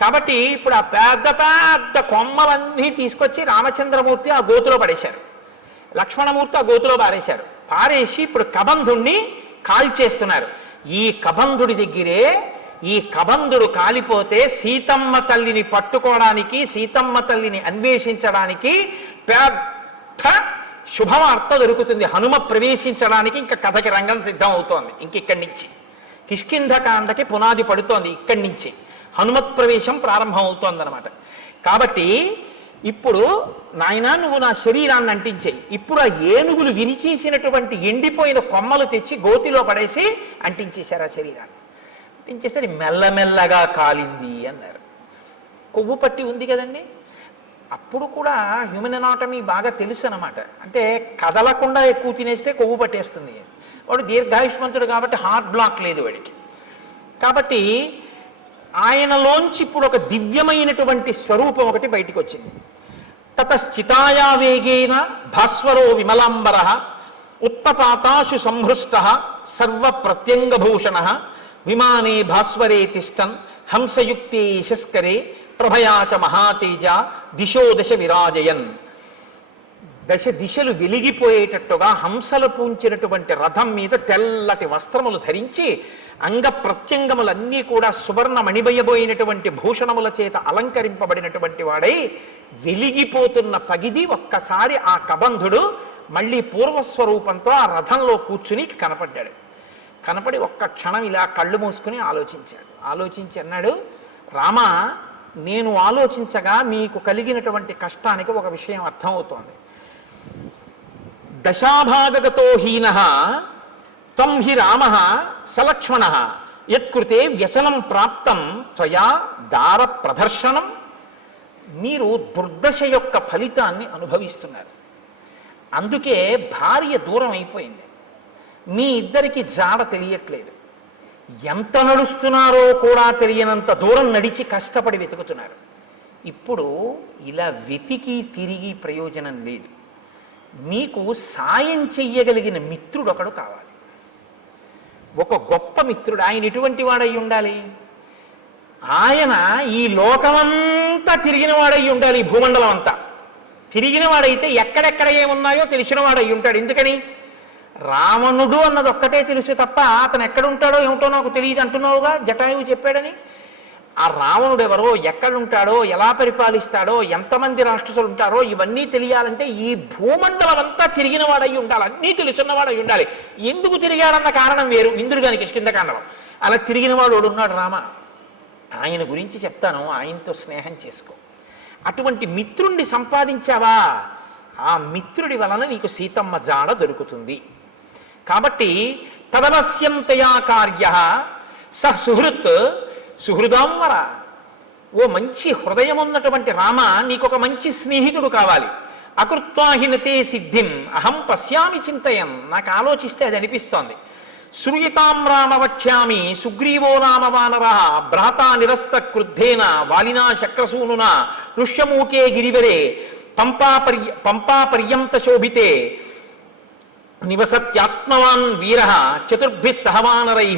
కాబట్టి ఇప్పుడు ఆ పెద్ద పెద్ద కొమ్మలన్నీ తీసుకొచ్చి రామచంద్రమూర్తి ఆ గోతులో పడేశారు, లక్ష్మణమూర్తి ఆ గోతులో పారేశారు. పారేసి ఇప్పుడు కబంధుణ్ణి కాల్చేస్తున్నారు. ఈ కబంధుడి దగ్గరే ఈ కబంధుడు కాలిపోతే సీతమ్మ తల్లిని పట్టుకోవడానికి, సీతమ్మ తల్లిని అన్వేషించడానికి పెద్ద శుభవార్త దొరుకుతుంది. హనుమ ప్రవేశించడానికి ఇంకా కథకి రంగం సిద్ధం అవుతోంది. ఇక్కడి నుంచి కిష్కింధకాండకి పునాది పడుతోంది. ఇక్కడి నుంచి హనుమత్ ప్రవేశం ప్రారంభం అవుతోందనమాట. కాబట్టి ఇప్పుడు నాయన నువ్వు నా శరీరాన్ని అంటించేయి. ఇప్పుడు ఆ ఏనుగులు విరిచేసినటువంటి ఎండిపోయిన కొమ్మలు తెచ్చి గోతిలో పడేసి అంటించేశారు ఆ శరీరాన్ని. అంటించేస్తే మెల్లమెల్లగా కాలింది అన్నారు. కొవ్వు పట్టి ఉంది కదండి. అప్పుడు కూడా హ్యూమన్ అనాటమీ బాగా తెలుసు అనమాట. అంటే కదలకుండా ఎక్కువ తినేస్తే కొవ్వు పట్టేస్తుంది. వాడు దీర్ఘాయుష్మంతుడు కాబట్టి హార్ట్ బ్లాక్ లేదు వాడికి. కాబట్టి ఆయనలోంచి ఇప్పుడు ఒక దివ్యమైనటువంటి స్వరూపం ఒకటి బయటికి వచ్చింది. తతశ్చితాయా వేగేన భాస్వరో విమలాంబర ఉత్పపాతాశు సంహృష్ట సర్వ ప్రత్యంగభూషణ విమానే భాస్వరే తిష్టన్ హంసయుక్తే యశస్కరే ప్రభయాచ మహాతేజ దిశో దశ విరాజయన్. దశ దిశలు వెలిగిపోయేటట్టుగా హంసలు పూంచినటువంటి రథం మీద తెల్లటి వస్త్రములు ధరించి అంగ ప్రత్యంగములన్నీ కూడా సువర్ణ మణిబయబోయినటువంటి భూషణముల చేత అలంకరింపబడినటువంటి వాడై వెలిగిపోతున్న పగిది ఒక్కసారి ఆ కబంధుడు మళ్ళీ పూర్వస్వరూపంతో ఆ రథంలో కూర్చుని కనపడ్డాడు. కనపడి ఒక్క క్షణం ఇలా కళ్ళు మూసుకుని ఆలోచించాడు. ఆలోచించి అన్నాడు, రామ, నేను ఆలోచించగా మీకు కలిగినటువంటి కష్టానికి ఒక విషయం అర్థమవుతోంది. దశాభాగగతో హీనః తం హి రామః సలక్ష్మణః యత్కృతే వ్యసనం ప్రాప్తం త్వయా దార ప్రదర్శనం. మీరు దుర్దశ యొక్క ఫలితాన్ని అనుభవిస్తున్నారు. అందుకే భార్య దూరం అయిపోయింది. మీ ఇద్దరికి జాడ తెలియట్లేదు. ఎంత నడుస్తున్నారో కూడా తెలియనంత దూరం నడిచి కష్టపడి వెతుకుతున్నారు. ఇప్పుడు ఇలా వెతికి తిరిగి ప్రయోజనం లేదు. మీకు సాయం చెయ్యగలిగిన మిత్రుడు ఒకడు కావాలి. ఒక గొప్ప మిత్రుడు. ఆయన ఎటువంటి వాడై ఉండాలి? ఆయన ఈ లోకమంతా తిరిగిన వాడై ఉండాలి. ఈ భూమండలం అంతా తిరిగిన వాడైతే ఎక్కడెక్కడ ఏమున్నాయో తెలిసిన వాడై ఉంటాడు. ఎందుకని? రావణుడు అన్నది ఒక్కటే తెలుసు తప్ప అతను ఎక్కడుంటాడో ఏమిటో నాకు తెలియదు అంటున్నావుగా, జటాయువు చెప్పాడని. ఆ రావణుడు ఎవరో, ఎక్కడుంటాడో, ఎలా పరిపాలిస్తాడో, ఎంతమంది రాక్షసులు ఉంటారో ఇవన్నీ తెలియాలంటే ఈ భూమండలం అంతా తిరిగిన వాడై ఉండాలి, అన్నీ తెలుసున్నవాడై ఉండాలి. ఎందుకు తిరిగాడన్న కారణం వేరు. ఇంద్రుడు గారికి కిష్కింధకాండలో అలా తిరిగిన వాడు ఉన్నాడు రామ. ఆయన గురించి చెప్తాను, ఆయనతో స్నేహం చేసుకో. అటువంటి మిత్రుణ్ణి సంపాదించావా, ఆ మిత్రుడి వలన నీకు సీతమ్మ జాడ దొరుకుతుంది. కాబట్టి తదవశ్యం తయా కార్య స సుహృత్ సుహృదాంవర. ఓ మంచి హృదయం ఉన్నటువంటి రామ, నీకొక మంచి స్నేహితుడు కావాలి. అకృత్వాహినతే సిద్ధిం అహం పశ్యామి చింతయన్. నాకు ఆలోచిస్తే అది అనిపిస్తోంది. శ్రూయతాం రామ వక్ష్యామి సుగ్రీవో రామ వానర భ్రాతా నిరస్త క్రుద్ధేన వాలినా శక్రసూనునా ఋష్యమూకే గిరివరే పంపా పర్యంత శోభితే నివసత్యాత్మవాన్ వీర చతుర్భిః సహవానరై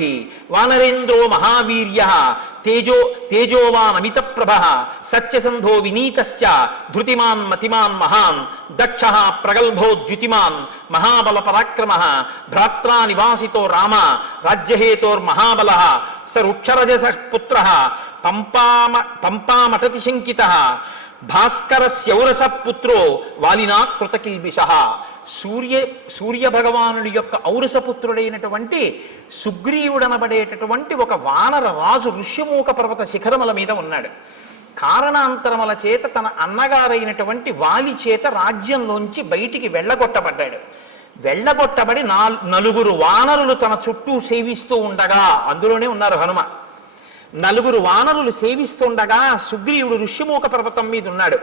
వానరేంద్రో మహావీర్య తేజోవాన్ అమిత ప్రభ సత్యసంధో వినీతశ్చ ధృతిమాన్ మతిమాన్ మహాన్ దక్ష ప్రగల్భో ద్యుతిమాన్ మహాబల పరాక్రమ భ్రాత్రా నివాసితో రామ రాజ్యహేతోర్మహాబల స వృక్షరజస పుత్ర పంపామటతి శంకిత భాస్కరస్యౌరస పుత్రో వాలినా కృతకిల్బిష. సూర్య భగవానుడి యొక్క ఔరసపుత్రుడైనటువంటి సుగ్రీవుడనబడేటటువంటి ఒక వానర రాజు ఋష్యమూక పర్వత శిఖరముల మీద ఉన్నాడు. కారణాంతరముల చేత తన అన్నగారైనటువంటి వాలి చేత రాజ్యంలోంచి బయటికి వెళ్ళగొట్టబడ్డాడు. వెళ్ళగొట్టబడి నలుగురు వానరులు తన చుట్టూ సేవిస్తూ ఉండగా, అందులోనే ఉన్నారు హనుమ, నలుగురు వానరులు సేవిస్తుండగా సుగ్రీవుడు ఋష్యమూక పర్వతం మీద ఉన్నాడు.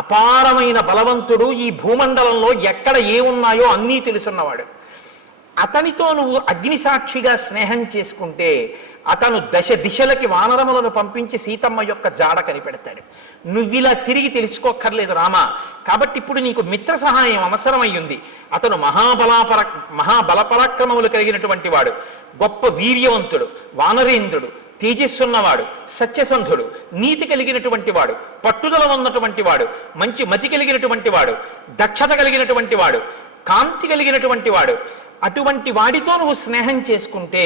అపారమైన బలవంతుడు, ఈ భూమండలంలో ఎక్కడ ఏమున్నాయో అన్నీ తెలుసున్నవాడు. అతనితో నువ్వు అగ్నిసాక్షిగా స్నేహం చేసుకుంటే అతను దశ దిశలకి వానరములను పంపించి సీతమ్మ యొక్క జాడ కనిపెడతాడు. నువ్విలా తిరిగి తెలుసుకోక్కర్లేదు రామ. కాబట్టి ఇప్పుడు నీకు మిత్ర సహాయం అవసరమయ్యింది. అతను మహాబలపరాక్రమములు కలిగినటువంటి వాడు, గొప్ప వీర్యవంతుడు, వానరేంద్రుడు, తేజస్సున్నవాడు, సత్యసంధుడు, నీతి కలిగినటువంటి వాడు, పట్టుదల ఉన్నటువంటి వాడు, మంచి మతి కలిగినటువంటి వాడు, దక్షత కలిగినటువంటి వాడు, కాంతి కలిగినటువంటి వాడు. అటువంటి వాడితో నువ్వు స్నేహం చేసుకుంటే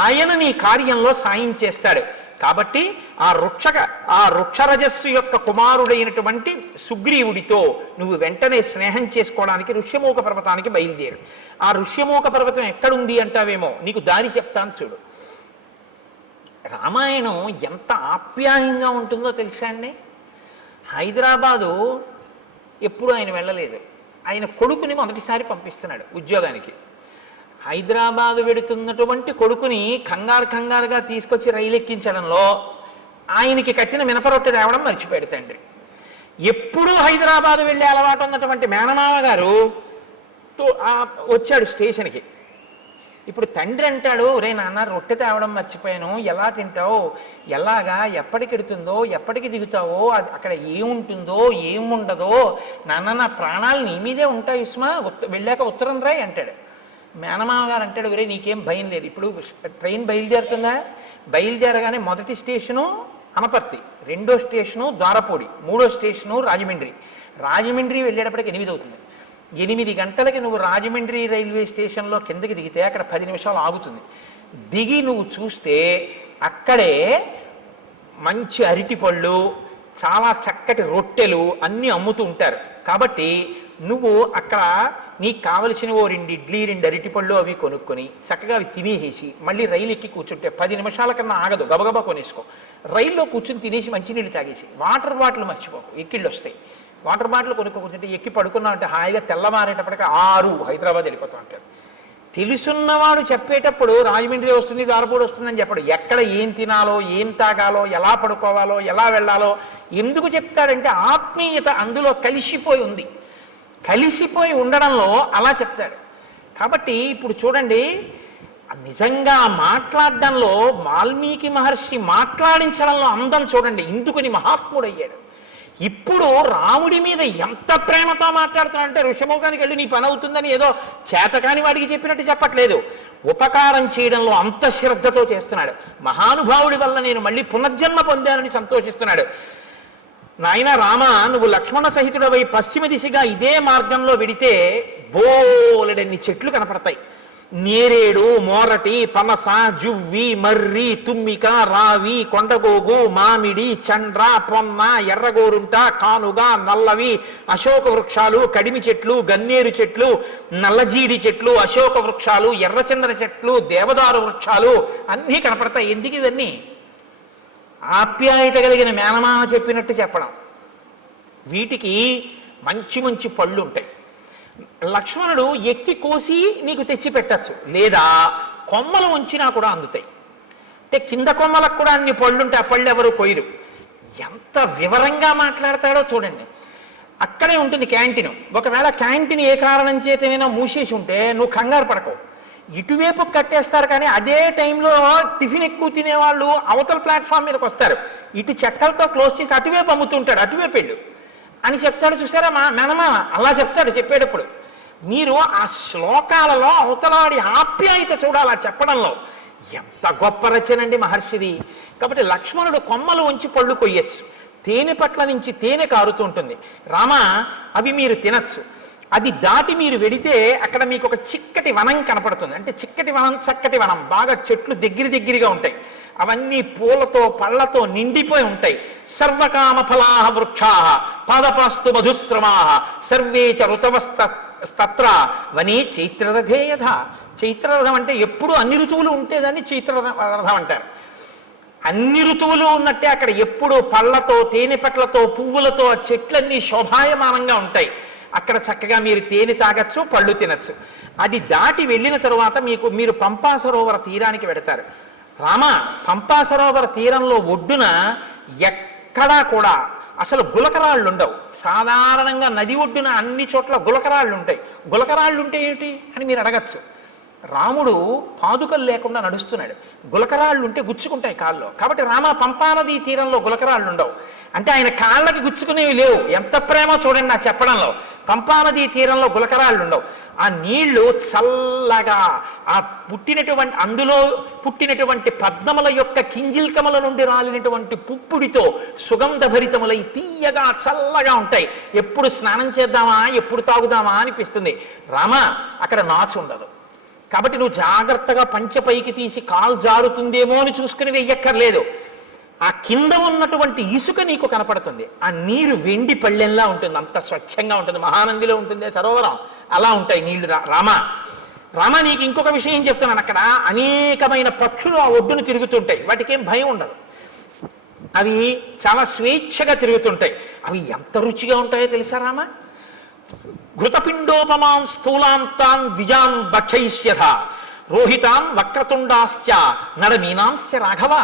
ఆయన నీ కార్యంలో సాయం చేస్తాడు. కాబట్టి ఆ వృక్షరజస్సు యొక్క కుమారుడైనటువంటి సుగ్రీవుడితో నువ్వు వెంటనే స్నేహం చేసుకోవడానికి ఋష్యమూక పర్వతానికి బయలుదేరు. ఆ ఋష్యమూక పర్వతం ఎక్కడుంది అంటావేమో, నీకు దారి చెప్తాను చూడు. రామాయణం ఎంత ఆప్యాయంగా ఉంటుందో తెలుసా అండి. హైదరాబాదు ఎప్పుడు ఆయన వెళ్ళలేదు. ఆయన కొడుకుని మొదటిసారి పంపిస్తున్నాడు ఉద్యోగానికి. హైదరాబాదు వెడుతున్నటువంటి కొడుకుని కంగారుగా తీసుకొచ్చి రైలు ఎక్కించడంలో ఆయనకి కట్టిన మినపరొట్టె తేవడం మర్చిపోయాడు తండ్రి. ఎప్పుడూ హైదరాబాదు వెళ్ళే అలవాటు ఉన్నటువంటి మేనమామ గారు వచ్చాడు స్టేషన్కి. ఇప్పుడు తండ్రి అంటాడు, రే నాన్న రొట్టె తేవడం మర్చిపోయాను, ఎలా తింటావు, ఎలాగా, ఎప్పటికెడుతుందో, ఎప్పటికి దిగుతావో, అది అక్కడ ఏముంటుందో ఏముండదో, నాన్న నా ప్రాణాలు నీ మీదే ఉంటాయి ఇస్మా, వెళ్ళాక ఉత్తరం రాయి అంటాడు. మేనమామ గారు అంటాడు, రే నీకేం భయం లేదు, ఇప్పుడు ట్రైన్ బయలుదేరుతుందా, బయలుదేరగానే మొదటి స్టేషను అనపర్తి, రెండో స్టేషను ద్వారపూడి, మూడో స్టేషను రాజమండ్రి వెళ్ళేటప్పటికి 8 అవుతుంది. 8 గంటలకి నువ్వు రాజమండ్రి రైల్వే స్టేషన్లో కిందకి దిగితే అక్కడ 10 నిమిషాలు ఆగుతుంది. దిగి నువ్వు చూస్తే అక్కడే మంచి అరటిపళ్ళు, చాలా చక్కటి రొట్టెలు అన్నీ అమ్ముతూ ఉంటారు. కాబట్టి నువ్వు అక్కడ నీకు కావలసిన 2 ఇడ్లీ 2 అరటిపళ్ళు అవి కొనుక్కొని చక్కగా అవి తినేసి మళ్ళీ రైలు ఎక్కి కూర్చుంటే 10 నిమిషాల కన్నా ఆగదు, గబగబా కొనేసుకో. రైల్లో కూర్చుని తినేసి మంచినీళ్ళు తాగేసి వాటర్ బాటిల్ మర్చిపోకు, ఎక్కిళ్ళు వస్తాయి. వాటర్ బాటిల్ కొనుక్కుంటే ఎక్కి పడుకున్నావు అంటే హాయిగా తెల్లవారేటప్పటికి 6 హైదరాబాద్ వెళ్ళిపోతాం అంటారు. తెలుసున్నవాడు చెప్పేటప్పుడు రాజమండ్రి వస్తుంది, ద్వారపూడి వస్తుందని చెప్పడు. ఎక్కడ ఏం తినాలో, ఏం తాగాలో, ఎలా పడుకోవాలో, ఎలా వెళ్ళాలో ఎందుకు చెప్తాడంటే ఆత్మీయత అందులో కలిసిపోయి ఉంది. కలిసిపోయి ఉండడంలో అలా చెప్తాడు. కాబట్టి ఇప్పుడు చూడండి, నిజంగా మాట్లాడడంలో వాల్మీకి మహర్షి మాట్లాడించడంలో అందం చూడండి, ఇందుకుని మహాత్ముడయ్యాడు. ఇప్పుడు రాముడి మీద ఎంత ప్రేమతో మాట్లాడుతున్నాడంటే ఋషమూకానికి వెళ్ళి నీ పని అవుతుందని ఏదో చేతకాని వాడికి చెప్పినట్టు చెప్పట్లేదు. ఉపకారం చేయడంలో అంత శ్రద్ధతో చేస్తున్నాడు. మహానుభావుడి వల్ల నేను మళ్ళీ పునర్జన్మ పొందానని సంతోషిస్తున్నాడు. నాయన రామ, నువ్వు లక్ష్మణ సహితుడవై పశ్చిమ దిశగా ఇదే మార్గంలో వెడితే బోలెడన్ని చెట్లు కనపడతాయి. నేరేడు, మోరటి, పనస, జువ్వి, మర్రి, తుమ్మిక, రావి, కొండగోగు, మామిడి, చండ్ర, పొన్న, ఎర్రగోరుంట, కానుగ, నల్లవి, అశోక వృక్షాలు, కడిమి చెట్లు, గన్నేరు చెట్లు, నల్లజీడి చెట్లు, అశోక వృక్షాలు, ఎర్రచందన చెట్లు, దేవదారు వృక్షాలు అన్నీ కనపడతాయి. ఎందుకు ఇవన్నీ? ఆప్యాయత కలిగిన మేనమామ చెప్పినట్టు చెప్పడం. వీటికి మంచి మంచి పళ్ళు ఉంటాయి. లక్ష్మణుడు ఎక్కి కోసి నీకు తెచ్చి పెట్టచ్చు, లేదా కొమ్మలు ఉంచినా కూడా అందుతాయి. అంటే కింద కొమ్మలకు కూడా అన్ని పళ్ళుంటే ఆ పళ్ళు ఎవరు కొయ్యరు. ఎంత వివరంగా మాట్లాడతాడో చూడండి. అక్కడే ఉంటుంది క్యాంటీన్. ఒకవేళ క్యాంటీన్ ఏ కారణం చేతనైనా మూసేసి ఉంటే నువ్వు కంగారు పడకవు, ఇటువైపు కట్టేస్తారు. కానీ అదే టైంలో టిఫిన్ ఎక్కువ తినేవాళ్ళు అవతల ప్లాట్ఫామ్ మీదకి వస్తారు, ఇటు చెక్కలతో క్లోజ్ చేసి అటువైపు అమ్ముతుంటాడు, అటువైపు వెళ్ళు అని చెప్తాడు. చూసారా మా మేనమామ అలా చెప్తాడు చెప్పేటప్పుడు. మీరు ఆ శ్లోకాలలో అవతలాడి ఆప్యాయత చూడాలి ఆ చెప్పడంలో. ఎంత గొప్ప రచనండి మహర్షిది. కాబట్టి లక్ష్మణుడు కొమ్మలు ఉంచి పళ్ళు కొయ్యొచ్చు, తేనె పట్ల నుంచి తేనె కారుతూ ఉంటుంది. రామ అవి మీరు తినచ్చు. అది దాటి మీరు వెడితే అక్కడ మీకు ఒక చిక్కటి వనం కనపడుతుంది. అంటే చిక్కటి వనం, చక్కటి వనం, బాగా చెట్లు దగ్గరగా ఉంటాయి. అవన్నీ పూలతో పళ్ళతో నిండిపోయి ఉంటాయి. సర్వకామ ఫలాహ వృక్షాః పాదపాస్తు మధుశ్రమాః సర్వే చ ఋతవస్తత్ర వనే చైత్రరథే యథ. చైత్రరథం అంటే ఎప్పుడు అన్ని ఋతువులు ఉంటేదాన్ని చైత్రరథం అంటారు. అన్ని ఋతువులు ఉన్నట్టే అక్కడ ఎప్పుడు పళ్ళతో, తేనె పట్లతో, పువ్వులతో ఆ చెట్లన్నీ శోభాయమానంగా ఉంటాయి. అక్కడ చక్కగా మీరు తేనె తాగచ్చు, పళ్ళు తినచ్చు. అది దాటి వెళ్ళిన తరువాత మీరు పంపా సరోవర తీరానికి వెడతారు. రామ పంపా సరోవర తీరంలో ఒడ్డున ఎక్కడా కూడా అసలు గులకరాళ్ళు ఉండవు. సాధారణంగా నది ఒడ్డున అన్ని చోట్ల గులకరాళ్ళు ఉంటాయి. గులకరాళ్ళు ఉంటే ఏమిటి అని మీరు అడగచ్చు. రాముడు పాదుకలు లేకుండా నడుస్తున్నాడు, గులకరాళ్ళు ఉంటే గుచ్చుకుంటాయి కాళ్ళు. కాబట్టి రామ పంపానది తీరంలో గులకరాళ్ళు ఉండవు. అంటే ఆయన కాళ్ళకి గుచ్చుకునేవి లేవు. ఎంత ప్రేమో చూడండి నా చెప్పడంలో. పంపానది తీరంలో గులకరాళ్ళు ఉండవు. ఆ నీళ్లు చల్లగా ఆ అందులో పుట్టినటువంటి పద్మముల యొక్క కింజిల్కముల నుండి రాలినటువంటి పుప్పుడితో సుగంధభరితములై తీయగా చల్లగా ఉంటాయి. ఎప్పుడు స్నానం చేద్దామా, ఎప్పుడు తాగుదామా అనిపిస్తుంది. రామ అక్కడ నాచు ఉండదు. కాబట్టి నువ్వు జాగ్రత్తగా పంచె పైకి తీసి కాలు జారుతుందేమో అని చూసుకుని వెయ్యక్కర్లేదు. ఆ కింద ఉన్నటువంటి ఇసుక నీకు కనపడుతుంది. ఆ నీరు వెండి పళ్ళెంలా ఉంటుంది, అంత స్వచ్ఛంగా ఉంటుంది. మహానందిలో ఉంటుంది సరోవరం, అలా ఉంటాయి నీళ్లు. రామ నీకు ఇంకొక విషయం చెప్తున్నాను. అక్కడ అనేకమైన పక్షులు ఆ ఒడ్డును తిరుగుతుంటాయి. వాటికి ఏం భయం ఉండదు. అవి చాలా స్వేచ్ఛగా తిరుగుతుంటాయి. అవి ఎంత రుచిగా ఉంటాయో తెలుసా రామ? ఘృతపిండోపమాన్ స్థూలాంతాన్ ద్విజాన్ భక్షయిష్యథ రోహితాన్ వక్రతుండాశ్చ నడమీనాంశ్చ రాఘవ.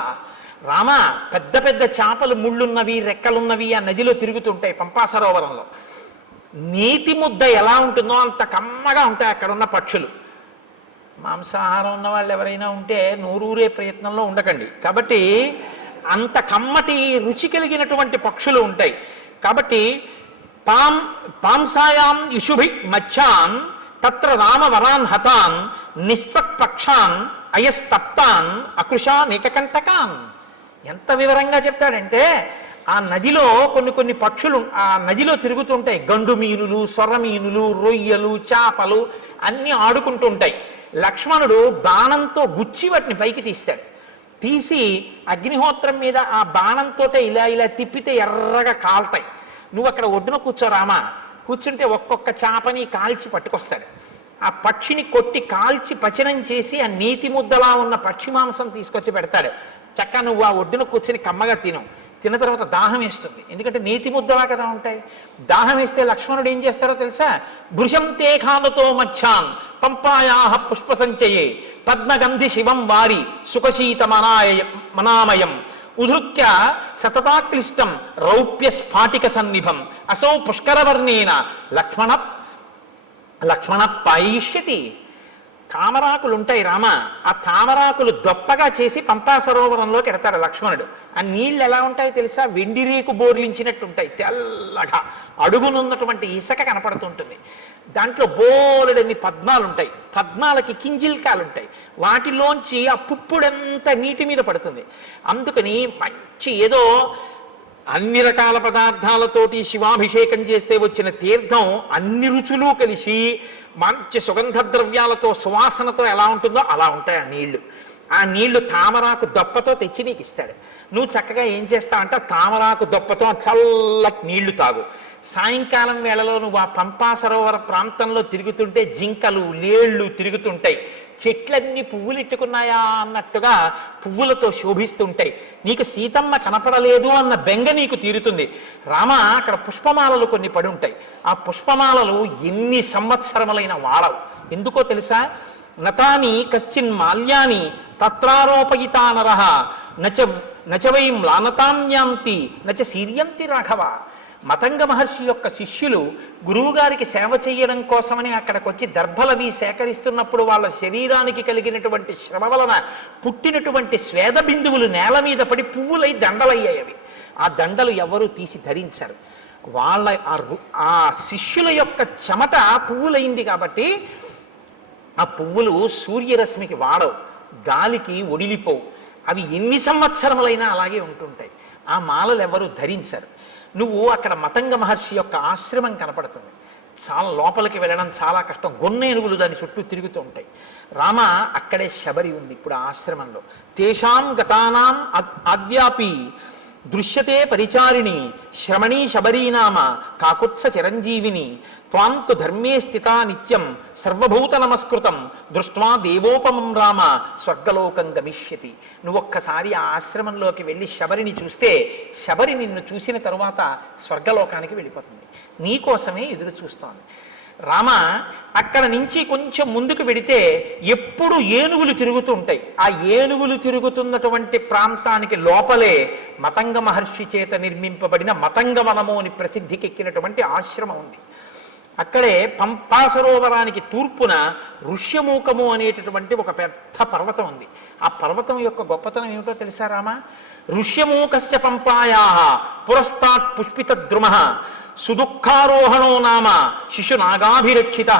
రామ పెద్ద పెద్ద చేపలు, ముళ్ళున్నవి, రెక్కలున్నవి ఆ నదిలో తిరుగుతుంటాయి పంపా సరోవరంలో. నీతి ముద్ద ఎలా ఉంటుందో అంత కమ్మగా ఉంటాయి అక్కడ ఉన్న పక్షులు. మాంసాహారం ఉన్న వాళ్ళు ఎవరైనా ఉంటే నూరూరే ప్రయత్నంలో ఉండకండి. కాబట్టి అంత కమ్మటి రుచి కలిగినటువంటి పక్షులు ఉంటాయి. కాబట్టి పాంసాయాం ఇషుభి మచ్చాన్ తత్ర రామ వరాన్ హతాన్ నిస్త్వక్పక్షాన్ అయస్తప్తాన్ అకృషాన్ ఏకకంటకాన్. ఎంత వివరంగా చెప్తాడంటే ఆ నదిలో కొన్ని పక్షులు ఆ నదిలో తిరుగుతుంటాయి. గండు మీనులు, సొర్ర మీనులు, రొయ్యలు, చేపలు అన్నీ ఆడుకుంటూ ఉంటాయి. లక్ష్మణుడు బాణంతో గుచ్చి వాటిని పైకి తీస్తాడు. తీసి అగ్నిహోత్రం మీద ఆ బాణంతో ఇలా తిప్పితే ఎర్రగా కాల్తాయి. నువ్వు అక్కడ ఒడ్డున కూర్చోరామా, కూర్చుంటే ఒక్కొక్క చేపని కాల్చి పట్టుకొస్తాడు. ఆ పక్షిని కొట్టి కాల్చి పచనం చేసి ఆ నీతి ముద్దలా ఉన్న పక్షి మాంసం తీసుకొచ్చి పెడతాడు. చక్కగా నువ్వు ఆ ఒడ్డున కూర్చొని కమ్మగా తిన్న తర్వాత దాహం వేస్తుంది. ఎందుకంటే నీతి ముద్దలా కదా ఉంటాయి. దాహం వేస్తే లక్ష్మణుడు ఏం చేస్తాడో తెలుసా? భృశం తే ఖానుతో మచ్చాన్ పంపాయాహ పుష్ప సంచయే పద్మగంధి శివం వారి సుఖశీత మనామయం ఉధృత్య సతతాక్లిష్టం రౌప్య స్ఫాటిక సన్నిభం అసౌ పుష్కరవర్ణేన లక్ష్మణ పాయిష్యతి. తామరాకులు ఉంటాయి రామ, ఆ తామరాకులు దొప్పగా చేసి పంపా సరోవరంలోకి ఎడతాడు లక్ష్మణుడు. ఆ నీళ్ళు ఎలా ఉంటాయో తెలుసా? వెండి రేకు బోర్లించినట్టు ఉంటాయి, తెల్లగా అడుగునున్నటువంటి ఇసుక కనపడుతుంటుంది. దాంట్లో బోలెడన్ని పద్మాలు ఉంటాయి. పద్మాలకి కింజిల్కాలు ఉంటాయి. వాటిలోంచి ఆ పుప్పుడంతా నీటి మీద పడుతుంది. అందుకని మంచి ఏదో అన్ని రకాల పదార్థాలతోటి శివాభిషేకం చేస్తే వచ్చిన తీర్థం అన్ని రుచులు కలిసి మంచి సుగంధ ద్రవ్యాలతో సువాసనతో ఎలా ఉంటుందో అలా ఉంటాయి ఆ నీళ్లు. ఆ నీళ్లు తామరాకు దొప్పతో తెచ్చి నీకు ఇస్తాడు. నువ్వు చక్కగా ఏం చేస్తావు అంటే తామరాకు దొప్పతో చల్లటి నీళ్లు తాగు. సాయంకాలం వేళలో నువ్వు ఆ పంపా సరోవర ప్రాంతంలో తిరుగుతుంటే జింకలు, లేళ్ళు తిరుగుతుంటాయి. చెట్లన్నీ పువ్వులు ఇట్టుకున్నాయా అన్నట్టుగా పువ్వులతో శోభిస్తుంటాయి. నీకు సీతమ్మ కనపడలేదు అన్న బెంగ నీకు తీరుతుంది. రామ అక్కడ పుష్పమాలలు కొన్ని పడి ఉంటాయి. ఆ పుష్పమాలలు ఎన్ని సంవత్సరములైన వాడవు. ఎందుకో తెలుసా? నతాని కశ్చిన్ మాల్యాని తత్రారోపయితా నరః నచ వై మ్లానతాంయాంతి నచ సీర్యంతి రాఘవ. మతంగ మహర్షి యొక్క శిష్యులు గురువుగారికి సేవ చేయడం కోసమని అక్కడికి వచ్చి దర్భలవి సేకరిస్తున్నప్పుడు వాళ్ళ శరీరానికి కలిగినటువంటి శ్రమ వలన పుట్టినటువంటి స్వేద బిందువులు నేల మీద పడి పువ్వులై దండలయ్యాయి. అవి ఆ దండలు ఎవరు తీసి ధరించారు. వాళ్ళ ఆ శిష్యుల యొక్క చెమట పువ్వులైంది కాబట్టి ఆ పువ్వులు సూర్యరశ్మికి వాడవు, గాలికి ఒడిలిపోవు. అవి ఎన్ని సంవత్సరములైనా అలాగే ఉంటుంటాయి. ఆ మాలలు ఎవరు ధరించరు. నువ్వు అక్కడ మతంగ మహర్షి యొక్క ఆశ్రమం కనపడుతుంది. చాలా లోపలికి వెళ్ళడం చాలా కష్టం. గొన్నేనుగులు దాని చుట్టూ తిరుగుతూ ఉంటాయి. రామ అక్కడే శబరి ఉంది ఇప్పుడు ఆ ఆశ్రమంలో. తేషాం గతానాం ఆద్యాపి దృశ్యతే పరిచారిణి శ్రమణీ శబరీనామ కాకుత్స చిరంజీవిని త్వాంతు ధర్మే స్థితా నిత్యం సర్వభూత నమస్కృతం దృష్ట్వా దేవోపమం రామ స్వర్గలోకం గమిష్యతి. నువ్వొక్కసారి ఆ ఆశ్రమంలోకి వెళ్ళి శబరిని చూస్తే శబరి నిన్ను చూసిన తరువాత స్వర్గలోకానికి వెళ్ళిపోతుంది. నీకోసమే ఎదురు చూస్తోంది. రామ అక్కడ నుంచి కొంచెం ముందుకు వెడితే ఎప్పుడు ఏనుగులు తిరుగుతూ ఉంటాయి. ఆ ఏనుగులు తిరుగుతున్నటువంటి ప్రాంతానికి లోపలే మతంగ మహర్షి చేత నిర్మింపబడిన మతంగవనము అని ప్రసిద్ధికెక్కినటువంటి ఆశ్రమం ఉంది. అక్కడే పంపా సరోవరానికి తూర్పున ఋష్యమూకము అనేటటువంటి ఒక పెద్ద పర్వతం ఉంది. ఆ పర్వతం యొక్క గొప్పతనం ఏమిటో తెలుసా రామ? ఋష్యమూకశ్చ పంపాయా పురస్తాత్ పుష్పిత ద్రుమః సుదుఃఖారోహణో నామ శిశునాగాభిరక్షిత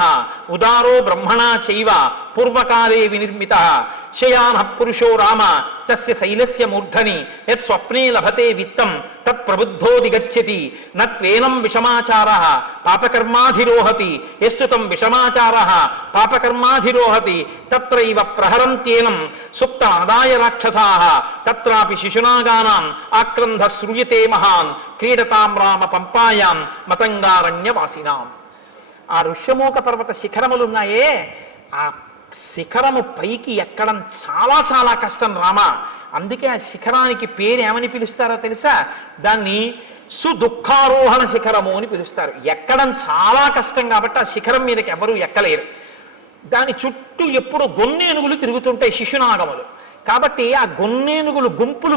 ఉదారో బ్రహ్మణా చైవ పూర్వకాలే వినిర్మిత శయాన పురుషో రామ తస్య శైలస్య మూర్ధని యత్ స్వప్నే లభతే విత్తం తత్ ప్రబుద్ధోది గచ్చతి నత్వేనం విషమాచారః పాపకర్మాధిరోహతి యస్తు తం విషమాచారః పాపకర్మాధిరోహతి తత్రైవ ప్రహరంత్యేనం సుప్తమాదాయ రాక్షసాః తత్రాపి శిశునాగానాం ఆక్రంధ శ్రూయతే మహాన్ క్రీడతాం రామ పంపాయాం మతంగారణ్యవాసినాం. ఆ ఋష్యమూక పర్వత శిఖరములున్నాయే, ఆ శిఖరము పైకి ఎక్కడం చాలా చాలా కష్టం రామ. అందుకే ఆ శిఖరానికి పేరు ఏమని పిలుస్తారో తెలుసా? దాన్ని సుదుఃఖారోహణ శిఖరము అని పిలుస్తారు. ఎక్కడం చాలా కష్టం కాబట్టి ఆ శిఖరం మీదకి ఎవరూ ఎక్కలేరు. దాని చుట్టూ ఎప్పుడు గొన్నేనుగులు తిరుగుతుంటాయి, శిశునాగములు. కాబట్టి ఆ గొన్నేనుగులు గుంపులు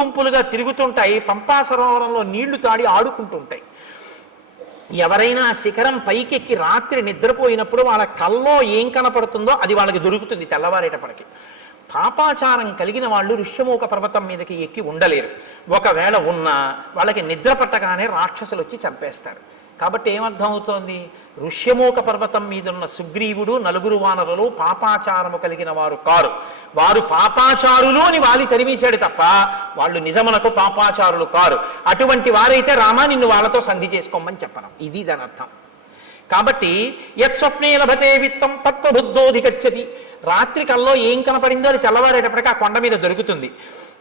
గుంపులుగా తిరుగుతుంటాయి. పంపా సరోవరంలో నీళ్లు తాడి ఆడుకుంటుంటాయి. ఎవరైనా శిఖరం పైకెక్కి రాత్రి నిద్రపోయినప్పుడు వాళ్ళ కల్లో ఏం కనపడుతుందో అది వాళ్ళకి దొరుకుతుంది తెల్లవారేటప్పటికి. పాపాచారం కలిగిన వాళ్ళు ఋష్యమూక పర్వతం మీదకి ఎక్కి ఉండలేరు. ఒకవేళ ఉన్నా వాళ్ళకి నిద్ర పట్టగానే రాక్షసులు వచ్చి చంపేస్తారు. కాబట్టి ఏమర్థం అవుతోంది? ఋష్యమూక పర్వతం మీదున్న సుగ్రీవుడు నలుగురు వానరులు పాపాచారము కలిగిన వారు కారు. వారు పాపాచారులు అని వాలి తరిమేశాడు తప్ప వాళ్ళు నిజమునకు పాపాచారులు కారు. అటువంటి వారైతే రామా నిన్ను వాళ్ళతో సంధి చేసుకోమని చెప్పడం, ఇది దాని అర్థం. కాబట్టి యత్ స్వప్నే లభతే విత్తం తత్వబుద్ధోధి గచ్చతి. రాత్రి కల్లో ఏం కనపడిందో అది తెల్లవారేటప్పటికీ ఆ కొండ మీద దొరుకుతుంది.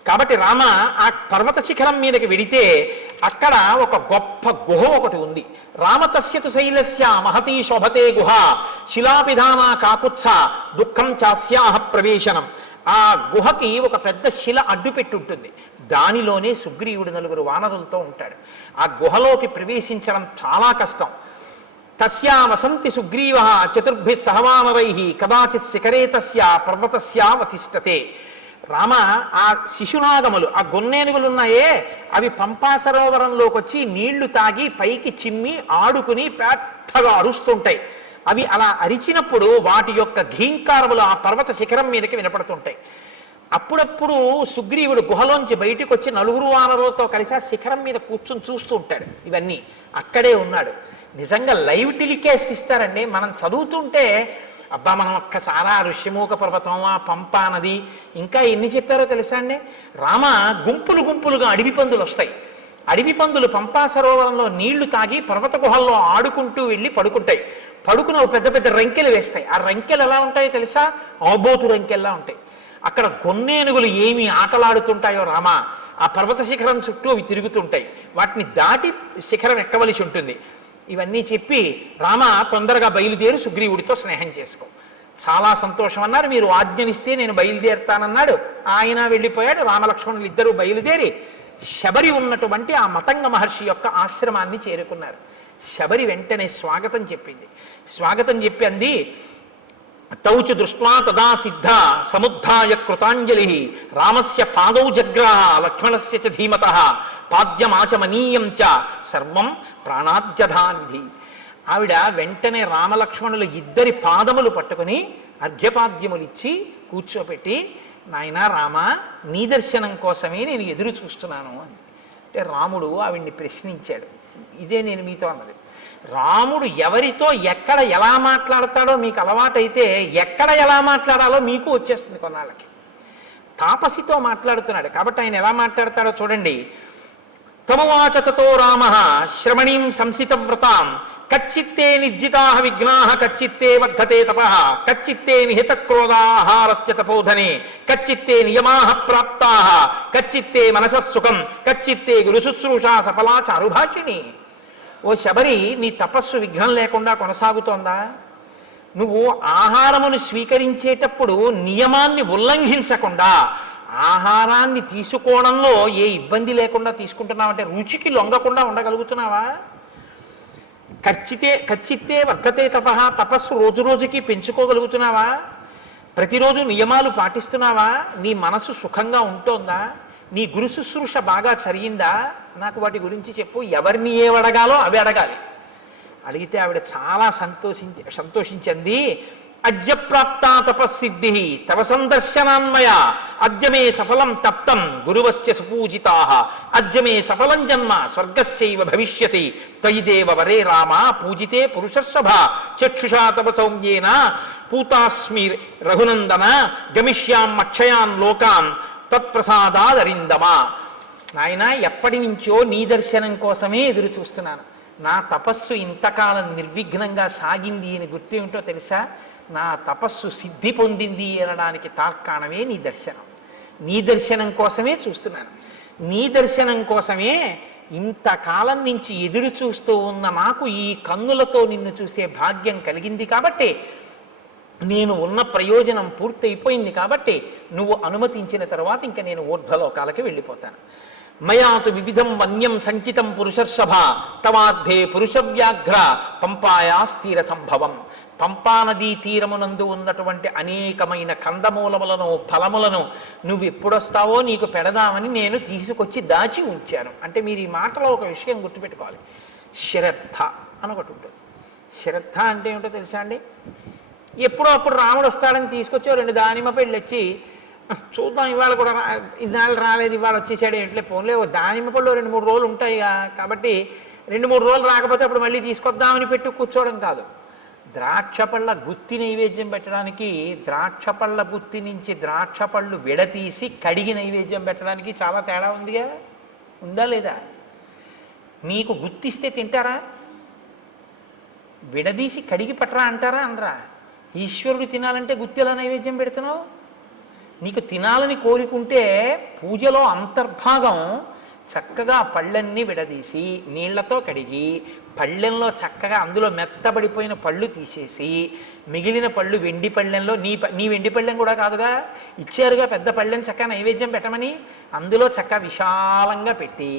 కాబట్టి రామ ఆ పర్వత శిఖరం మీదకి వెడితే అక్కడ ఒక గొప్ప గుహ ఒకటి ఉంది. రామతస్యతు శైలస్య మహతీ శోభతే గుహ శిలాపిధానా కాకుత్స దుఃఖం చాస్యాహ ప్రవేశనం. ఆ గుహకి ఒక పెద్ద శిల అడ్డు పెట్టి ఉంటుంది. దానిలోనే సుగ్రీవుడు నలుగురు వానరులతో ఉంటాడు. ఆ గుహలోకి ప్రవేశించడం చాలా కష్టం. తస్యా వసంతి సుగ్రీవ చతుర్భిః సహవానరై కదాచిత్ శిఖరే తస్య పర్వతస్యావతిష్టతే. రామ ఆ శిశునాగములు, ఆ గొన్నేనుగులు ఉన్నాయే, అవి పంపా సరోవరంలోకి వచ్చి నీళ్లు తాగి పైకి చిమ్మి ఆడుకుని పెద్దగా అరుస్తుంటాయి. అవి అలా అరిచినప్పుడు వాటి యొక్క ఘీంకారములు ఆ పర్వత శిఖరం మీదకి వినపడుతుంటాయి. అప్పుడప్పుడు సుగ్రీవుడు గుహలోంచి బయటికి వచ్చి నలుగురు వానరులతో కలిసి ఆ శిఖరం మీద కూర్చొని చూస్తూ ఉంటాడు. ఇవన్నీ అక్కడే ఉన్నాడు. నిజంగా లైవ్ టెలికాస్ట్ ఇస్తారండి. మనం చదువుతుంటే అబ్బా మనం ఒక్కసారి ఆ ఋష్యమూక పర్వతం, ఆ పంపా నది, ఇంకా ఎన్ని చెప్పారో తెలుసా అండి. రామ గుంపులుగా అడవి పందులు వస్తాయి. అడవి పందులు పంపా సరోవరంలో నీళ్లు తాగి పర్వత గుహల్లో ఆడుకుంటూ వెళ్ళి పడుకుంటాయి. పడుకుని పెద్ద పెద్ద రంకెలు వేస్తాయి. ఆ రంకెలు ఎలా ఉంటాయో తెలుసా? ఆబోతు రంకెల్లా ఉంటాయి. అక్కడ గొన్నేనుగులు ఏమి ఆటలాడుతుంటాయో రామ, ఆ పర్వత శిఖరం చుట్టూ అవి తిరుగుతుంటాయి. వాటిని దాటి శిఖరం ఎక్కవలసి ఉంటుంది. ఇవన్నీ చెప్పి రామ తొందరగా బయలుదేరి సుగ్రీవుడితో స్నేహం చేసుకో. చాలా సంతోషం అన్నారు. మీరు ఆజ్ఞనిస్తే నేను బయలుదేరుతానన్నాడు. ఆయన వెళ్ళిపోయాడు. రామలక్ష్మణులు ఇద్దరూ బయలుదేరి శబరి ఉన్నటువంటి ఆ మతంగ మహర్షి యొక్క ఆశ్రమాన్ని చేరుకున్నారు. శబరి వెంటనే స్వాగతం చెప్పింది. స్వాగతం చెప్పి అంది, తౌచు దృష్ట్వా తదా సిద్ధ సముద్ధాయ కృతాంజలి రామస్య పాదౌ జగ్రాహ లక్ష్మణస్య చ ధీమతః పాద్యమాచమనీయం చ సర్వం ప్రాణాద్యధానిధి. ఆవిడ వెంటనే రామలక్ష్మణులు ఇద్దరి పాదములు పట్టుకుని అర్ఘ్యపాద్యములిచ్చి కూర్చోపెట్టి, నాయనా రామ, నీ దర్శనం కోసమే నేను ఎదురు చూస్తున్నాను అని. అంటే రాముడు ఆవిడ్ని ప్రశ్నించాడు. ఇదే నేను మీతో అన్నది. రాముడు ఎవరితో ఎక్కడ ఎలా మాట్లాడతాడో మీకు అలవాటైతే ఎక్కడ ఎలా మాట్లాడాలో మీకు వచ్చేస్తుంది కొన్నాళ్ళకి. తాపసితో మాట్లాడుతున్నాడు కాబట్టి ఆయన ఎలా మాట్లాడతాడో చూడండి. తమవాచ తతో రామ శ్రమణీం సంసితవ్రతాం కచ్చిత్తే నిర్జితాః విఘ్నాః కచ్చిత్తే వర్ధతే తపః కచ్చిత్తే నిహితక్రోధాహారస్య తపోధనే కచ్చిత్తే నియమాః ప్రాప్తాః కచ్చిత్తే మనసః సుఖం కచ్చిత్తే గురుశుశ్రూషా సఫలా చారుభాషిణి. ఓ శబరి, నీ తపస్సు విఘ్నం లేకుండా కొనసాగుతోందా? నువ్వు ఆహారమును స్వీకరించేటప్పుడు నియమాన్ని ఉల్లంఘించకుండా ఆహారాన్ని తీసుకోవడంలో ఏ ఇబ్బంది లేకుండా తీసుకుంటున్నావంటే రుచికి లొంగకుండా ఉండగలుగుతున్నావా? కచ్చిత్తే వర్ధతే తపః, తపస్సు రోజు రోజుకి పెంచుకోగలుగుతున్నావా? ప్రతిరోజు నియమాలు పాటిస్తున్నావా? నీ మనసు సుఖంగా ఉంటోందా? నీ గురు శుశ్రూష బాగా జరిగిందా? నాకు వాటి గురించి చెప్పు. ఎవరిని ఏమడగాలో అవి అడగాలి. అడిగితే ఆవిడ చాలా సంతోషించింది. అద్యప్రాప్తా తపస్సిద్ధి తవ సందర్శనాన్మయ అద్యమే సఫలం తప్తం గురువస్య సుపూజితాః అద్యమే సఫలం జన్మ స్వర్గశ్చైవ భవిష్యతి త్వయిదేవ వరే రామ పూజితే పురుషర్షభ చక్షుషా తవ సౌమ్యేన పూతాస్మి రఘునందన గమిష్యాం అక్షయాన్ లోకాన్ తత్ప్రసాదాదరిందమా. నాయన, ఎప్పటి నుంచో నీ దర్శనం కోసమే ఎదురు చూస్తున్నాను. నా తపస్సు ఇంతకాలం నిర్విఘ్నంగా సాగింది అని గుర్తేమిటో తెలుసా? నా తపస్సు సిద్ధి పొందింది అనడానికి తార్కాణమే నీ దర్శనం. నీ దర్శనం కోసమే చూస్తున్నాను. నీ దర్శనం కోసమే ఇంతకాలం నుంచి ఎదురు చూస్తూ ఉన్న నాకు ఈ కన్నులతో నిన్ను చూసే భాగ్యం కలిగింది కాబట్టి, నేను ఉన్న ప్రయోజనం పూర్తయిపోయింది కాబట్టి నువ్వు అనుమతించిన తర్వాత ఇంకా నేను ఊర్ధ్వలోకాలకి వెళ్ళిపోతాను. మయాతు వివిధం వన్యం సంచితం పురుషర్షభ తవార్థే పురుషవ్యాఘ్ర పంపాయా స్థిర సంభవం. పంపానదీ తీరమునందు ఉన్నటువంటి అనేకమైన కందమూలములను ఫలములను నువ్వు ఎప్పుడొస్తావో నీకు పెడదామని నేను తీసుకొచ్చి దాచి ఉంచాను. అంటే మీరు ఈ మాటలో ఒక విషయం గుర్తుపెట్టుకోవాలి. శ్రద్ధ అని ఒకటి ఉంటుంది. శ్రద్ధ అంటే ఏమిటో తెలుసా అండి? ఎప్పుడో అప్పుడు రాముడు వస్తాడని తీసుకొచ్చి 2 దానిమ్మ పళ్ళు వచ్చి చూద్దాం, ఇవాళ కూడా ఇన్నాళ్ళు రాలేదు, ఇవాళ వచ్చేసాడు ఏంటలే పోన్లే, దానిమ్మ పళ్ళు 2-3 రోజులు ఉంటాయి కాబట్టి 2-3 రోజులు రాకపోతే అప్పుడు మళ్ళీ తీసుకొద్దామని పెట్టి కూర్చోవడం కాదు. ద్రాక్ష పళ్ళ గుత్తి నైవేద్యం పెట్టడానికి ద్రాక్ష పళ్ళ గుత్తి నుంచి ద్రాక్ష పళ్ళు విడతీసి కడిగి నైవేద్యం పెట్టడానికి చాలా తేడా ఉందిగా. ఉందా లేదా? మీకు గుత్తిస్తే తింటారా? విడదీసి కడిగి పట్టరా అంటారా? అనరా? ఈశ్వరుడు తినాలంటే గుత్తిలా నైవేద్యం పెడుతున్నావు. నీకు తినాలని కోరుకుంటే పూజలో అంతర్భాగం చక్కగా పళ్ళన్నీ విడదీసి నీళ్లతో కడిగి పళ్ళెంలో చక్కగా అందులో మెత్తబడిపోయిన పళ్ళు తీసేసి మిగిలిన పళ్ళు వెండి పళ్ళెంలో నీ వెండి పళ్ళెం కూడా కాదుగా, ఇచ్చారుగా పెద్ద పళ్ళెం చక్కగా నైవేద్యం పెట్టమని, అందులో చక్కగా విశాలంగా పెట్టి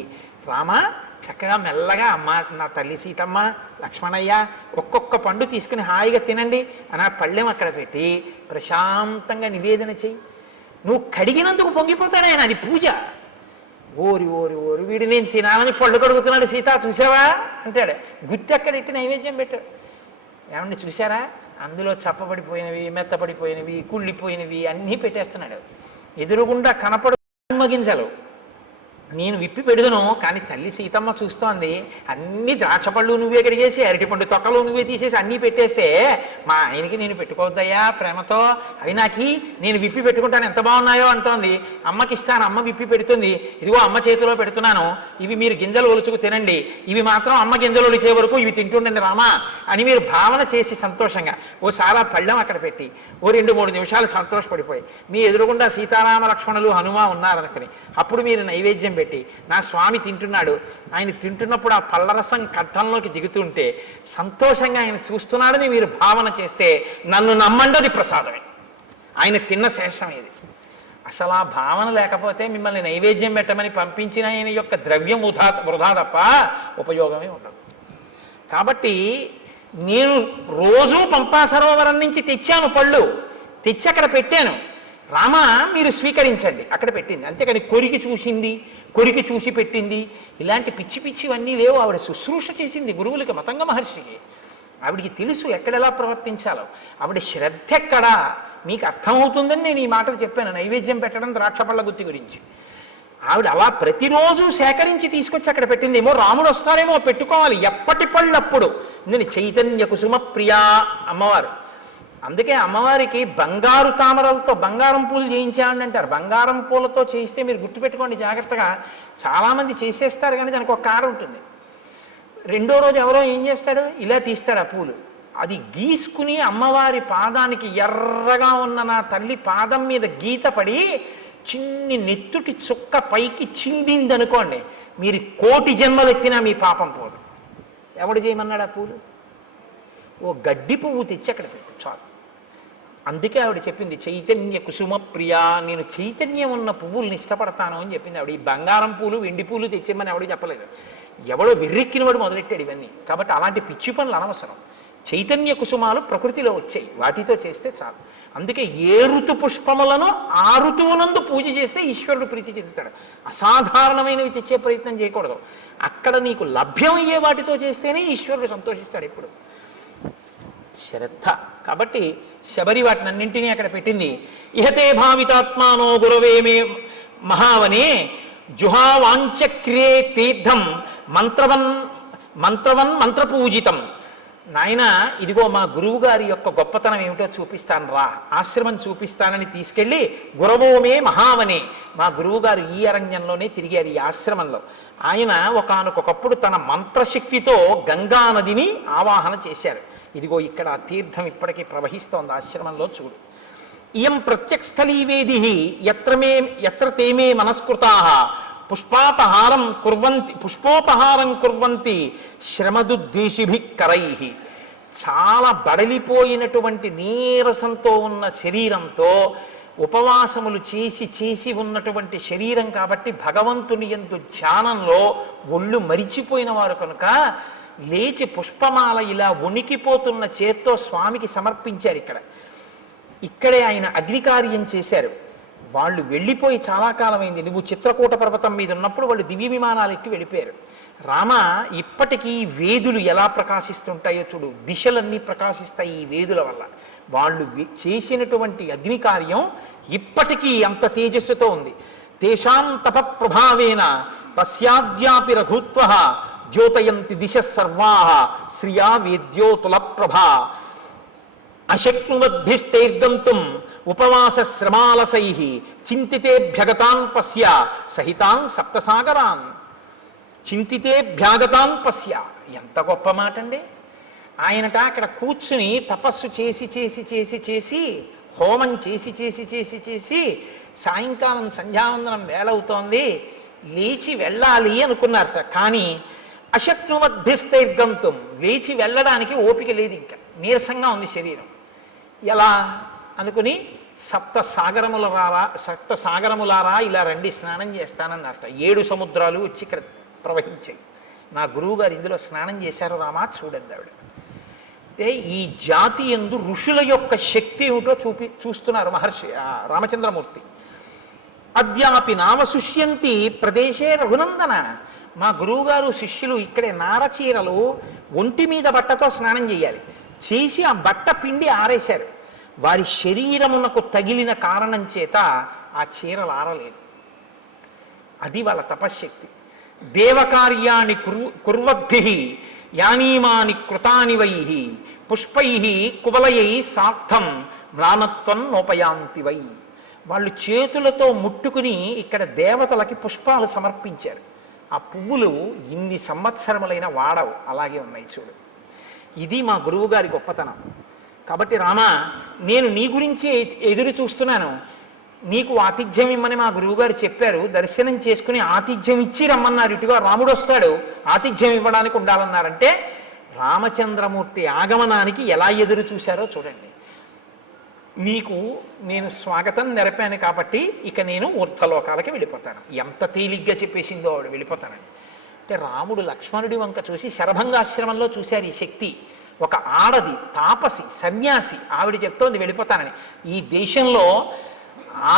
రామ చక్కగా మెల్లగా అమ్మ నా తల్లి సీతమ్మ లక్ష్మణయ్య ఒక్కొక్క పండు తీసుకుని హాయిగా తినండి అని ఆ పళ్ళెం అక్కడ పెట్టి ప్రశాంతంగా నివేదన చెయ్యి. నువ్వు కడిగినందుకు పొంగిపోతాడు ఆయన, అది పూజ. ఓరి ఓరి ఓరి వీడు నేను తినాలని పళ్ళు కడుగుతున్నాడు సీత చూసావా అంటాడు. గుత్తి అక్కడ ఇట్టి నైవేద్యం పెట్టాడు. ఏమండి చూసారా? అందులో చప్పబడిపోయినవి మెత్తపడిపోయినవి కుళ్ళిపోయినవి అన్నీ పెట్టేస్తున్నాడు. ఎదురుగుండా కనపడు గింజలు నేను విప్పి పెడుదును, కానీ తల్లి సీతమ్మ చూస్తోంది. అన్ని ద్రాక్ష పళ్ళు నువ్వే కడిగేసి అరటిపండు తొక్కలు నువ్వే తీసేసి అన్నీ పెట్టేస్తే మా ఆయనకి నేను పెట్టుకోవద్దయ్యా ప్రేమతో, అవి నాకి నేను విప్పి పెట్టుకుంటాను ఎంత బాగున్నాయో అంటోంది. అమ్మకి ఇస్తాను, అమ్మ విప్పి పెడుతుంది, ఇదిగో అమ్మ చేతిలో పెడుతున్నాను, ఇవి మీరు గింజలు ఒలుచుకు తినండి, ఇవి మాత్రం అమ్మ గింజలు ఒలిచే వరకు ఇవి తింటుండండి రామా అని మీరు భావన చేసి సంతోషంగా ఓసారి పళ్ళెం అక్కడ పెట్టి 2-3 నిమిషాలు సంతోషపడిపోయి మీ ఎదురుగుండా సీతారామ లక్ష్మణులు హనుమ ఉన్నారనుకుని అప్పుడు మీరు నైవేద్యం పెట్టి, నా స్వామి తింటున్నాడు, ఆయన తింటున్నప్పుడు ఆ పళ్ళరసం కంఠంలోకి దిగుతుంటే సంతోషంగా ఆయన చూస్తున్నాడని మీరు భావన చేస్తే నన్ను నమ్మండి, అది ప్రసాదమే, ఆయన తిన్న శేషం ఇది. అసలు ఆ భావన లేకపోతే మిమ్మల్ని నైవేద్యం పెట్టమని పంపించిన ఆయన యొక్క ద్రవ్యం వృధా తప్ప ఉపయోగమే ఉండదు. కాబట్టి నేను రోజూ పంపా సరోవరం నుంచి తెచ్చాను, పళ్ళు తెచ్చి అక్కడ పెట్టాను, రామా మీరు స్వీకరించండి, అక్కడ పెట్టింది. అంతేకాని కొరికి చూసింది, కొరికి చూసి పెట్టింది, ఇలాంటి పిచ్చి పిచ్చివన్నీ లేవు. ఆవిడ శుశ్రూష చేసింది గురువులకి, మతంగ మహర్షికి. ఆవిడికి తెలుసు ఎక్కడెలా ప్రవర్తించాలో. ఆవిడ శ్రద్ధ ఎక్కడా మీకు అర్థమవుతుందని నేను ఈ మాటలు చెప్పాను, నైవేద్యం పెట్టడం ద్రాక్షపళ్ళ గుత్తి గురించి. ఆవిడ అలా ప్రతిరోజు సేకరించి తీసుకొచ్చి అక్కడ పెట్టింది. ఏమో రాముడు వస్తారేమో పెట్టుకోవాలి, ఎప్పటి పళ్ళప్పుడు. నేను చైతన్య కుసుమ ప్రియా అమ్మవారు. అందుకే అమ్మవారికి బంగారు తామరలతో బంగారం పూలు చేయించాలని అంటారు. బంగారం పూలతో చేయిస్తే మీరు గుర్తుపెట్టుకోండి జాగ్రత్తగా, చాలామంది చేసేస్తారు కానీ దానికి ఒక కాడ ఉంటుంది. రెండో రోజు ఎవరో ఏం చేస్తాడు, ఇలా తీస్తాడు ఆ పూలు, అది గీసుకుని అమ్మవారి పాదానికి ఎర్రగా ఉన్న నా తల్లి పాదం మీద గీత పడి చిన్ని నెత్తుటి చుక్క పైకి చిందిందనుకోండి, మీరు 1,000,000 జన్మలు ఎత్తినా మీ పాపం పోదు. ఎవడు చేయమన్నాడు ఆ పూలు? ఓ గడ్డి పువ్వు తెచ్చి అక్కడ పెట్టు చాలు. అందుకే ఆవిడ చెప్పింది చైతన్య కుసుమ ప్రియా, నేను చైతన్యం ఉన్న పువ్వుల్ని ఇష్టపడతాను అని చెప్పింది ఆవిడ. ఈ బంగారం పూలు వెండి పూలు తెచ్చేమని ఆవిడ చెప్పలేదు, ఎవడో వెర్రెక్కినవాడు మొదలెట్టాడు ఇవన్నీ. కాబట్టి అలాంటి పిచ్చి పనులు అనవసరం. చైతన్య కుసుమాలు ప్రకృతిలో వచ్చాయి, వాటితో చేస్తే చాలు. అందుకే ఏ ఋతు పుష్పములను ఆ ఋతువునందు పూజ చేస్తే ఈశ్వరుడు ప్రీతి చెందుతాడు. అసాధారణమైనవి తెచ్చే ప్రయత్నం చేయకూడదు. అక్కడ నీకు లభ్యమయ్యే వాటితో చేస్తేనే ఈశ్వరుడు సంతోషిస్తాడు ఎప్పుడు. శ్రద్ధ. కాబట్టి శబరి వాటినన్నింటినీ అక్కడ పెట్టింది. ఇహతే భావితాత్మానో గురవేమే మహావనే జుహావాంచక్రియే తీర్థం మంత్రవన్ మంత్రపూజితం. నాయన ఇదిగో మా గురువు గారి యొక్క గొప్పతనం ఏమిటో చూపిస్తాను రా, ఆశ్రమం చూపిస్తానని తీసుకెళ్ళి గురవోమే మహావనే, మా గురువు గారు ఈ అరణ్యంలోనే తిరిగారు, ఈ ఆశ్రమంలో. ఆయన ఒకానొకప్పుడు తన మంత్రశక్తితో గంగా నదిని ఆవాహన చేశారు. ఇదిగో ఇక్కడ ఆ తీర్థం ఇప్పటికీ ప్రవహిస్తోంది ఆశ్రమంలో, చూడు. ఇయం ప్రత్యక్షస్థలీవేది ఎత్ర తేమే మనస్కృతాః పుష్పోపహారం కుర్వంతి శ్రమదుద్దేశిభిః కరైః. చాలా బడలిపోయినటువంటి నీరసంతో ఉన్న శరీరంతో ఉపవాసములు చేసి చేసి ఉన్నటువంటి శరీరం కాబట్టి భగవంతుని యందు ధ్యానంలో ఒళ్ళు మరిచిపోయిన వారు కనుక లేచి పుష్పమాల ఇలా వణికిపోతున్న చేత్తో స్వామికి సమర్పించారు. ఇక్కడే ఆయన అగ్నికార్యం చేశారు. వాళ్ళు వెళ్ళిపోయి చాలా కాలమైంది. నువ్వు చిత్రకూట పర్వతం మీద ఉన్నప్పుడు వాళ్ళు దివ్య విమానాలు ఎక్కి వెళ్ళిపోయారు. రామ, ఇప్పటికీ వేదులు ఎలా ప్రకాశిస్తుంటాయో చూడు, దిశలన్నీ ప్రకాశిస్తాయి ఈ వేదుల వల్ల. వాళ్ళు చేసినటువంటి అగ్నికార్యం ఇప్పటికీ అంత తేజస్సుతో ఉంది. తేషాం తప ప్రభావేన తస్యాద్యాపి రఘుత్వః ద్యోతయంతి దిశ సర్వాః శ్రియా వేద్యోతుల ప్రభా అశక్నువద్భిస్తైర్గంతుం ఉపవాస శ్రమాలసైః చింతితేభ్యగతాన్ పశ్య సహితాన్ సప్తసాగరాన్. చింతితేభ్యాగతాన్ పశ్య, ఎంత గొప్ప మాట అండి. ఆయనట అక్కడ కూర్చుని తపస్సు చేసి చేసి చేసి చేసి హోమం చేసి చేసి చేసి చేసి సాయంకాలం సంధ్యావందనం వేళవుతోంది, లేచి వెళ్ళాలి అనుకున్నారట. కానీ అశక్నువద్భిస్తైర్గంతుం, లేచి వెళ్ళడానికి ఓపిక లేదు, ఇంకా నీరసంగా ఉంది శరీరం. ఎలా అనుకుని సప్త సాగరములారా ఇలా రండి స్నానం చేస్తానన్నారట. 7 సముద్రాలు వచ్చి ఇక్కడ ప్రవహించాయి. నా గురువు గారు ఇందులో స్నానం చేశారు రామా, చూడండి ఆవిడ. అంటే ఈ జాతి యందు ఋషుల యొక్క శక్తి ఏమిటో చూస్తున్నారు మహర్షి రామచంద్రమూర్తి. అద్యాపి నావశుష్యంతి ప్రదేశే రఘునందన. మా గురువుగారు శిష్యులు ఇక్కడే నారచీరలు ఒంటి మీద బట్టతో స్నానం చేయాలి, చేసి ఆ బట్ట పిండి ఆరేశారు. వారి శరీరమునకు తగిలిన కారణం చేత ఆ చీరలు ఆరలేదు. అది వాళ్ళ తపశ్శక్తి. దేవకార్యాన్ని కుర్వద్భిః యానీమాని కృతాని వైః పుష్పైః కువలయై సార్థం మ్లానత్వం నోపయాంతి వై. వాళ్ళు చేతులతో ముట్టుకుని ఇక్కడ దేవతలకి పుష్పాలు సమర్పించారు. ఆ పువ్వులు ఇన్ని సంవత్సరములైన వాడవు, అలాగే ఉన్నాయి చూడు. ఇది మా గురువు గారి గొప్పతనం. కాబట్టి రామ, నేను నీ గురించి ఎదురు చూస్తున్నాను. నీకు ఆతిథ్యం ఇమ్మని మా గురువుగారు చెప్పారు, దర్శనం చేసుకుని ఆతిథ్యం ఇచ్చి రమ్మన్నారు, ఇటుగా రాముడు వస్తాడు ఆతిథ్యం ఇవ్వడానికి ఉండాలన్నారంటే రామచంద్రమూర్తి ఆగమనానికి ఎలా ఎదురు చూశారో చూడండి. నీకు నేను స్వాగతం నెరపాను కాబట్టి ఇక నేను ఊర్ధ్వలోకాలకి వెళ్ళిపోతాను. ఎంత తేలిగ్గా చెప్పేసిందో ఆవిడ వెళ్ళిపోతానని. అంటే రాముడు లక్ష్మణుడి వంక చూసి శరభంగాశ్రమంలో చూశారు ఈ శక్తి. ఒక ఆడది, తాపసి, సన్యాసి, ఆవిడ చెప్తోంది వెళ్ళిపోతానని. ఈ దేశంలో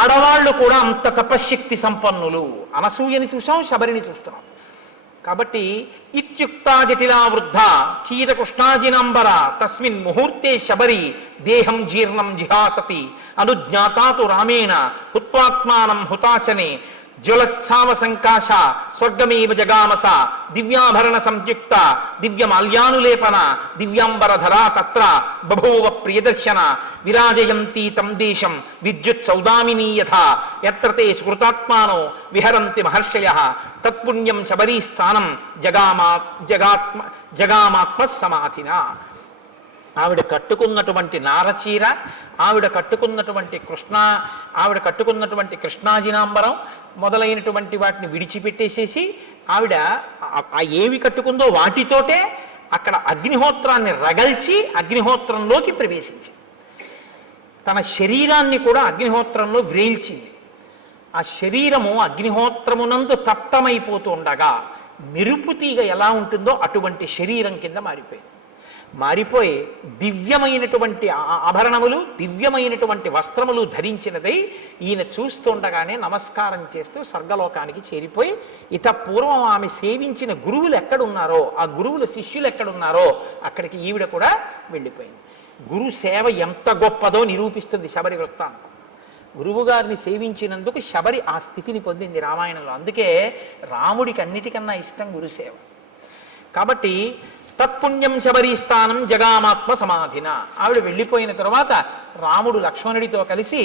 ఆడవాళ్ళు కూడా అంత తపశ్శక్తి సంపన్నులు. అనసూయని చూసాం, శబరిని చూస్తున్నాం. కాబట్టి ఇత్యుక్తా జటిలా వృద్ధ చీరకృష్ణాజినాంబర తస్మిన్ ముహూర్తే శబరి దేహం జీర్ణం జిహాసతి అనుజ్ఞాతాతు రామేణ హుత్వాత్మానం హుతాశనే జ్వలత్సావ సంకాశ స్వర్గమేవ జగామస దివ్యాభరణ సంయుక్త దివ్యమాల్యానులేపన దివ్యాంబరధరా తత్ర బభూవ ప్రియదర్శన విరాజయంతి తం దేశం విద్యుత్ సౌదామినీ యథా యత్ర తే స్మృతాత్మానో విహరంతి మహర్షయః తత్పుణ్యం శబరీస్థానం జగామాత్మ సమాధిన. ఆవిడ కట్టుకున్నటువంటి నారచీర, ఆవిడ కట్టుకున్నటువంటి కృష్ణాజినాంబరం మొదలైనటువంటి వాటిని విడిచిపెట్టేసేసి ఆవిడ ఏవి కట్టుకుందో వాటితోటే అక్కడ అగ్నిహోత్రాన్ని రగల్చి అగ్నిహోత్రంలోకి ప్రవేశించింది. తన శరీరాన్ని కూడా అగ్నిహోత్రంలో వ్రేల్చింది. ఆ శరీరము అగ్నిహోత్రమునందు తప్తమైపోతూ ఉండగా మెరుపుతీగ ఎలా ఉంటుందో అటువంటి శరీరం కింద మారిపోయి దివ్యమైనటువంటి ఆభరణములు, దివ్యమైనటువంటి వస్త్రములు ధరించినదై ఈయన చూస్తుండగానే నమస్కారం చేస్తూ స్వర్గలోకానికి చేరిపోయి పూర్వం ఆమె సేవించిన గురువులు ఎక్కడున్నారో, ఆ గురువుల శిష్యులు ఎక్కడున్నారో అక్కడికి ఈవిడ కూడా వెళ్ళిపోయింది. గురు సేవ ఎంత గొప్పదో నిరూపిస్తుంది శబరి వృత్తాంతం. గురువుగారిని సేవించినందుకు శబరి ఆ స్థితిని పొందింది రామాయణంలో. అందుకే రాముడికి అన్నిటికన్నా ఇష్టం గురుసేవ. కాబట్టి తత్పుణ్యం శబరీస్థానం జగామాత్మ సమాధిన. ఆవిడ వెళ్ళిపోయిన తర్వాత రాముడు లక్ష్మణుడితో కలిసి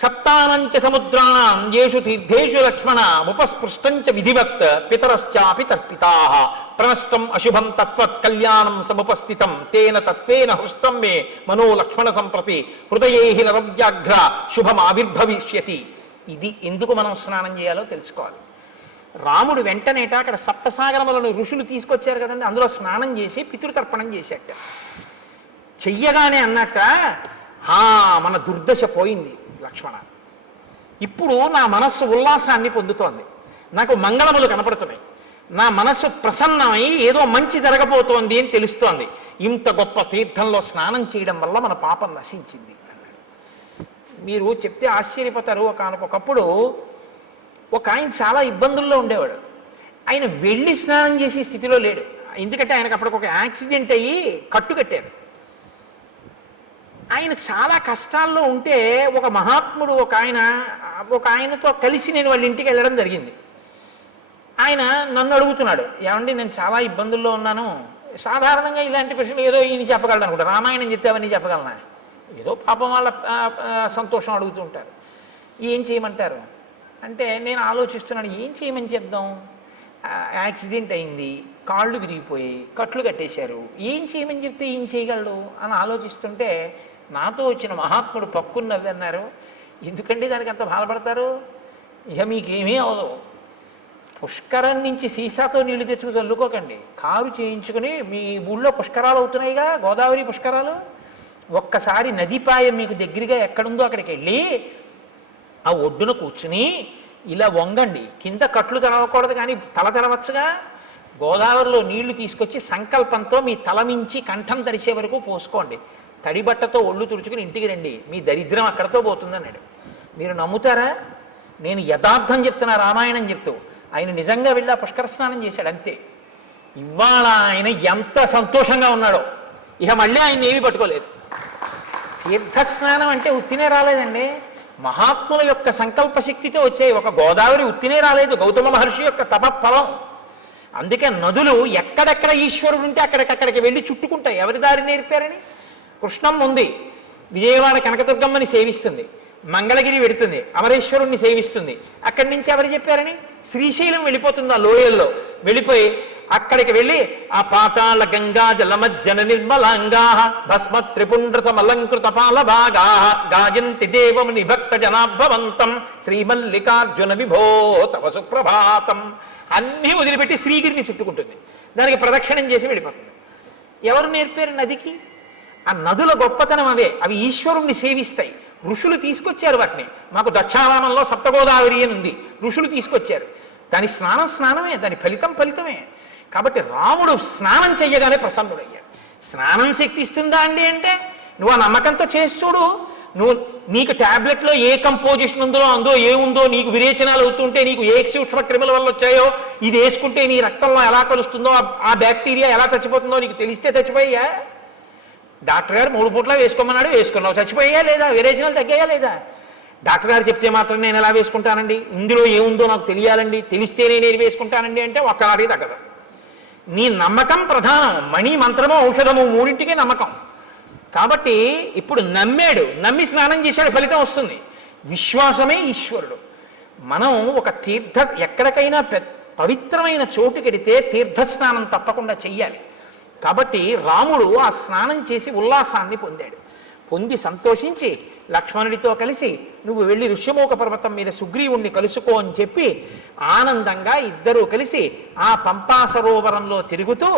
సప్తానంచ సముద్రాణం యేషు తీర్థేషు లక్ష్మణ ఉపస్పృష్టంచ విధివత్ పితరశ్చాపి తర్పితాః ప్రణష్టం అశుభం తత్వత్ కళ్యాణం సముపస్థితం తేన తత్వేన హృష్టం మే మనో లక్ష్మణ సంప్రతి హృదయేహి నరవ్యాఘ్ర శుభం ఆవిర్భవిష్యతి. ఇది ఎందుకు మనం స్నానం చేయాలో తెలుసుకోవాలి. రాముడు వెంటనేట అక్కడ సప్తసాగరములను ఋషులు తీసుకొచ్చారు కదండి, అందులో స్నానం చేసి పితృతర్పణం చేశాట. చెయ్యగానే అన్నట్ట, మన దుర్దశ పోయింది లక్ష్మణ, ఇప్పుడు నా మనస్సు ఉల్లాసాన్ని పొందుతోంది, నాకు మంగళములు కనపడుతున్నాయి, నా మనస్సు ప్రసన్నమై ఏదో మంచి జరగబోతోంది అని తెలుస్తోంది. ఇంత గొప్ప తీర్థంలో స్నానం చేయడం వల్ల మన పాపం నశించింది అన్నాడు. మీరు చెప్తే ఆశ్చర్యపోతారు. ఒకనకొకప్పుడు ఒక ఆయన చాలా ఇబ్బందుల్లో ఉండేవాడు. ఆయన వెళ్ళి స్నానం చేసే స్థితిలో లేడు. ఎందుకంటే ఆయనకు అప్పటికి ఒక యాక్సిడెంట్ అయ్యి కట్టు కట్టారు. ఆయన చాలా కష్టాల్లో ఉంటే ఒక మహాత్ముడు ఒక ఆయనతో కలిసి నేను వాళ్ళ ఇంటికి వెళ్ళడం జరిగింది. ఆయన నన్ను అడుగుతున్నాడు, ఏమండి నేను చాలా ఇబ్బందుల్లో ఉన్నాను, సాధారణంగా ఇలాంటి ప్రశ్నలు ఏదో ఈయన చెప్పగలను అనుకుంటా, రామాయణం చెప్తావని చెప్పగలనా, ఏదో పాపం వాళ్ళ సంతోషం అడుగుతుంటారు, ఏం చేయమంటారు అంటే నేను ఆలోచిస్తున్నాను ఏం చేయమని చెప్దాం. యాక్సిడెంట్ అయింది, కాళ్ళు విరిగిపోయి కట్లు కట్టేశారు, ఏం చేయమని చెప్తే ఏం చేయగలడు అని ఆలోచిస్తుంటే నాతో వచ్చిన మహాత్ముడు పక్కుని నవ్వి అన్నారు, ఎందుకంటే దానికి అంత బాధపడతారు, ఇక మీకేమీ అవదు, పుష్కరం నుంచి సీసాతో నీళ్లు తెచ్చుకు చల్లుకోకండి, కారు చేయించుకుని మీ ఊళ్ళో పుష్కరాలు అవుతున్నాయిగా, గోదావరి పుష్కరాలు, ఒక్కసారి నదిపాయం మీకు దగ్గరగా ఎక్కడుందో అక్కడికి వెళ్ళి ఆ ఒడ్డున కూర్చుని ఇలా వంగండి, కింద కట్లు తెరవకూడదు కానీ తల తెరవచ్చుగా, గోదావరిలో నీళ్లు తీసుకొచ్చి సంకల్పంతో మీ తల మించి కంఠం తడిచే వరకు పోసుకోండి, తడిబట్టతో ఒళ్ళు తుడుచుకుని ఇంటికి రండి, మీ దరిద్రం అక్కడతో పోతుందన్నాడు. మీరు నమ్ముతారా? నేను యథార్థం చెప్తున్నా, రామాయణం చెప్తూ. ఆయన నిజంగా వెళ్ళి ఆ పుష్కర స్నానం చేశాడు, అంతే. ఇవాళ ఆయన ఎంత సంతోషంగా ఉన్నాడో, ఇక మళ్ళీ ఆయన ఏమీ పట్టుకోలేదు. తీర్థస్నానం అంటే ఉత్తినే రాలేదండి, మహాత్ముల యొక్క సంకల్ప శక్తితో వచ్చాయి. ఒక గోదావరి ఉత్తినే రాలేదు, గౌతమ మహర్షి యొక్క తపఫలం. అందుకే నదులు ఎక్కడెక్కడ ఈశ్వరుడు ఉంటే అక్కడికక్కడికి వెళ్ళి చుట్టుకుంటాయి. ఎవరి దారి నేర్పారని? కృష్ణమ్మ ఉంది, విజయవాడ కనకదుర్గమ్మని సేవిస్తుంది, మంగళగిరి వెడుతుంది, అమరేశ్వరుణ్ణి సేవిస్తుంది, అక్కడి నుంచి ఎవరు చెప్పారని? శ్రీశైలం వెళ్ళిపోతుంది, ఆ లోయల్లో వెళ్ళిపోయి అక్కడికి వెళ్ళి ఆ పాతాళ గంగా జలమజ్జన నిర్మలాంగా భస్మ త్రిపుండ్ర సమలంకృత పాల భాగా గాయంతి దేవముని భక్త జనాభవంతం శ్రీమల్లికార్జున విభో తవ సుప్రభాతం అన్నీ వదిలిపెట్టి శ్రీగిరిని చుట్టుకుంటుంది. దానికి ప్రదక్షిణం చేసి వెళ్ళిపోతుంది. ఎవరు నేర్పారు నదికి? ఆ నదుల గొప్పతనం అవే. అవి ఈశ్వరుణ్ణి సేవిస్తాయి. ఋషులు తీసుకొచ్చారు వాటిని. మాకు దక్షారామంలో సప్తగోదావరి అని ఉంది, ఋషులు తీసుకొచ్చారు. దాని స్నానమే, దాని ఫలితమే. కాబట్టి రాముడు స్నానం చెయ్యగానే ప్రసన్నుడయ్యాడు. స్నానం శక్తి ఇస్తుందా అండి అంటే నువ్వు ఆ నమ్మకంతో చేసి చూడు. నీకు ట్యాబ్లెట్లో ఏ కంపోజిషన్ ఉందో అందులో ఏముందో నీకు విరేచనాలు అవుతుంటే నీకు ఏ సూక్ష్మ క్రిముల వల్ల వచ్చాయో ఇది వేసుకుంటే నీ రక్తంలో ఎలా కలుస్తుందో ఆ బ్యాక్టీరియా ఎలా చచ్చిపోతుందో నీకు తెలిస్తే చచ్చిపోయా? డాక్టర్ గారు 3 పూట్ల వేసుకోమన్నాడు, వేసుకున్నావు, చచ్చిపోయా లేదా? విరేచనాలు తగ్గాయా లేదా? డాక్టర్ గారు చెప్తే మాత్రం నేను ఎలా వేసుకుంటానండి, ఇందులో ఏముందో నాకు తెలియాలండి, తెలిస్తేనే నేను వేసుకుంటానండి అంటే ఒక్కనాడికి తగ్గదు. నీ నమ్మకం ప్రధానం. మణి మంత్రము ఔషధము మూడింటికి నమ్మకం. కాబట్టి ఇప్పుడు నమ్మాడు, నమ్మి స్నానం చేశాడు, ఫలితం వస్తుంది. విశ్వాసమే ఈశ్వరుడు. మనం ఒక ఎక్కడికైనా పవిత్రమైన చోటుకెడితే తీర్థస్నానం తప్పకుండా చెయ్యాలి. కాబట్టి రాముడు ఆ స్నానం చేసి ఉల్లాసాన్ని పొంది సంతోషించి లక్ష్మణుడితో కలిసి నువ్వు వెళ్ళి ఋష్యమూక పర్వతం మీద సుగ్రీవుణ్ణి కలుసుకో అని చెప్పి ఆనందంగా ఇద్దరూ కలిసి ఆ పంపా సరోవరంలో తిరుగుతూ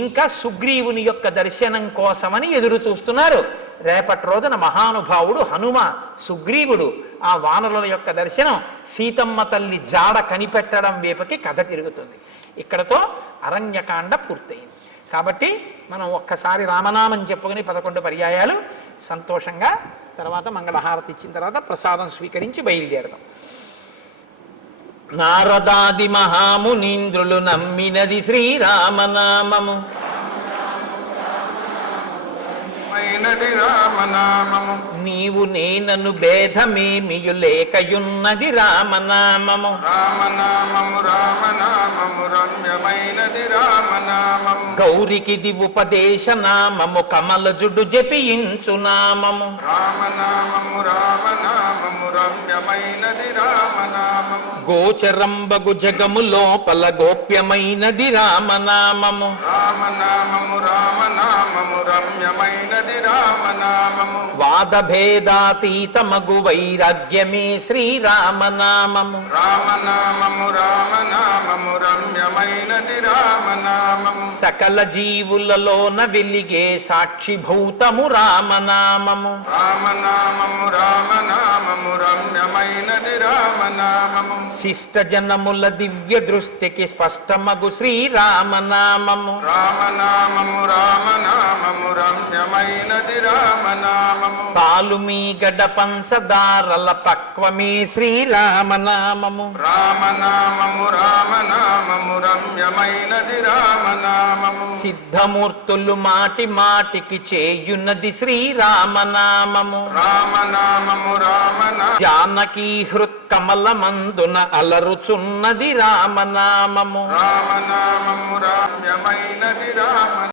ఇంకా సుగ్రీవుని యొక్క దర్శనం కోసమని ఎదురు చూస్తున్నారు. రేపటి రోజున మహానుభావుడు హనుమ సుగ్రీవుడు ఆ వానరుల యొక్క దర్శనం, సీతమ్మ తల్లి జాడ కనిపెట్టడం వైపుకి కథ తిరుగుతుంది. ఇక్కడతో అరణ్యకాండ పూర్తయింది. కాబట్టి మనం ఒక్కసారి రామనామం చెప్పుకుని 11 పర్యాయాలు సంతోషంగా తర్వాత మంగళహారతి ఇచ్చిన తర్వాత ప్రసాదం స్వీకరించి బయలుదేరదాం. నారదాది మహామునీంద్రులు నమ్మినది శ్రీరామనామము, రామనామము నీవు నేనను భేదమేమియు లేకయున్నది రామనామము. రామనామము రామనామము రమ్యమైనది రామనామము, గౌరికిది ఉపదేశ నామము కమలజుడు జపించు నామము. రామనామము రామనామము రమ్యమైనది రామనామము, గోచరంబగు జగము లోపల గోప్యమైనది రామనామము. రామనామము రామనామము రమ్యమైనది రామనామము, వాదభేదాతీతమగు వైరాగ్యమే శ్రీరామనామము. రామనామము రామనామము రమ్యమైనది రామనామము, సకల జీవులలోన వెలిగే సాక్షిభూతము రామనామము. రామనామము రామనామము రమ్యమైనది రామనామము, శిష్ట జనముల దివ్య దృష్టికి స్పష్టమగు శ్రీరామనామము. రామనామము రామనామము రమ్యమైనది రామనామము, పాలు మీ గడ పంచదారల పక్వమే శ్రీరామనామము. రామనామము రామనామము రమ్యమైనది రామనామము, సిద్ధమూర్తులు మాటి మాటికి చేయున్నది శ్రీరామనామము. రామనామము రామనామము జానకీ హృత్కమలమందున అలరుచున్నది రామనామము. రామనామము రమ్యమైనది రామనామము,